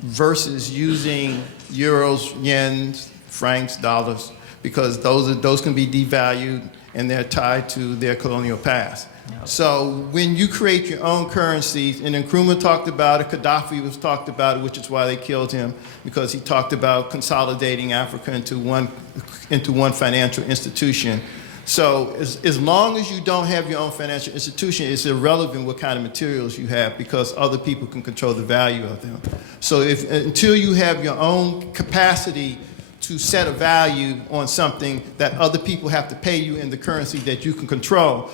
versus using euros, yens, francs, dollars, because those can be devalued and they're tied to their colonial past. So when you create your own currencies, and Nkrumah talked about it, Gaddafi was talked about it, which is why they killed him, because he talked about consolidating Africa into one financial institution. So as long as you don't have your own financial institution, it's irrelevant what kind of materials you have because other people can control the value of them. So until you have your own capacity to set a value on something that other people have to pay you in the currency that you can control,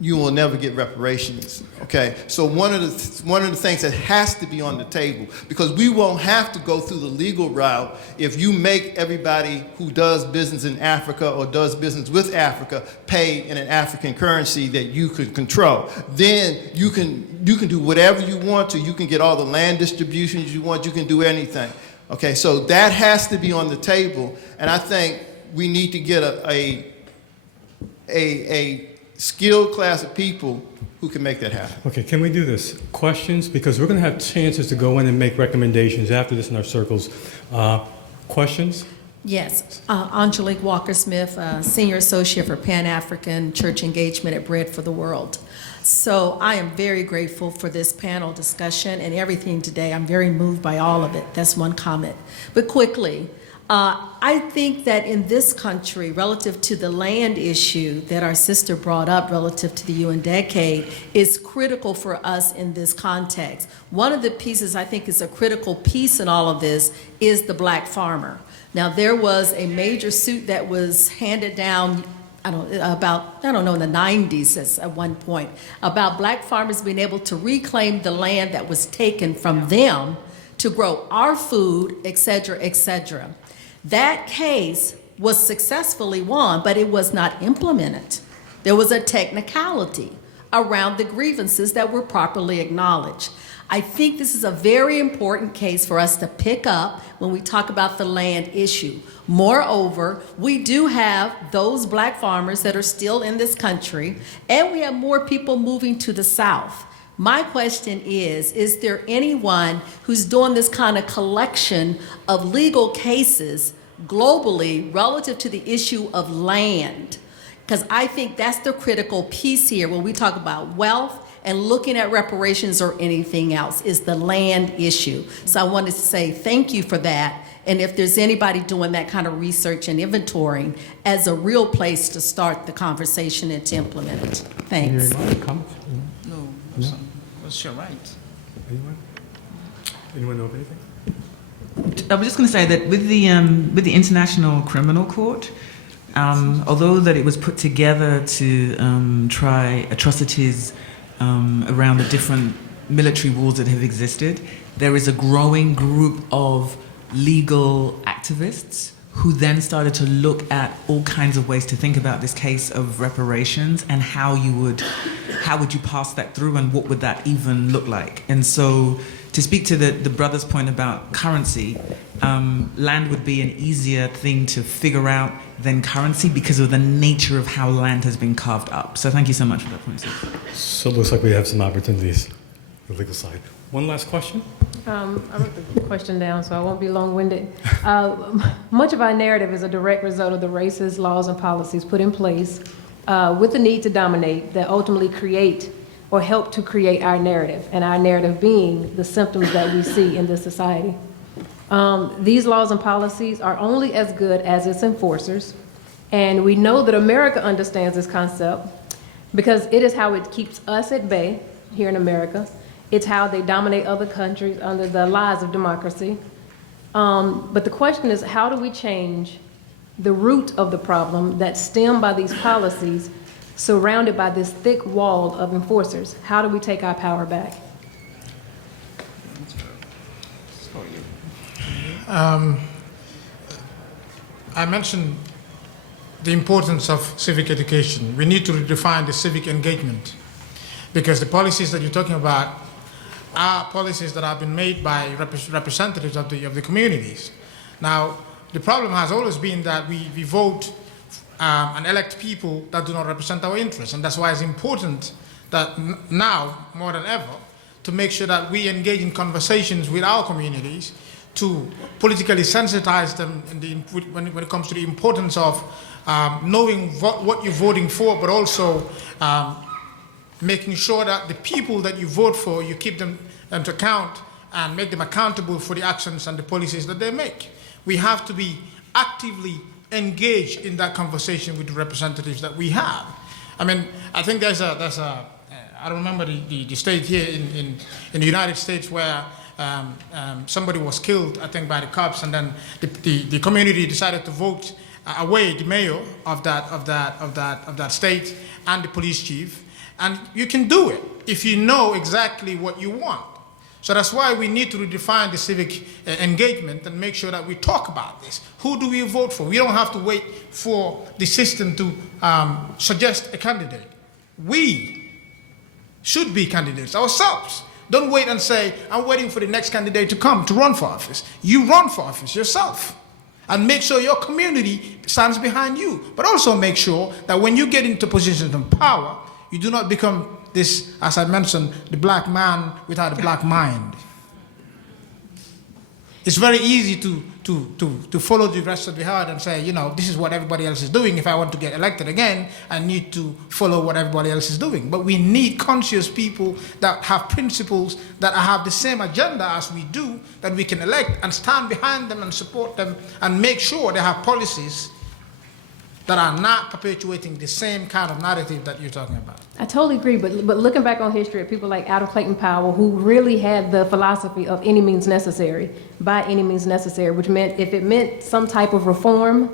you will never get reparations, okay? So one of the things that has to be on the table, because we won't have to go through the legal route if you make everybody who does business in Africa or does business with Africa pay in an African currency that you can control. Then you can do whatever you want to. You can get all the land distributions you want. You can do anything, okay? So that has to be on the table, and I think we need to get a skilled class of people who can make that happen. Okay, can we do this? Questions, because we're going to have chances to go in and make recommendations after this in our circles. Questions? Yes, Angelique Walker-Smith, Senior Associate for Pan-African Church Engagement at Bread for the World. So I am very grateful for this panel discussion and everything today. I'm very moved by all of it. That's one comment. But quickly, I think that in this country, relative to the land issue that our sister brought up relative to the UN decade, is critical for us in this context. One of the pieces I think is a critical piece in all of this is the black farmer. Now, there was a major suit that was handed down in the 90s at one point, about black farmers being able to reclaim the land that was taken from them to grow our food, et cetera, et cetera. That case was successfully won, but it was not implemented. There was a technicality around the grievances that were properly acknowledged. I think this is a very important case for us to pick up when we talk about the land issue. Moreover, we do have those black farmers that are still in this country, and we have more people moving to the South. My question is there anyone who's doing this kind of collection of legal cases globally relative to the issue of land? Because I think that's the critical piece here when we talk about wealth and looking at reparations or anything else, is the land issue. So I wanted to say thank you for that. And if there's anybody doing that kind of research and inventorying as a real place to start the conversation and to implement it. Thanks. No, you're right. Anyone know of anything? I was just going to say that with the International Criminal Court, although that it was put together to try atrocities around the different military wars that have existed, there is a growing group of legal activists who then started to look at all kinds of ways to think about this case of reparations and how would you pass that through and what would that even look like. And so to speak to the brother's point about currency, land would be an easier thing to figure out than currency because of the nature of how land has been carved up. So thank you so much for that point. So it looks like we have some opportunities on the legal side. One last question? I wrote the question down, so I won't be long-winded. Much of our narrative is a direct result of the racist laws and policies put in place with the need to dominate that ultimately create or help to create our narrative, and our narrative being the symptoms that we see in this society. These laws and policies are only as good as its enforcers, And we know that America understands this concept because it is how it keeps us at bay here in America. It's how they dominate other countries under the lies of democracy. But the question is, how do we change the root of the problem that's stemmed by these policies surrounded by this thick wall of enforcers? How do we take our power back? I mentioned the importance of civic education. We need to redefine the civic engagement because the policies that you're talking about are policies that have been made by representatives of the communities. Now, the problem has always been that we vote and elect people that do not represent our interests, and that's why it's important that now, more than ever, to make sure that we engage in conversations with our communities to politically sensitize them when it comes to the importance of knowing what you're voting for, but also making sure that the people that you vote for, you keep them into account and make them accountable for the actions and the policies that they make. We have to be actively engaged in that conversation with the representatives that we have. I mean, I think there's a I don't remember the state here in the United States where somebody was killed, I think, by the cops, and then the community decided to vote away the mayor of that state and the police chief. And you can do it if you know exactly what you want. So that's why we need to redefine the civic engagement and make sure that we talk about this. Who do we vote for? We don't have to wait for the system to suggest a candidate. We should be candidates ourselves. Don't wait and say, I'm waiting for the next candidate to come to run for office. You run for office yourself. And make sure your community stands behind you. But also make sure that when you get into positions of power, you do not become this, as I mentioned, the black man without a black mind. It's very easy to follow the rest of the herd and say, you know, this is what everybody else is doing. If I want to get elected again, I need to follow what everybody else is doing. But we need conscious people that have principles, that have the same agenda as we do, that we can elect and stand behind them and support them and make sure they have policies that are not perpetuating the same kind of narrative that you're talking about. I totally agree, but looking back on history at people like Adam Clayton Powell, who really had the philosophy of any means necessary, by any means necessary, which meant if it meant some type of reform,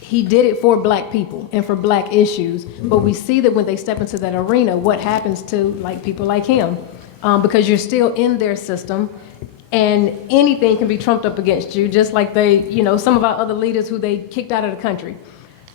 he did it for black people and for black issues. But we see that when they step into that arena, what happens to people like him? Because you're still in their system, and anything can be trumped up against you, just like some of our other leaders who they kicked out of the country.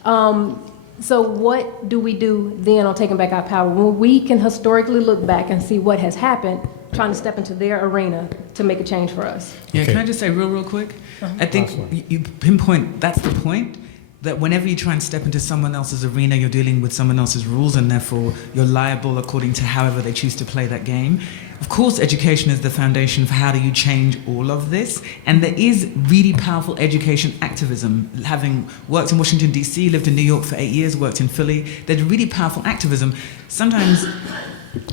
So what do we do then on taking back our power? When we can historically look back and see what has happened, trying to step into their arena to make a change for us. Yeah, can I just say real quick? I think you pinpoint, that's the point, that whenever you try and step into someone else's arena, you're dealing with someone else's rules, and therefore you're liable according to however they choose to play that game. Of course, education is the foundation for how do you change all of this, and there is really powerful education activism. Having worked in Washington, D.C., lived in New York for 8 years, worked in Philly, there's really powerful activism. Sometimes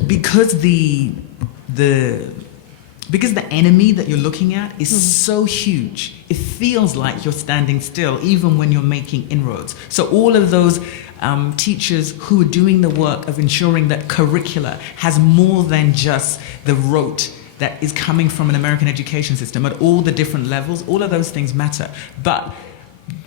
because the enemy that you're looking at is so huge, it feels like you're standing still even when you're making inroads. So all of those teachers who are doing the work of ensuring that curricula has more than just the rote that is coming from an American education system at all the different levels, all of those things matter. But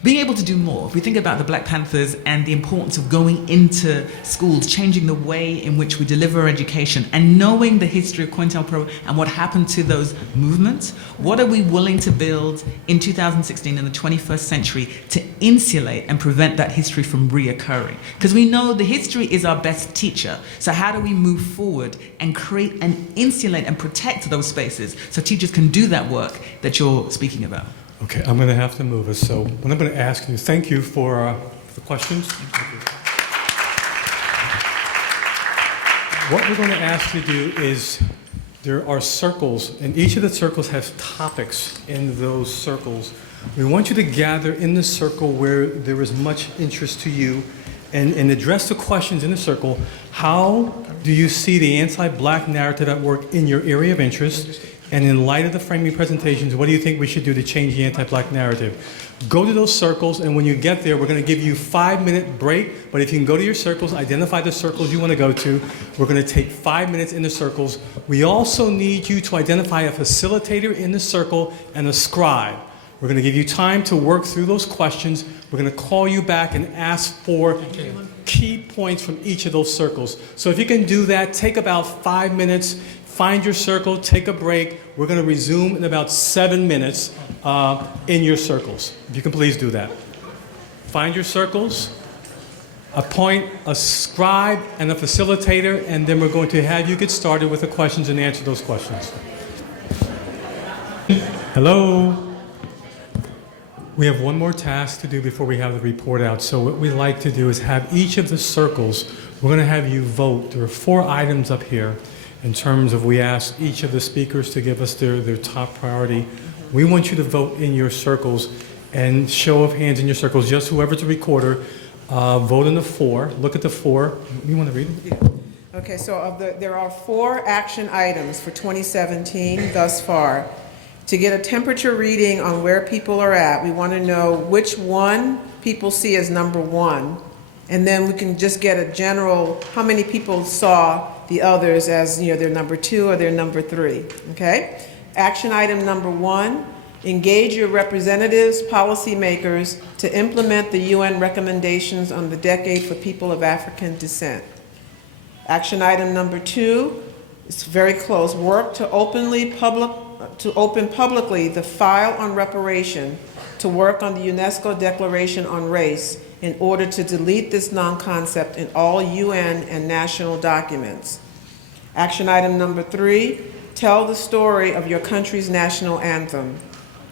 being able to do more, if we think about the Black Panthers and the importance of going into schools, changing the way in which we deliver education, and knowing the history of COINTELPRO and what happened to those movements, what are we willing to build in 2016 in the 21st century to insulate and prevent that history from reoccurring? Because we know the history is our best teacher. So how do we move forward and create and insulate and protect those spaces so teachers can do that work that you're speaking about? Okay, I'm going to have to move us. So what I'm going to ask you, thank you for the questions. What we're going to ask you to do is, there are circles, and each of the circles has topics in those circles. We want you to gather in the circle where there is much interest to you and address the questions in the circle. How do you see the anti-Black narrative at work in your area of interest? And in light of the framing presentations, what do you think we should do to change the anti-black narrative? Go to those circles, and when you get there, we're going to give you a 5-minute break. But if you can go to your circles, identify the circles you want to go to. We're going to take 5 minutes in the circles. We also need you to identify a facilitator in the circle and a scribe. We're going to give you time to work through those questions. We're going to call you back and ask for key points from each of those circles. So if you can do that, take about 5 minutes. Find your circle, take a break. We're going to resume in about 7 minutes in your circles. If you can please do that. Find your circles, appoint a scribe and a facilitator, and then we're going to have you get started with the questions and answer those questions. Hello. We have one more task to do before we have the report out. So what we like to do is have each of the circles, we're going to have you vote. There are 4 items up here. In terms of, we ask each of the speakers to give us their top priority. We want you to vote in your circles, and show of hands in your circles, just whoever's a recorder, vote in the 4. Look at the 4. You want to read it? Yeah. Okay, so there are 4 action items for 2017 thus far. To get a temperature reading on where people are at, we want to know which one people see as number 1, and then we can just get a general, how many people saw the others as, their number 2 or their number 3, okay? Action item number 1, engage your representatives, policymakers to implement the UN recommendations on the Decade for People of African Descent. Action item number 2, it's very close, work to open publicly the file on reparation to work on the UNESCO Declaration on Race in order to delete this non-concept in all UN and national documents. Action item number 3, tell the story of your country's national anthem.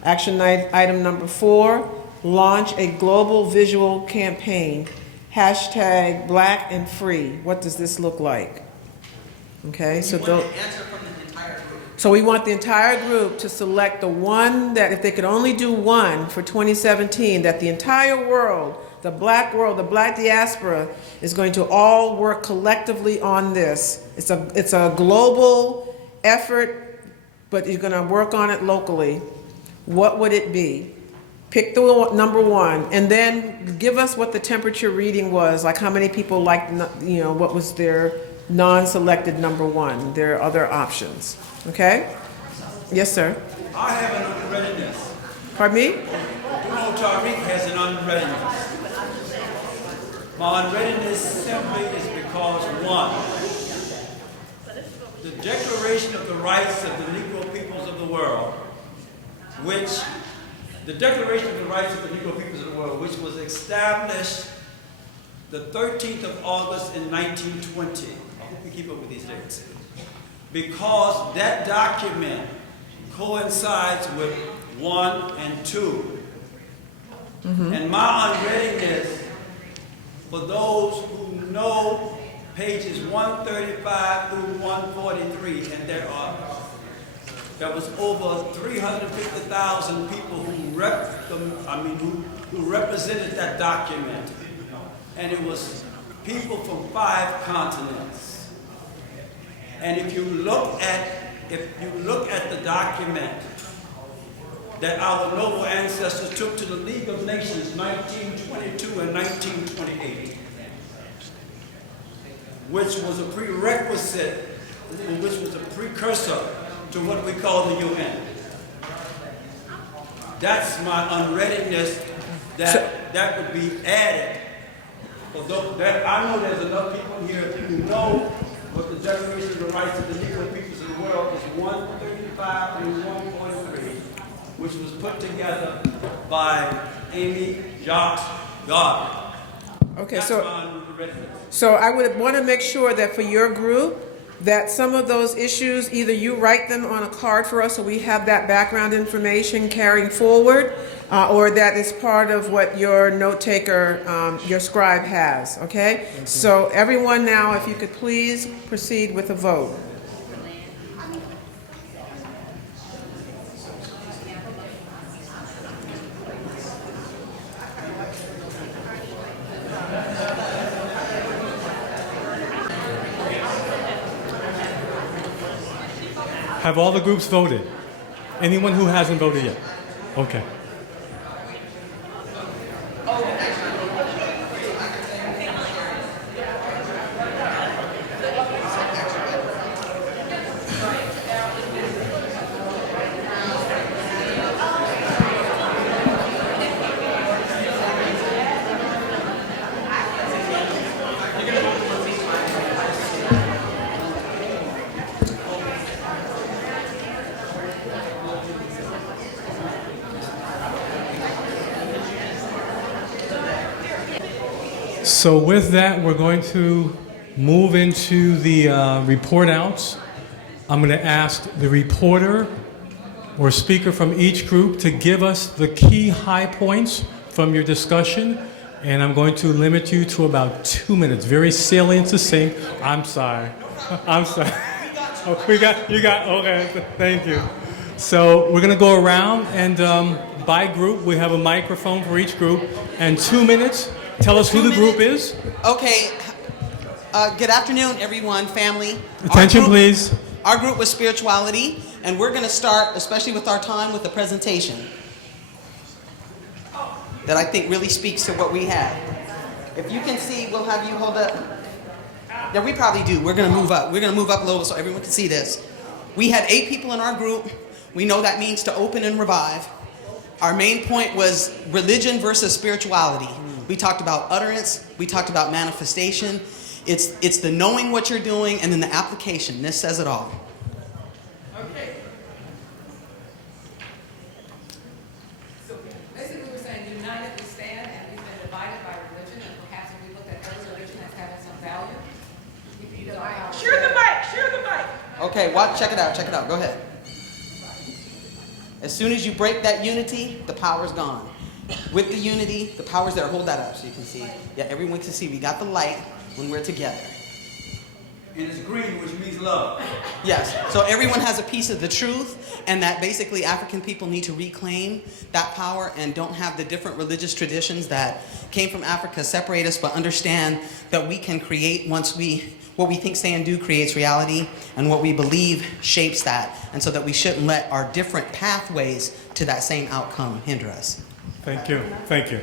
Action item number 4, launch a global visual campaign, #BlackandFree. What does this look like? Okay, so we want the entire group to select the one that, if they could only do one for 2017, that the entire world, the black diaspora, is going to all work collectively on this. It's a global effort, but you're going to work on it locally. What would it be? Pick the number 1, and then give us what the temperature reading was, like how many people liked, what was their non-selected number 1. There are other options. Okay? Yes, sir. I have an unreadiness. Pardon me? Tariq has an unreadiness. My unreadiness simply is because, 1, the Declaration of the Rights of the Negro Peoples of the World, which was established the 13th of August in 1920. I hope we keep up with these dates. Because that document coincides with 1 and 2. And my unreadiness, for those who know pages 135 through 143, and there was over 350,000 people who represented that document, and it was people from 5 continents. And if you look at the document that our noble ancestors took to the League of Nations 1922 and 1928, which was a prerequisite, which was a precursor to what we call the UN. That's my unreadiness that would be added. Although that, I know there's enough people here who know what the Declaration of the Rights of the Negro Peoples of the World is, 135 through 143, which was put together by Amy Jacques Gardner. Okay, so I would want to make sure that for your group, that some of those issues, either you write them on a card for us so we have that background information carrying forward, or that is part of what your note taker, your scribe has, okay? So everyone now, if you could please proceed with a vote. Have all the groups voted? Anyone who hasn't voted yet? Okay. So with that, we're going to move into the report outs. I'm going to ask the reporter or speaker from each group to give us the key high points from your discussion, and I'm going to limit you to about 2 minutes. Very salient, succinct. I'm sorry. I'm sorry. Oh, okay, thank you. So we're going to go around, and by group, we have a microphone for each group, and 2 minutes. Tell us who the group is. Okay. Good afternoon, everyone, family. Attention, please. Our group was spirituality, and we're going to start, especially with our time, with the presentation that I think really speaks to what we have. If you can see, we'll have you hold up. Yeah, we probably do. We're going to move up. We're going to move up a little so everyone can see this. We had 8 people in our group. We know that means to open and revive. Our main point was religion versus spirituality. We talked about utterance. We talked about manifestation. It's the knowing what you're doing and then the application. This says it all. Okay. So basically we're saying united we stand, and we've been divided by religion, and perhaps if we look at every religion as having some value. Share the mic. Okay, check it out. Go ahead. As soon as you break that unity, the power's gone. With the unity, the power's there. Hold that up so you can see. Yeah, everyone can see. We got the light when we're together. And it's green, which means love. Yes. So everyone has a piece of the truth, and that basically African people need to reclaim that power and don't have the different religious traditions that came from Africa separate us, but understand that we can create what we think, say, and do creates reality, and what we believe shapes that. And so that we shouldn't let our different pathways to that same outcome hinder us. Thank you. Thank you.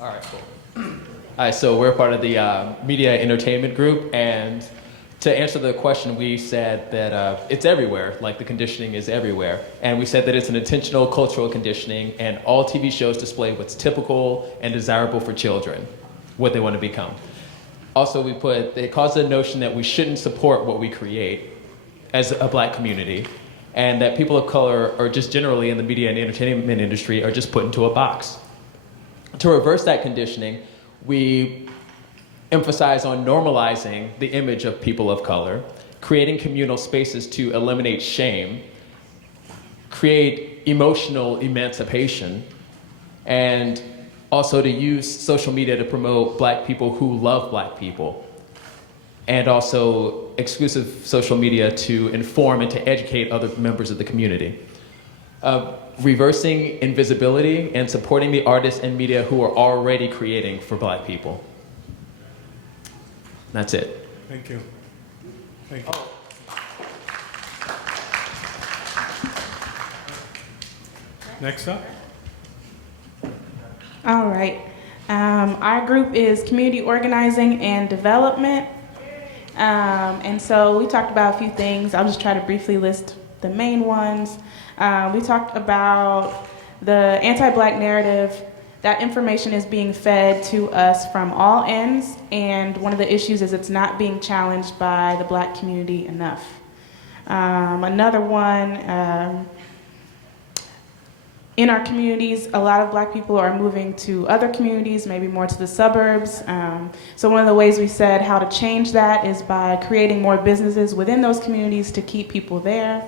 All right, cool. All right, so we're part of the media entertainment group, and to answer the question, we said that it's everywhere, like the conditioning is everywhere. And we said that it's an intentional cultural conditioning, and all TV shows display what's typical and desirable for children, what they want to become. Also, it caused the notion that we shouldn't support what we create as a black community, and that people of color, or just generally in the media and entertainment industry, are just put into a box. To reverse that conditioning, we emphasize on normalizing the image of people of color, creating communal spaces to eliminate shame, create emotional emancipation, and also to use social media to promote black people who love black people, and also exclusive social media to inform and to educate other members of the community. Reversing invisibility and supporting the artists and media who are already creating for black people. That's it. Thank you. Thank you. Next up. All right. Our group is community organizing and development. And so we talked about a few things. I'll just try to briefly list the main ones. We talked about the anti-black narrative. That information is being fed to us from all ends, and one of the issues is it's not being challenged by the black community enough. Another one, in our communities, a lot of black people are moving to other communities, maybe more to the suburbs. So one of the ways we said how to change that is by creating more businesses within those communities to keep people there.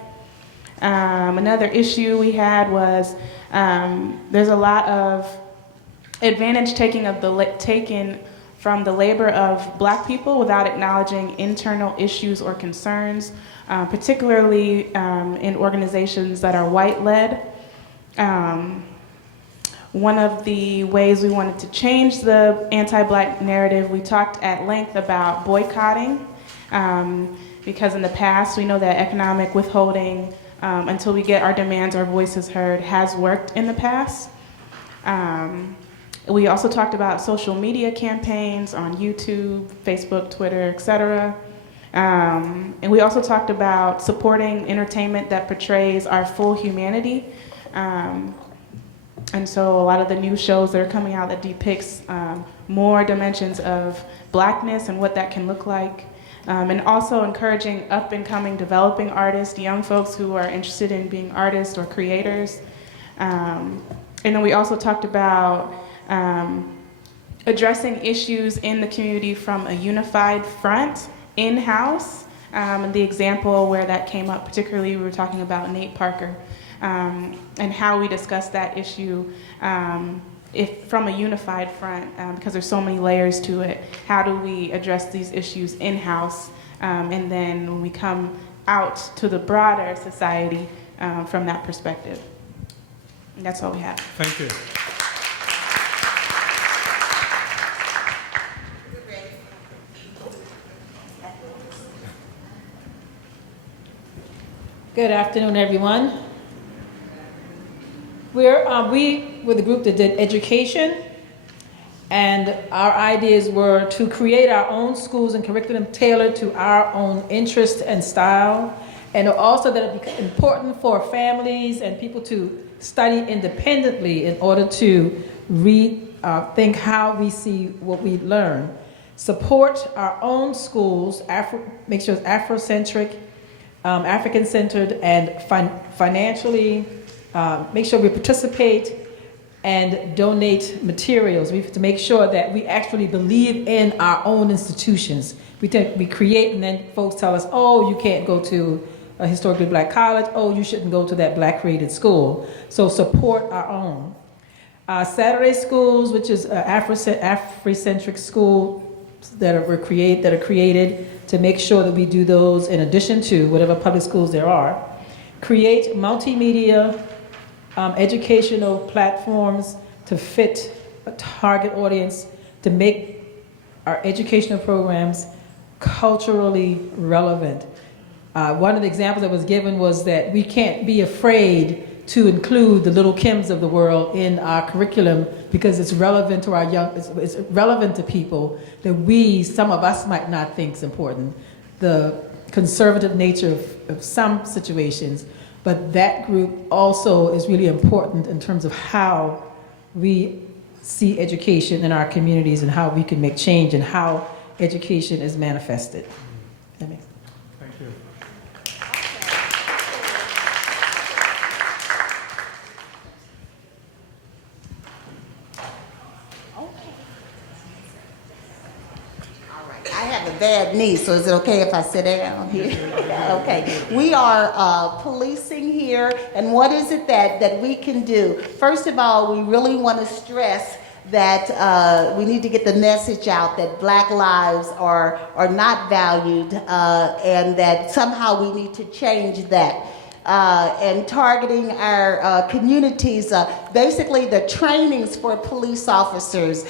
Another issue we had was there's a lot of advantage taken from the labor of Black people without acknowledging internal issues or concerns, particularly in organizations that are white-led. One of the ways we wanted to change the anti-Black narrative, we talked at length about boycotting, because in the past we know that economic withholding until we get our demands, our voices heard, has worked in the past. We also talked about social media campaigns on YouTube, Facebook, Twitter, etc. And we also talked about supporting entertainment that portrays our full humanity. And so a lot of the new shows that are coming out that depicts more dimensions of Blackness and what that can look like. And also encouraging up and coming developing artists, young folks who are interested in being artists or creators. And then we also talked about addressing issues in the community from a unified front in-house. And the example where that came up, particularly we were talking about Nate Parker, and how we discuss that issue if from a unified front, because there's so many layers to it. How do we address these issues in-house, and then when we come out to the broader society from that perspective? And that's all we have. Thank you. Good afternoon, everyone. We were the group that did education, and our ideas were to create our own schools and curriculum tailored to our own interest and style, and also that it be important for families and people to study independently in order to think how we see what we learn. Support our own schools, make sure it's Afrocentric, African-centered, and financially make sure we participate and donate materials. We have to make sure that we actually believe in our own institutions. We create, and then folks tell us, oh, you can't go to a historically Black college, oh, you shouldn't go to that Black created school. So support our own. Saturday schools, which is Afrocentric school that are created to make sure that we do those in addition to whatever public schools there are. Create multimedia educational platforms to fit a target audience, to make our educational programs culturally relevant. One of the examples that was given was that we can't be afraid to include the Little Kims of the world in our curriculum because it's relevant to it's relevant to people that some of us might not think is important. The conservative nature of some situations, but that group also is really important in terms of how we see education in our communities and how we can make change and how education is manifested. That makes sense. Thank you. I have a bad knee, so is it okay if I sit down here? Okay. We are policing here, and what is it that we can do? First of all, we really want to stress that we need to get the message out that Black lives are not valued, and that somehow we need to change that. And targeting our communities, basically the trainings for police officers,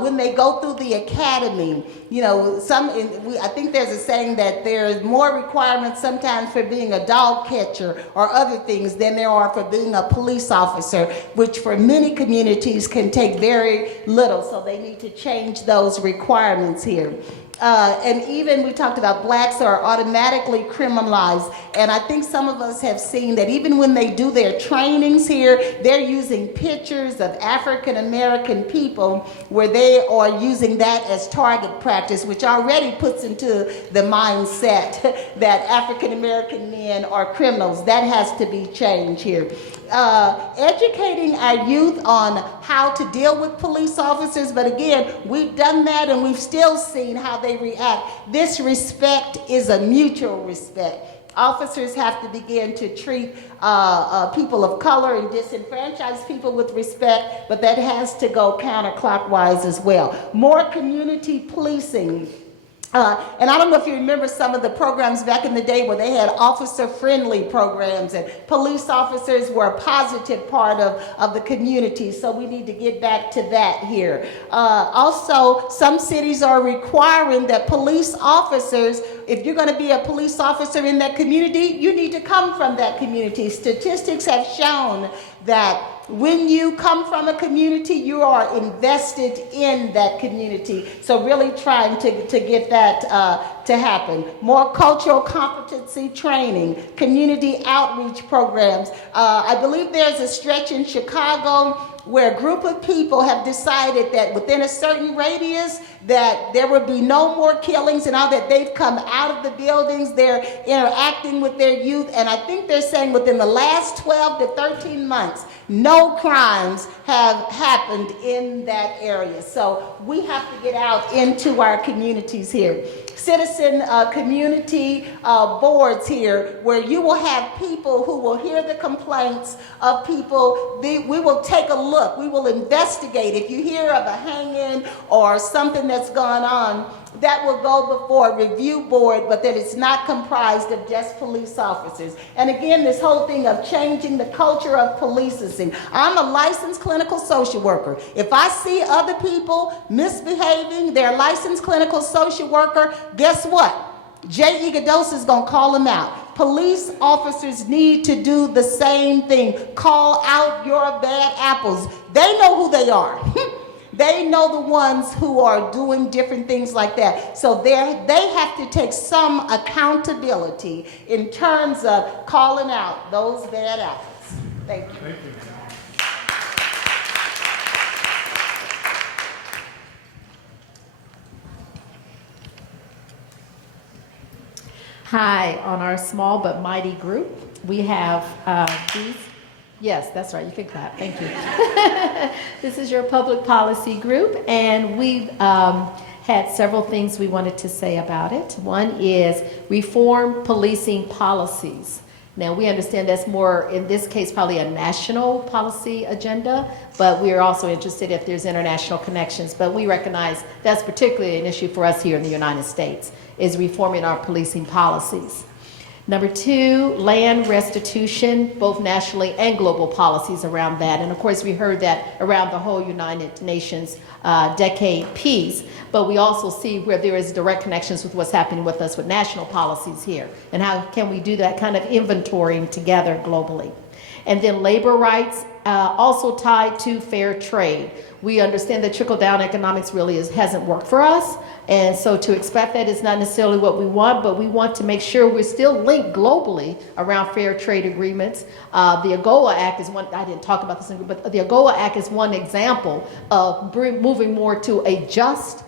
when they go through the academy, I think there's a saying that there's more requirements sometimes for being a dog catcher or other things than there are for being a police officer, which for many communities can take very little, so they need to change those requirements here. And even we talked about Blacks are automatically criminalized, and I think some of us have seen that even when they do their trainings here, they're using pictures of African American people where they are using that as target practice, which already puts into the mindset that African American men are criminals. That has to be changed here. Educating our youth on how to deal with police officers, but again, we've done that and we've still seen how they react. This respect is a mutual respect. Officers have to begin to treat people of color and disenfranchised people with respect, but that has to go counterclockwise as well. More community policing. And I don't know if you remember some of the programs back in the day where they had officer-friendly programs and police officers were a positive part of the community. So we need to get back to that here. Also, some cities are requiring that police officers, if you're going to be a police officer in that community, you need to come from that community. Statistics have shown that when you come from a community, you are invested in that community. So really trying to get that to happen. More cultural competency training, community outreach programs. I believe there's a stretch in Chicago where a group of people have decided that within a certain radius that there would be no more killings, and now that they've come out of the buildings, they're interacting with their youth, and I think they're saying within the last 12 to 13 months, no crimes have happened in that area. So we have to get out into our communities here. Citizen community boards here, where you will have people who will hear the complaints of people. We will take a look. We will investigate. If you hear of a hanging or something that's gone on, that will go before a review board, but that it's not comprised of just police officers. And again, this whole thing of changing the culture of policing. I'm a licensed clinical social worker. If I see other people misbehaving, they're a licensed clinical social worker, guess what? Jay Igadosa is going to call them out. Police officers need to do the same thing. Call out your bad apples. They know who they are. They know the ones who are doing different things like that. So they have to take some accountability in terms of calling out those bad apples. Thank you. Thank you. Hi, on our small but mighty group, we have these. Yes, that's right, you can clap, thank you. This is your public policy group, and we've had several things we wanted to say about it. One is reform policing policies. Now, we understand that's more, in this case, probably a national policy agenda, but we are also interested if there's international connections. But we recognize that's particularly an issue for us here in the United States, is reforming our policing policies. Number two, land restitution, both nationally and global policies around that. And of course, we heard that around the whole United Nations decade piece, but we also see where there is direct connections with what's happening with us with national policies here. And how can we do that kind of inventorying together globally? And then labor rights, also tied to fair trade. We understand that trickle-down economics really hasn't worked for us, and so to expect that is not necessarily what we want, but we want to make sure we're still linked globally around fair trade agreements. The AGOA Act is one, I didn't talk about this, but the AGOA Act is one example of moving more to a just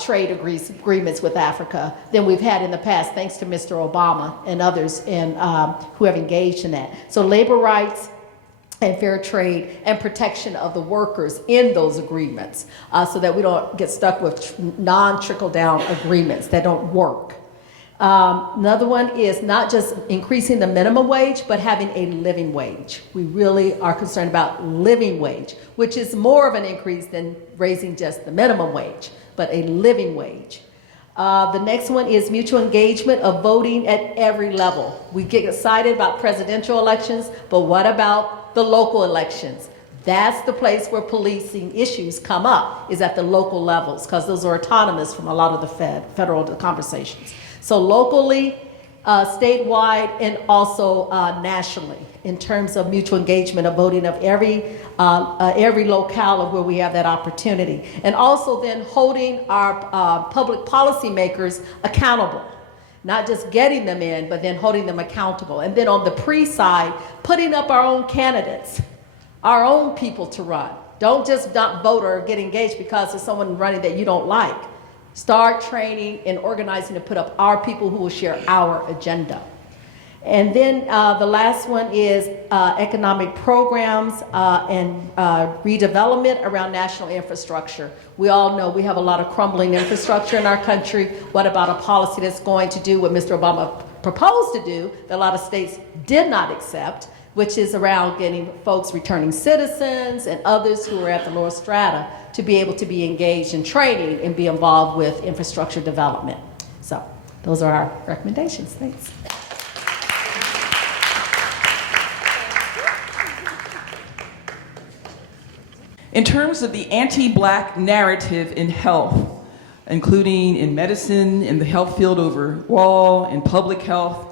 trade agreements with Africa than we've had in the past, thanks to Mr. Obama and others who have engaged in that. So labor rights and fair trade and protection of the workers in those agreements, so that we don't get stuck with non-trickle-down agreements that don't work. Another one is not just increasing the minimum wage, but having a living wage. We really are concerned about living wage, which is more of an increase than raising just the minimum wage, but a living wage. The next one is mutual engagement of voting at every level. We get excited about presidential elections, but what about the local elections? That's the place where policing issues come up, is at the local levels, because those are autonomous from a lot of the federal conversations. So locally, statewide, and also nationally, in terms of mutual engagement of voting of every locale of where we have that opportunity. And also then holding our public policy makers accountable. Not just getting them in, but then holding them accountable. And then on the pre-side, putting up our own candidates, our own people to run. Don't just not vote or get engaged because there's someone running that you don't like. Start training and organizing to put up our people who will share our agenda. And then the last one is economic programs and redevelopment around national infrastructure. We all know we have a lot of crumbling infrastructure in our country. What about a policy that's going to do what Mr. Obama proposed to do that a lot of states did not accept, which is around getting folks returning citizens and others who are at the lower strata to be able to be engaged in training and be involved with infrastructure development. So those are our recommendations. Thanks. In terms of the anti-Black narrative in health, including in medicine, in the health field overall, in public health,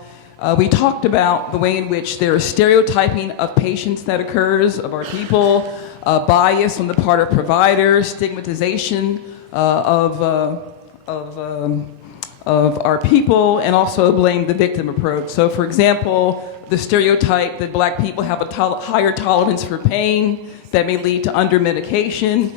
we talked about the way in which there is stereotyping of patients that occurs, of our people, bias on the part of providers, stigmatization of our people, and also blame the victim approach. So for example, the stereotype that Black people have a higher tolerance for pain that may lead to under-medication,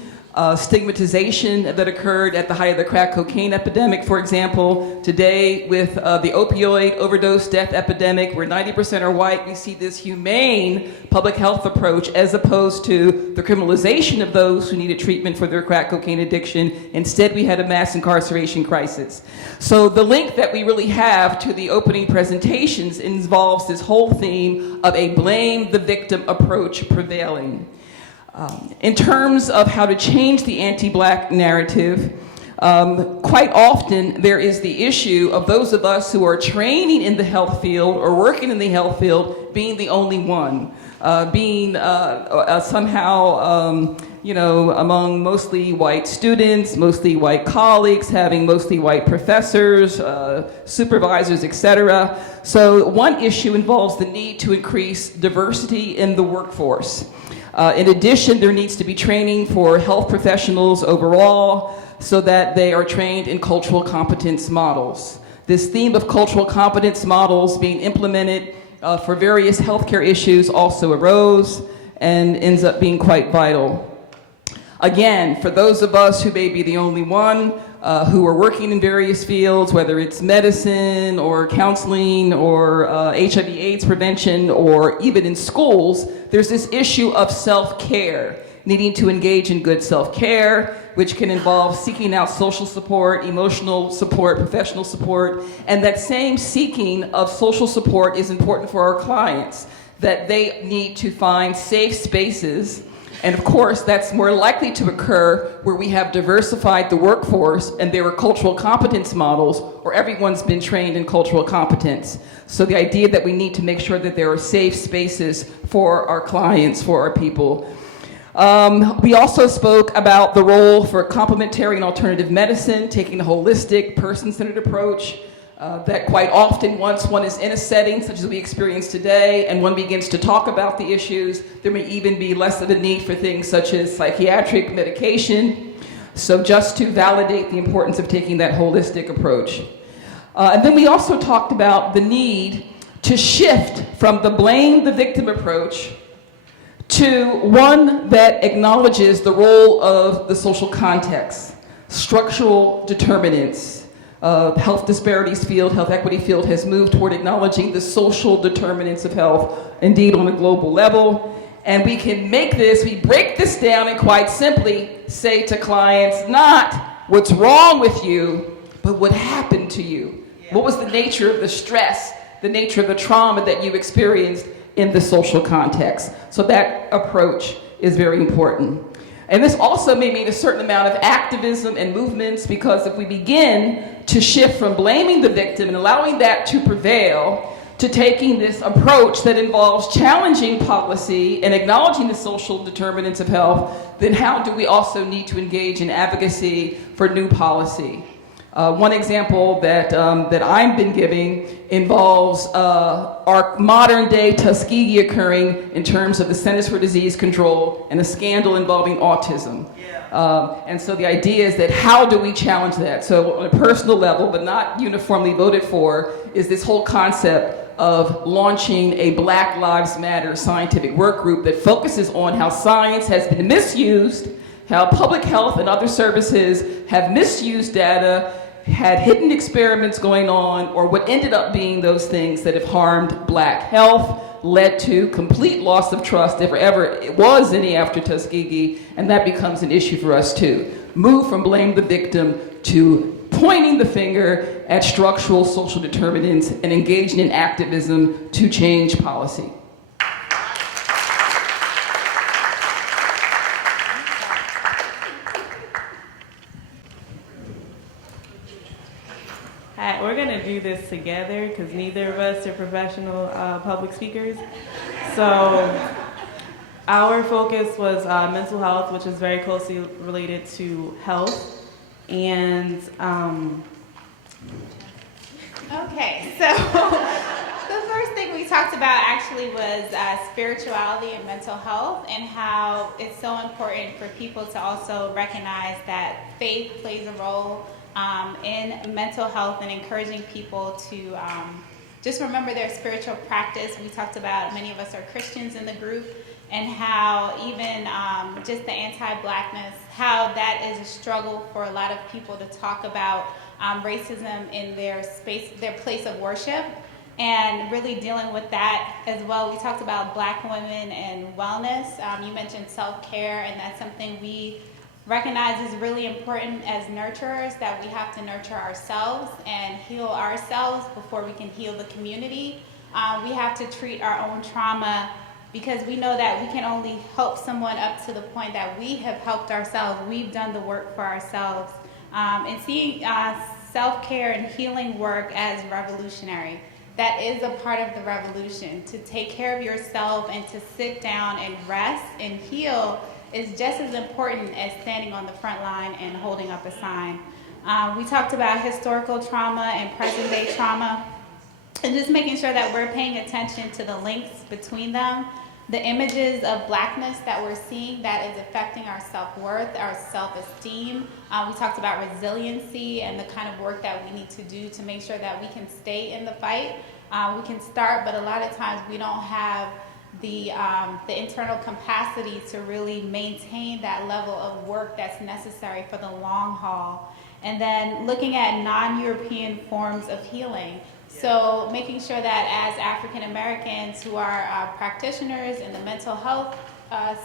stigmatization that occurred at the height of the crack cocaine epidemic, for example. Today, with the opioid overdose death epidemic, where 90% are white, we see this humane public health approach as opposed to the criminalization of those who needed treatment for their crack cocaine addiction. Instead, we had a mass incarceration crisis. So the link that we really have to the opening presentations involves this whole theme of a blame the victim approach prevailing. In terms of how to change the anti-Black narrative, quite often there is the issue of those of us who are training in the health field or working in the health field being the only one, being somehow, among mostly white students, mostly white colleagues, having mostly white professors, supervisors, etc. So one issue involves the need to increase diversity in the workforce. In addition, there needs to be training for health professionals overall so that they are trained in cultural competence models. This theme of cultural competence models being implemented for various healthcare issues also arose and ends up being quite vital. Again, for those of us who may be the only one who are working in various fields, whether it's medicine or counseling or HIV/AIDS prevention or even in schools, there's this issue of self-care, needing to engage in good self-care, which can involve seeking out social support, emotional support, professional support, and that same seeking of social support is important for our clients, that they need to find safe spaces. And of course, that's more likely to occur where we have diversified the workforce and there are cultural competence models or everyone's been trained in cultural competence. So the idea that we need to make sure that there are safe spaces for our clients, for our people. We also spoke about the role for complementary and alternative medicine, taking a holistic, person-centered approach. That quite often, once one is in a setting such as we experience today and one begins to talk about the issues, there may even be less of a need for things such as psychiatric medication. So just to validate the importance of taking that holistic approach. And then we also talked about the need to shift from the blame the victim approach to one that acknowledges the role of the social context, structural determinants. Health disparities field, health equity field has moved toward acknowledging the social determinants of health, indeed on a global level. And we can make this, we break this down and quite simply say to clients, not what's wrong with you, but what happened to you. What was the nature of the stress, the nature of the trauma that you experienced in the social context? So that approach is very important. And this also may mean a certain amount of activism and movements, because if we begin to shift from blaming the victim and allowing that to prevail to taking this approach that involves challenging policy and acknowledging the social determinants of health, then how do we also need to engage in advocacy for new policy? One example that I've been giving involves our modern day Tuskegee occurring in terms of the Centers for Disease Control and a scandal involving autism. And so the idea is that how do we challenge that? So on a personal level, but not uniformly voted for, is this whole concept of launching a Black Lives Matter scientific work group that focuses on how science has been misused, how public health and other services have misused data, had hidden experiments going on, or what ended up being those things that have harmed Black health, led to complete loss of trust, if ever it was any after Tuskegee, and that becomes an issue for us too. Move from blame the victim to pointing the finger at structural social determinants and engaging in activism to change policy. Hi, we're gonna do this together because neither of us are professional public speakers. So our focus was mental health, which is very closely related to health. And okay, so the first thing we talked about actually was spirituality and mental health, and how it's so important for people to also recognize that faith plays a role in mental health, and encouraging people to just remember their spiritual practice. We talked about, many of us are Christians in the group, and how even just the anti-Blackness, how that is a struggle for a lot of people to talk about racism in their space, their place of worship, and really dealing with that as well. We talked about Black women and wellness. You mentioned self-care, and that's something we recognize is really important as nurturers, that we have to nurture ourselves and heal ourselves before we can heal the community. We have to treat our own trauma, because we know that we can only help someone up to the point that we have helped ourselves. We've done the work for ourselves. And seeing self-care and healing work as revolutionary. That is a part of the revolution. To take care of yourself and to sit down and rest and heal is just as important as standing on the front line and holding up a sign. We talked about historical trauma and present day trauma, and just making sure that we're paying attention to the links between them. The images of Blackness that we're seeing that is affecting our self-worth, our self-esteem. We talked about resiliency and the kind of work that we need to do to make sure that we can stay in the fight. We can start, but a lot of times we don't have the internal capacity to really maintain that level of work that's necessary for the long haul. And then looking at non-European forms of healing. So making sure that as African Americans who are practitioners in the mental health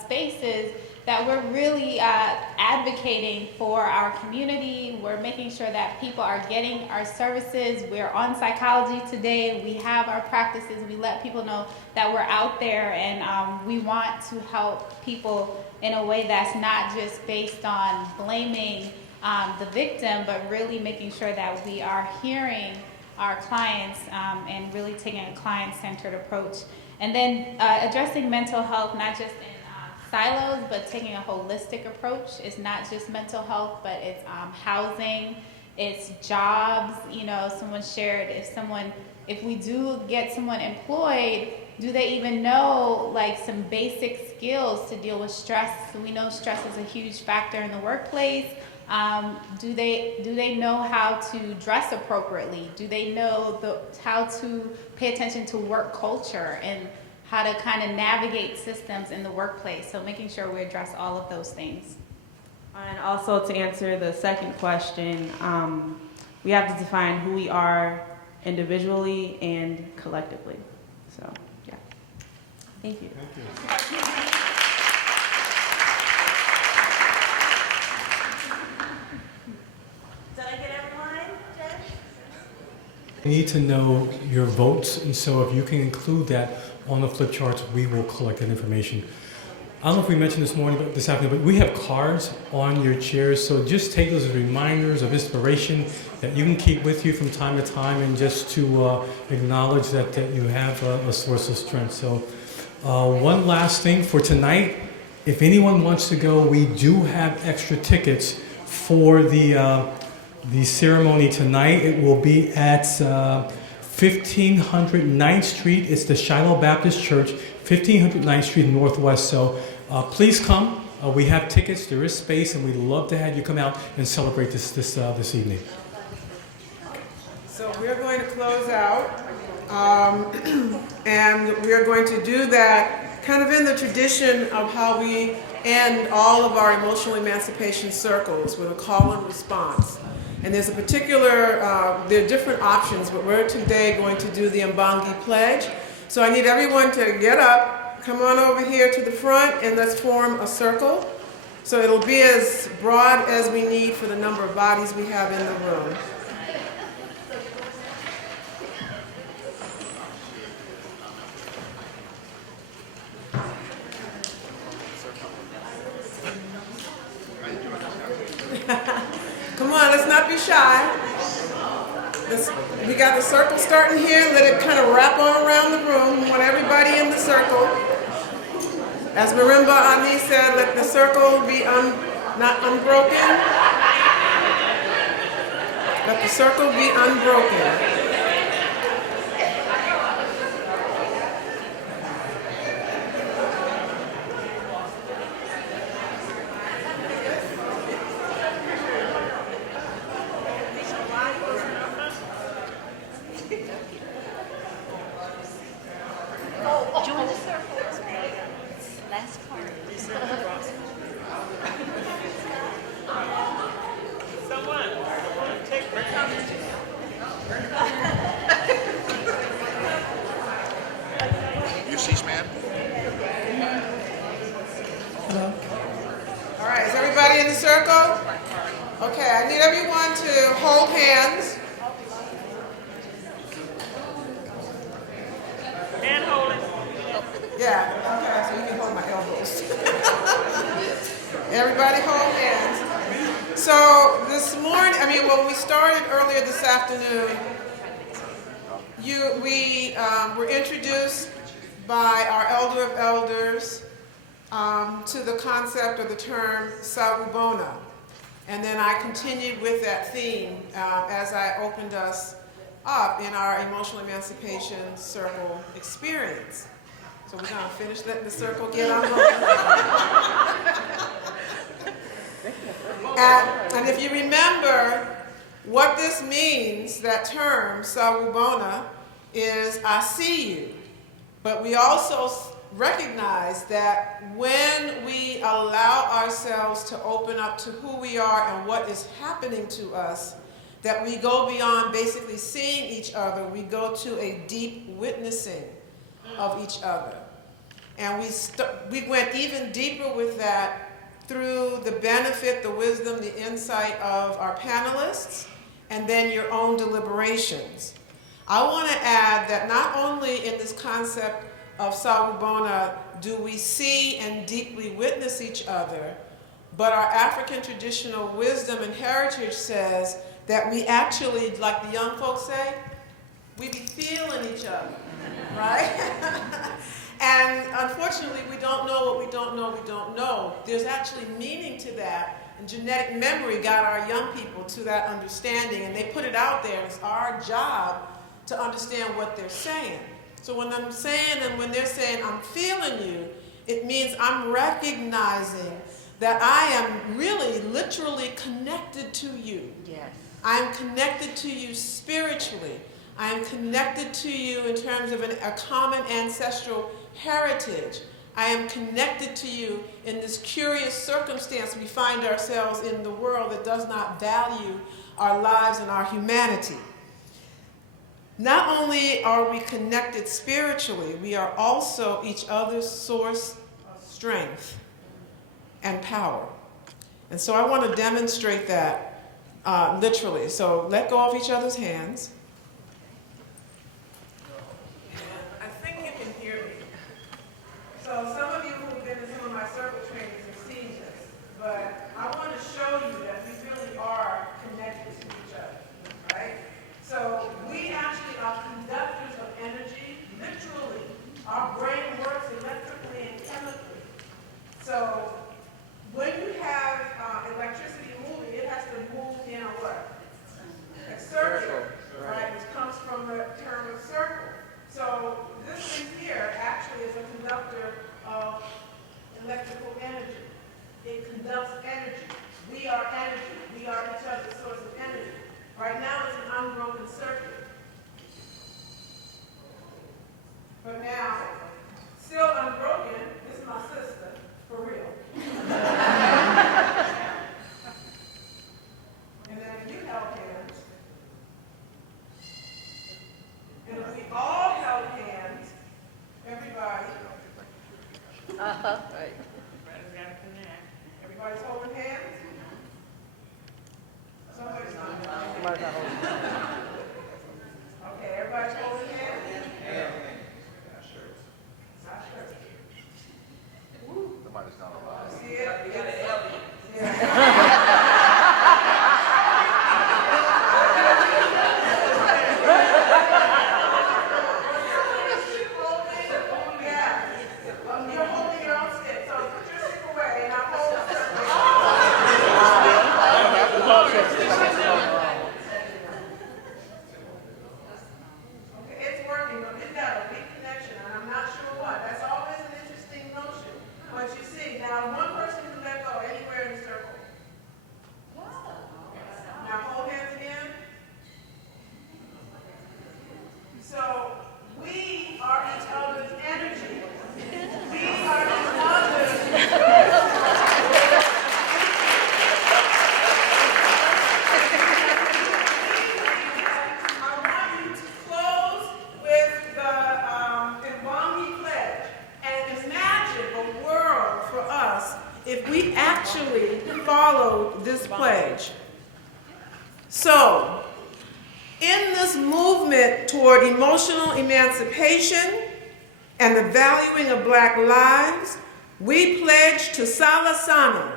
spaces, that we're really advocating for our community. We're making sure that people are getting our services. We're on Psychology Today. We have our practices. We let people know that we're out there, and we want to help people in a way that's not just based on blaming the victim, but really making sure that we are hearing our clients and really taking a client-centered approach. And then addressing mental health, not just in silos, but taking a holistic approach. It's not just mental health, but it's housing, it's jobs. You know, someone shared, if we do get someone employed, do they even know like some basic skills to deal with stress? So we know stress is a huge factor in the workplace. Do they know how to dress appropriately? Do they know how to pay attention to work culture and how to kind of navigate systems in the workplace? So making sure we address all of those things. And also to answer the second question, we have to define who we are individually and collectively. So, yeah. Thank you. Thank you. We need to know your votes, and so if you can include that on the flip charts, we will collect that information. I don't know if we mentioned this afternoon, but we have cards on your chairs, so just take those as reminders of inspiration that you can keep with you from time to time, and just to acknowledge that you have a source of strength. So one last thing for tonight, if anyone wants to go, we do have extra tickets for the ceremony tonight. It will be at 1500 9th Street. It's the Shiloh Baptist Church, 1500 9th Street Northwest. So please come. We have tickets. There is space, and we'd love to have you come out and celebrate this evening. So we're going to close out, and we're going to do that kind of in the tradition of how we end all of our emotional emancipation circles, with a call and response. And there's a particular, there are different options, but we're today going to do the Mbangi Pledge. So I need everyone to get up, come on over here to the front, and let's form a circle. So it'll be as broad as we need for the number of bodies we have in the room. Come on, let's not be shy. We got the circle starting here. Let it kind of wrap on around the room. We want everybody in the circle. As Marimba Ani said, let the circle be not unbroken. Let the circle be unbroken. Join the circle. Last part. Someone take You C-SPAN? Hello. All right, is everybody in the circle? Okay, I need everyone to hold hands. Hand holding. Yeah, okay, so you can hold my elbows. Everybody hold hands. So this morning, when we started earlier this afternoon, we were introduced by our Elder of Elders to the concept of the term Sawubona. And then I continued with that theme as I opened us up in our Emotional Emancipation Circle experience. So we're going to finish letting the circle get on. And if you remember, what this means, that term, Sawubona, is I see you. But we also recognize that when we allow ourselves to open up to who we are and what is happening to us, that we go beyond basically seeing each other, we go to a deep witnessing of each other. And we went even deeper with that through the benefit, the wisdom, the insight of our panelists, and then your own deliberations. I want to add that not only in this concept of Sawubona do we see and deeply witness each other, but our African traditional wisdom and heritage says that we actually, like the young folks say, we be feeling each other, right? And unfortunately, we don't know what we don't know. There's actually meaning to that, and genetic memory got our young people to that understanding, and they put it out there, and it's our job to understand what they're saying. So when I'm saying, and when they're saying, I'm feeling you, it means I'm recognizing that I am really, literally connected to you. Yes. I'm connected to you spiritually. I am connected to you in terms of a common ancestral heritage. I am connected to you in this curious circumstance we find ourselves in the world that does not value our lives and our humanity. Not only are we connected spiritually, we are also each other's source of strength and power. And so I want to demonstrate that literally. So let go of each other's hands. I think you can hear me. So some of you who have been in some of my circle trainings have seen this, but I want to show you that we really are connected to each other, right? So we actually are conductors of energy, literally. Our brain works electrically and chemically. So when you have electricity moving, it has to move in a what? A circle, right? Which comes from the term of circle. So this thing here actually is a conductor of electrical energy. It conducts energy. We are energy. We are each other's source of energy. Right now it's an unbroken circuit. But now, still unbroken, this is my sister, for real. And then if you held hands, and if we all held hands, everybody. Right. Everybody's got to connect. Everybody's holding hands? Somebody's not. Okay, everybody's holding hands? Somebody's not alive. See it? You got an L. You're holding your own stick, so put your stick away and I'll hold it. Okay, it's working, but we've got a weak connection, and I'm not sure what. That's always an interesting notion. But you see, now one person can let go anywhere in the circle. Now hold hands again. So we are each other's energy. We are each other's. I want you to close with the Mwangi pledge and imagine a world for us if we actually followed this pledge. So, in this movement toward emotional emancipation and the valuing of Black lives, we pledge to Sala Sana.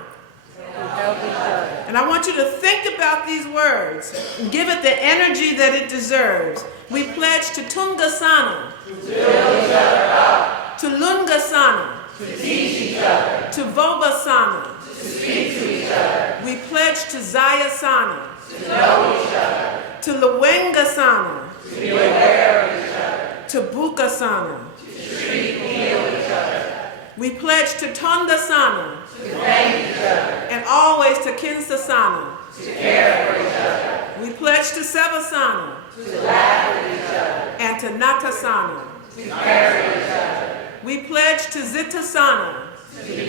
And I want you to think about these words and give it the energy that it deserves. We pledge to Tunga Sana, to Lunga Sana, to teach each other, to Voba Sana, to speak to each other. We pledge to Zaya Sana, to know each other, to Luenga Sana, to be aware of each other, to Buka Sana, to treat and heal each other. We pledge to Tonda Sana, to thank each other, and always to Kinsa Sana, to care for each other. We pledge to Seva Sana, to laugh with each other, and to Nata Sana, to carry each other. We pledge to Zita Sana, to be